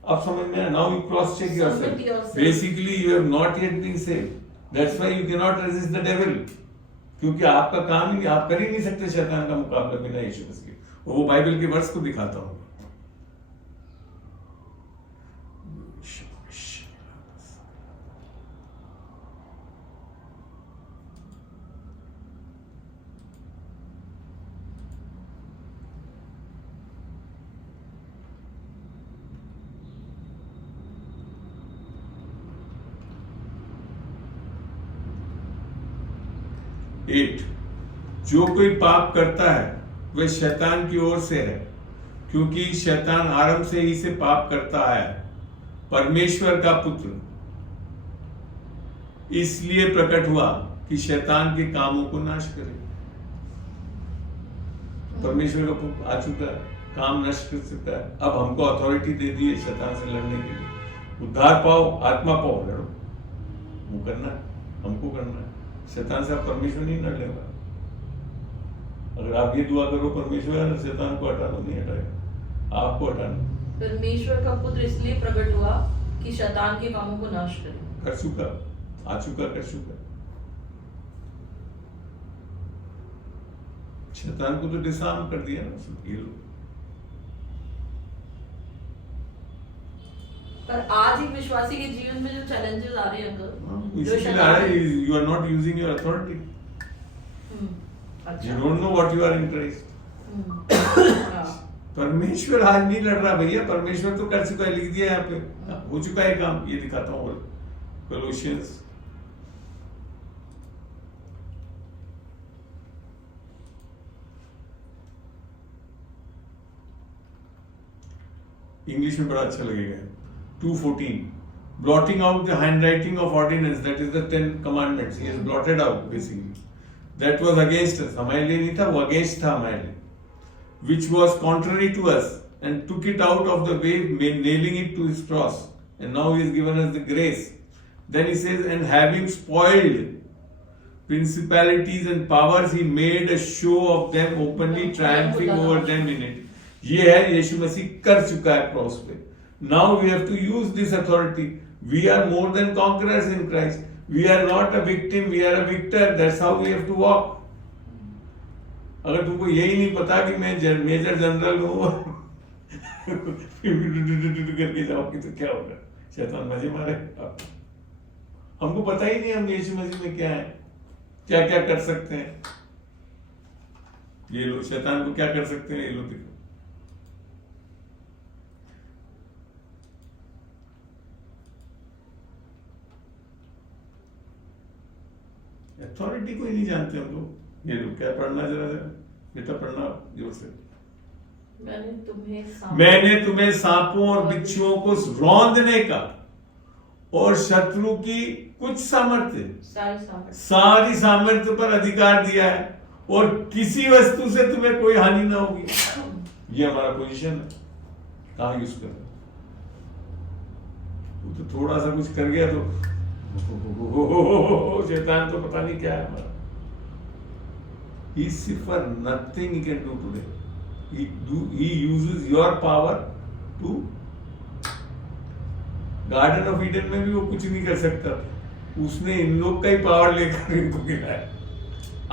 अब समझ में आया? Now you cross check yourself. Basically you have not yet been saved, that's why you can not resist the devil, क्योंकि आपका काम ही, आप कर ही नहीं सकते शैतान का मुकाबला बिना यीशु मसीह के। वो बाइबल के वर्ष को दिखाता हूं। एट, जो कोई पाप करता है वह शैतान की ओर से है, क्योंकि शैतान आरंभ से ही से पाप करता आया है। परमेश्वर का पुत्र इसलिए प्रकट हुआ कि शैतान के कामों को नाश करे। परमेश्वर का पुत्र आ चुका है, काम नष्ट कर सकता है। अब हमको अथॉरिटी दे दी है शैतान से लड़ने के लिए। उद्धार पाओ, आत्मा पाओ, लड़ो। वो करना है, हमको करना है। शैतान से आप परमेश्वर नहीं लड़ लेगा। अगर आप ये दुआ करो परमेश्वर शैतान को हटा दो, नहीं हटाएगा, आपको हटाना। परमेश्वर का पुत्र इसलिए प्रकट हुआ कि शैतान के कामों को नाश करे। कर चुका, आ चुका, कर चुका। शैतान को तो डिसआर्म कर दिया ना सब ये लोग। पर आज एक विश्वासी के जीवन में जो चैलेंजेस आ रहे हैं अंकल, जो इसीलिए आ रहा है, you are not using your authority, you don't know what you are in Christ. परमेश्वर आज नहीं लड़ रहा भैया, परमेश्वर तो कर चुका है, लिख दिया यहाँ पे, हो चुका है काम। ये दिखाता हूँ कोलोसियंस इंग्लिश में बड़ा अच्छा लगेगा। 2:14, blotting out the handwriting of ordinance, that is the 10 commandments, he has blotted out basically, that was against us, हमारे लिए नहीं था, वो against था हमारे लिए, which was contrary to us, and took it out of the way, nailing it to his cross, and now he has given us the grace. Then he says, and having spoiled principalities and powers, he made a show of them openly, triumphing over them in it. ये है यीशु मसीह कर चुका है क्रॉस पे। Now we have to use this authority. We are more than conquerors in Christ. We are not a victim, we are a victor. That's how we have to walk. अगर तुमको यही नहीं पता कि मैं मेजर जनरल हूँ करके जाओगे तो क्या होगा? शैतान मजे मारे। हमको पता ही नहीं हम यीशु मसीह में क्या है, क्या क्या कर सकते हैं। ये लोग शैतान को क्या कर सकते हैं, ये लोग देखो। अथॉरिटी को ही नहीं जानते हम लोग। ये लोग क्या पढ़ना, जरा बेटा पढ़ना जोर से। मैंने तुम्हें सांपों और बिच्छुओं को रौंदने का और शत्रु की कुछ सामर्थ्य, सारी सामर्थ्य पर अधिकार दिया है, और किसी वस्तु से तुम्हें कोई हानि ना होगी। ये हमारा पोजीशन है, कहाँ यूज कर रहे हैं। तो थोड़ा सा कुछ कर गया तो शैतान तो पता नहीं क्या है हमारा। He suffer nothing he can do today. He uses your power to garden of Eden में भी वो कुछ नहीं कर सकता था, उसने इन लोग का ही पावर लेकर इनको गिराया।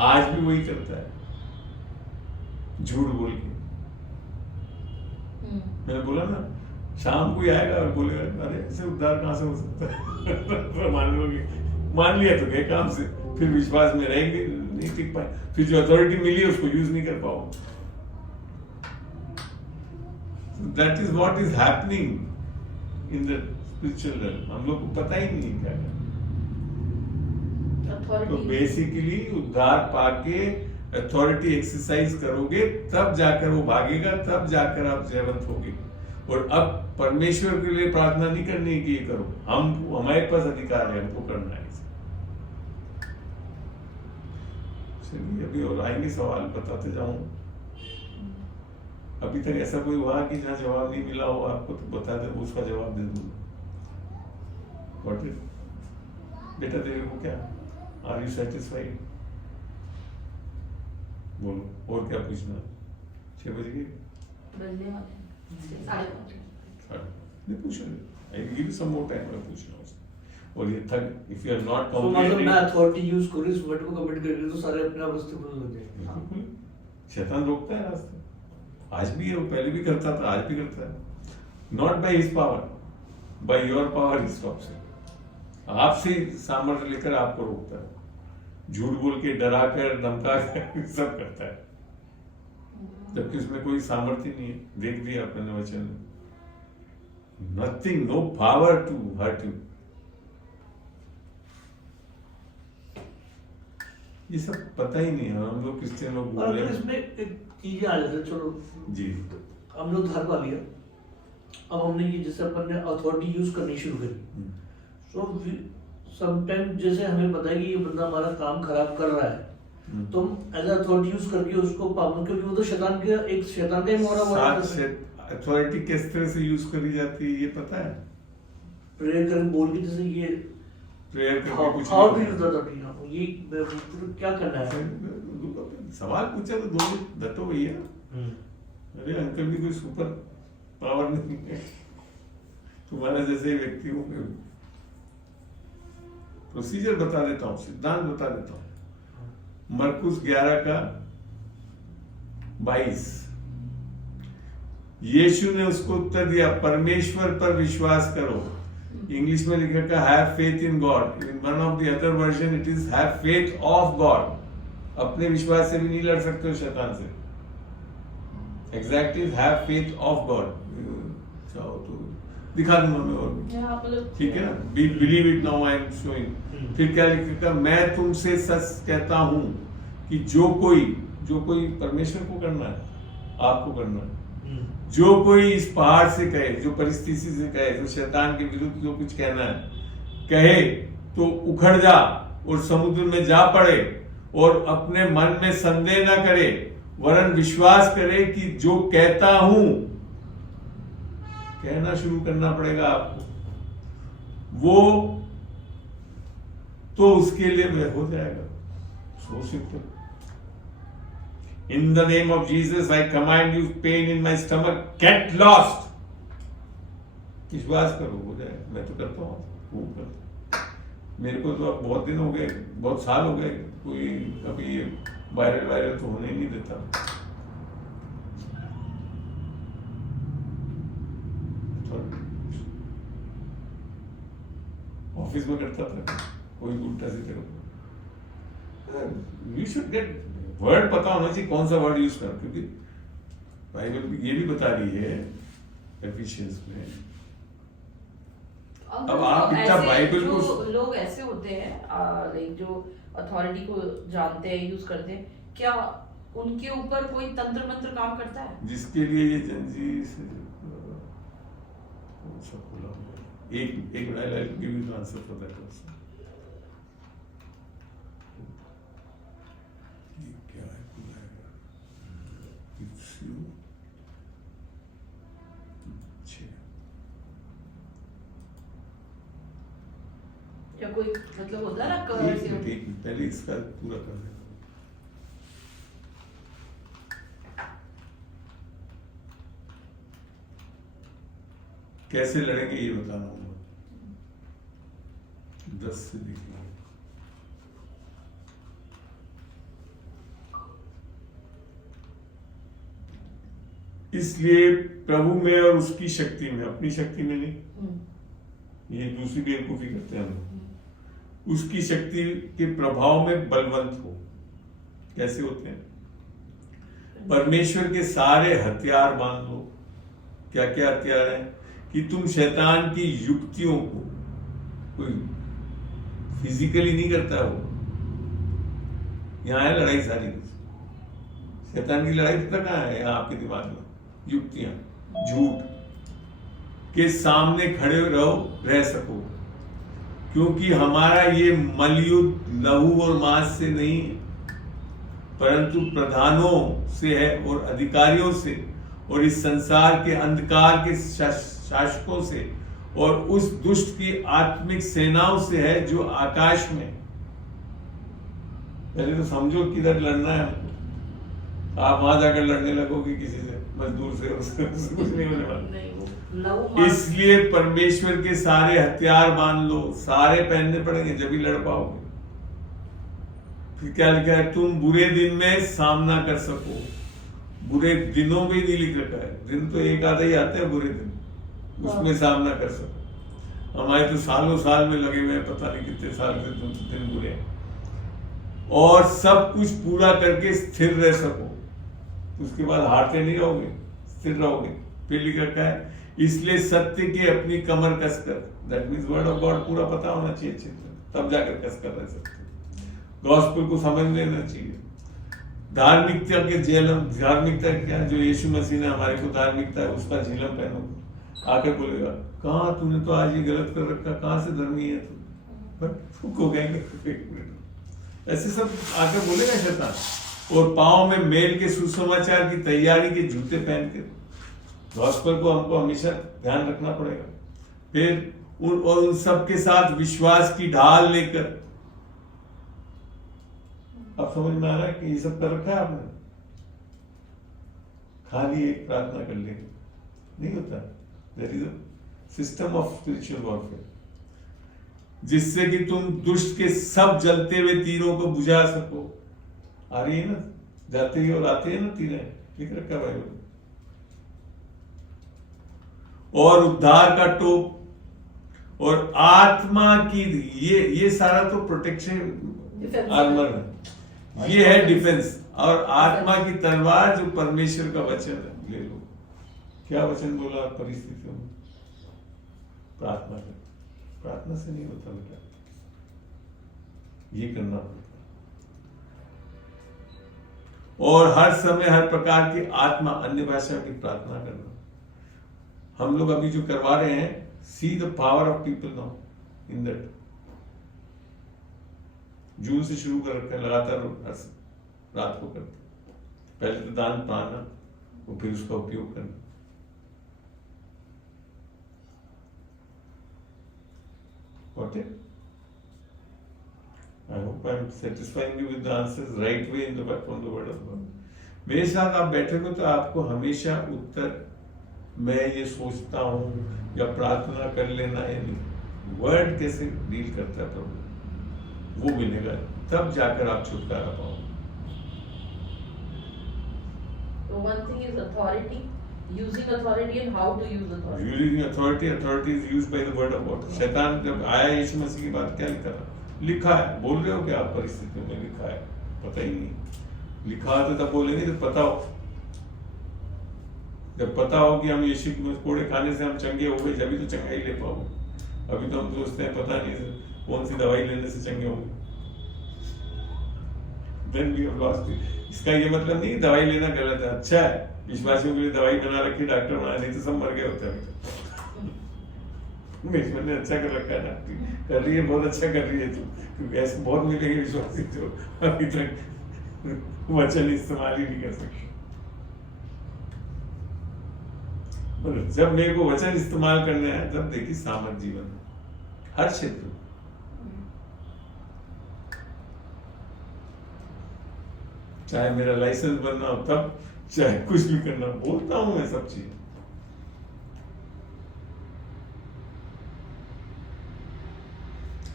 आज भी वही करता है, झूठ बोल के। मैंने बोला ना, शाम को ही आएगा और बोलेगा अरे ऐसे उद्धार कहाँ से हो सकता है। मान लिया तो गए काम से, फिर विश्वास में रहेंगे नहीं टिक पाए, फिर जो अथॉरिटी मिली उसको यूज नहीं कर पाओ। That is what is happening in the spiritual realm। हम लोग को पता ही नहीं है क्या करना। तो बेसिकली उद्धार पाके अथॉरिटी एक्सरसाइज करोगे तब जाकर वो भागेगा, तब जाकर आप जयवंत होगे। और अब परमेश्वर के लिए प्रार्थना नहीं करनी कि ये करो, हमारे पास अधिकार है, हमको करना है। चलिए अभी और आएंगे सवाल, बताते जाऊं। अभी तक ऐसा कोई हुआ कि जहाँ जवाब नहीं मिला हो आपको, तो बता दे, उसका जवाब दे दूंगा। बेटा तेरे को क्या, आर यू सेटिस्फाइड? बोलो, और क्या पूछना? 6 बज गए, नहीं पूछो, I give some more time में पूछना उससे। और ये थक, if you are not completing, मैं अथॉरिटी यूज करूं इस वर्ड को कमिट करके, तो सारे अपने आप रास्ते खुल लग जाएंगे। शैतान रोकता है रास्ते, आज भी है, वो पहले भी करता था, आज भी करता है। Not by his power, by your power he stops it. आपसे सामर्थ्य लेकर आपको रोकता है, झूठ बोल के, डरा कर, धमका कर सब करता है, जबकि उसमें कोई सामर्थ्य नहीं है। देख दिया अपने वचन में, nothing, no power to hurt you. ये सब पता ही नहीं है, हम लोग क्रिश्चियन लोग बोल रहे हैं। इसमें एक चीज आ जाती है, चलो जी, हम लोग धार पा लिया, अब हमने ये जैसे अपन ने अथॉरिटी यूज करनी शुरू करी, तो समटाइम जैसे हमें पता है कि ये बंदा हमारा काम खराब कर रहा है, तो हम एज अथॉरिटी यूज करके उसको पावन, क्योंकि वो तो शैतान का एक शैतान का ही मोहरा हुआ है। अथॉरिटी किस तरह से यूज करी जाती है ये पता है? प्रेयर करके बोल के, जैसे ये प्रेयर करके कुछ हाउ टू यूज अथॉरिटी, ये क्या करना है। सवाल पूछा तो दो दत्तो भैया, अरे अंकल भी कोई सुपर पावर नहीं है, तुम्हारे जैसे व्यक्तियों के प्रोसीजर बता देता हूँ, सिद्धांत बता देता हूँ। मरकुस 11:22, यीशु ने उसको उत्तर दिया, परमेश्वर पर विश्वास करो। इंग्लिश में लिखा था have faith in God, in one of the other version it is have faith of God. अपने विश्वास से भी नहीं लड़ सकते हो शैतान से, exact is have faith of God. चाहो तो दिखा दूंगा मैं, और ठीक है ना, believe it now I am showing. फिर क्या लिखा, मैं तुमसे सच कहता हूं कि जो कोई परमेश्वर को करना है, आपको करना है, जो कोई इस पहाड़ से कहे, जो परिस्थिति से कहे, जो शैतान के विरुद्ध जो कुछ कहना है कहे, तो उखड़ जा और समुद्र में जा पड़े, और अपने मन में संदेह न करे, वरन विश्वास करे कि जो कहता हूं, कहना शुरू करना पड़ेगा आपको, वो तो उसके लिए वह हो जाएगा। So simple. In the name of Jesus, I command you, pain in my stomach, get lost. विश्वास करो, हो जाएगा। मैं तो करता हूँ, वो करता हूँ। मेरे को तो अब बहुत दिन हो गए, बहुत साल हो गए, कोई कभी वायरल तो होने ही नहीं देता। ऑफिस में करता था, कोई उल्टा से करो। You should get वर्ड पता होना चाहिए, कौन सा वर्ड यूज कर, क्योंकि बाइबल ये भी बता रही है एफिशिएंस में। अब आप इतना बाइबल को, लोग ऐसे होते हैं लाइक जो अथॉरिटी को जानते हैं, यूज करते हैं, क्या उनके ऊपर कोई तंत्र मंत्र काम करता है? जिसके लिए ये जंजीर से सब खुला हो गया। एक I'll give you the answer for that also. ये क्या है खुला है? It's you. अच्छा। या कोई मतलब होता है ना एक मिनट, पहले इसका पूरा कर देना। कैसे लड़ेंगे ये बताना होगा। 10 से देखिए। इसलिए प्रभु में और उसकी शक्ति में, अपनी शक्ति में नहीं, ये दूसरी बेवकूफी करते हैं हम लोग। उसकी शक्ति के प्रभाव में बलवंत हो। कैसे होते हैं? परमेश्वर के सारे हथियार बांध लो। क्या क्या हथियार हैं? कि तुम शैतान की युक्तियों को, कोई फिजिकली नहीं करता वो, यहाँ है लड़ाई सारी। शैतान की लड़ाई पता कहाँ है? यहाँ आपके दिमाग में। युक्तियां, झूठ के सामने खड़े रह सको, क्योंकि हमारा ये मलयुद्ध लहू और मांस से नहीं है, परंतु प्रधानों से है और अधिकारियों से और इस संसार के अंधकार के शासकों से और उस दुष्ट की आत्मिक सेनाओं से है जो आकाश में। पहले तो समझो किधर लड़ना है हमको। आप वहां जाकर लड़ने लगोगे किसी से, मजदूर से, उससे कुछ नहीं होने वाला। इसलिए परमेश्वर के सारे हथियार बांध लो। सारे पहनने पड़ेंगे जब ही लड़ पाओगे। फिर क्या लिखा है? तुम बुरे दिन में सामना कर सको। बुरे दिनों में नहीं लिख रखा है, दिन तो एक आधा ही आते हैं बुरे दिन, उसमें सामना कर सको। हमारे तो सालों साल में लगे हुए हैं, पता नहीं कितने साल से दिन बुरे हैं। और सब कुछ पूरा करके स्थिर रह सको। उसके बाद हारते नहीं रहोगे, स्थिर रहोगे। फिर लिख रखा है, इसलिए सत्य की अपनी कमर कसकर, that means word of God पूरा पता होना चाहिए अच्छे से, तब जाकर कसकर रह सकते। गॉस्पेल को समझ लेना चाहिए। धार्मिकता के झेलम, धार्मिकता क्या, जो यीशु मसीह ने हमारे को धार्मिकता है उसका झेलम पहनो। आके बोलेगा, कहाँ तूने तो आज ये गलत कर रखा, कहाँ से धर्मी है तू? बट को कहेंगे ऐसे सब आके बोलेगा शैतान। और पाँव में मेल के सुसमाचार की तैयारी के जूते पहन के, गॉस्पेल को हमको हमेशा ध्यान रखना पड़ेगा। फिर उन सब के साथ विश्वास की ढाल लेकर। अब समझ में आ रहा है कि ये सब कर रखा है आपने? खाली एक प्रार्थना कर लेंगे नहीं होता। There is a system of spiritual warfare, जिससे कि तुम दुष्ट के सब जलते हुए तीरों को बुझा सको। आ रही है ना, जाते ही और आते हैं ना तीरें, लिख रखा है बाइबल। और उद्धार का टोप और आत्मा की, ये सारा तो प्रोटेक्शन आर्मर है, ये है डिफेंस। और आत्मा की तलवार जो परमेश्वर का वचन है, ले लो। क्या वचन बोला परिस्थितियों में? प्रार्थना कर। प्रार्थना से नहीं होता बेटा, ये करना पड़ता। और हर समय हर प्रकार की आत्मा अन्य भाषा की प्रार्थना करना। हम लोग अभी जो करवा रहे हैं, see the power of people now in that. जून से शुरू कर रखा है, लगातार रात को करते। पहले तो दान पाना और फिर उसका उपयोग करना। Got it? I hope I am satisfying you with the answers right way in the from the word of God. मेरे साथ आप बैठोगे तो आपको हमेशा उत्तर, मैं ये सोचता हूँ या प्रार्थना कर लेना है नहीं, वर्ड कैसे डील करता है प्रभु, वो मिलेगा। तब जाकर आप छुटकारा पाओगे। So one thing is authority, using authority and how to use authority. Using authority, authority is used by the word of God. शैतान जब आया यीशु मसीह की बात क्या लिखा था? लिखा है। बोल रहे हो क्या आप परिस्थितियों में? लिखा है, पता ही नहीं। लिखा तो तब बोलेंगे जब पता हो। जब पता हो कि हम यीशु के कोड़े खाने से हम चंगे हो गए, जब ही तो चंगाई ले पाओगे। अभी तो हम सोचते हैं पता नहीं कौन सी दवाई लेने से चंगे होंगे। then we have lost it. इसका ये मतलब नहीं दवाई लेना गलत है, अच्छा है, विश्वासियों के लिए दवाई बना रखी डॉक्टर बना, नहीं तो सब मर गए होते हैं। ईश्वर ने अच्छा कर रखा है, डॉक्टर कर रही है, बहुत अच्छा कर रही है तू, क्योंकि ऐसे बहुत मिलेंगे विश्वासी जो अभी तक वचन इस्तेमाल ही नहीं कर सकते। जब मेरे को वचन इस्तेमाल करना है तब देखिए सामर्थ जीवन हर क्षेत्र में। चाहे मेरा लाइसेंस बनना हो तब, चाहे कुछ भी करना, बोलता हूं मैं सब चीज।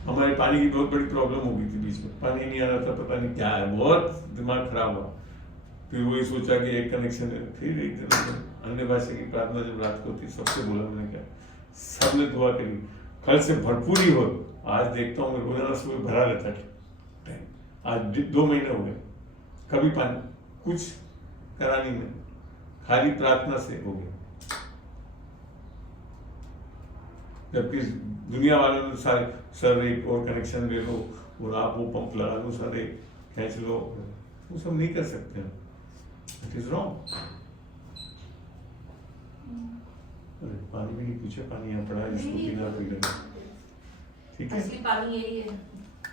हमारे पानी की बहुत बड़ी प्रॉब्लम हो गई थी बीच में, पानी नहीं आ रहा था, पता नहीं क्या है, बहुत दिमाग खराब हुआ। फिर वही सोचा कि एक कनेक्शन है, फिर एक दिन अन्य भाषा की प्रार्थना जब रात को होती सबसे बोला मैंने, क्या सबने दुआ करी कल से भरपूर ही हो। आज देखता हूँ रोजाना सुबह भरा रहता है टाइम, आज 2 महीने हो गए, कभी पानी कुछ करानी में, खाली प्रार्थना से हो गया। जबकि दुनिया वालों ने सारे सर एक और कनेक्शन ले लो और आप वो पंप लगा लो, सारे खींच लो, वो सब नहीं कर सकते हैं। It is wrong. अरे पानी भी नहीं पूछे, पानी यहाँ पड़ा है, जिसको पीना पी लेना, ठीक है। असली पानी यही है।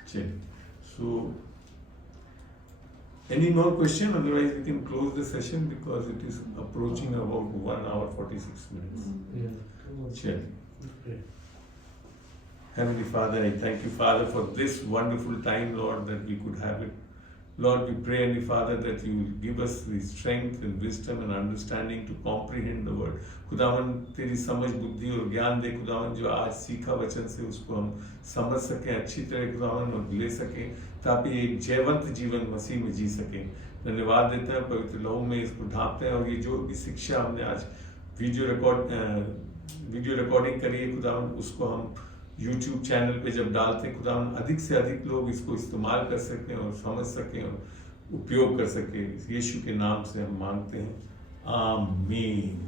चलिए, सो any more question? Otherwise we can close the session because it is approaching about 1 hour 46 minutes. Chलिए। Heavenly Father, I thank you, Father, for this wonderful time, Lord, that we could have it. Lord, we pray, Heavenly Father, that you will give us the strength and wisdom and understanding to comprehend the word. खुदावन तेरी समझ बुद्धि और ज्ञान दे खुदावन, जो आज सीखा वचन से उसको हम समझ सकें अच्छी तरह खुदावन और ले सकें, ताकि एक जयवंत जीवन मसीह में जी सकें। धन्यवाद देते हैं, पवित्र लहू में इसको ढांपते हैं, और ये जो भी शिक्षा हमने आज वीडियो रिकॉर्डिंग करी है खुदावन, उसको हम YouTube चैनल पे जब डालते हैं खुदावन, अधिक से अधिक लोग इसको इस्तेमाल कर सकें और समझ सकें और उपयोग कर सकें। यीशु के नाम से हम मांगते हैं, आमीन।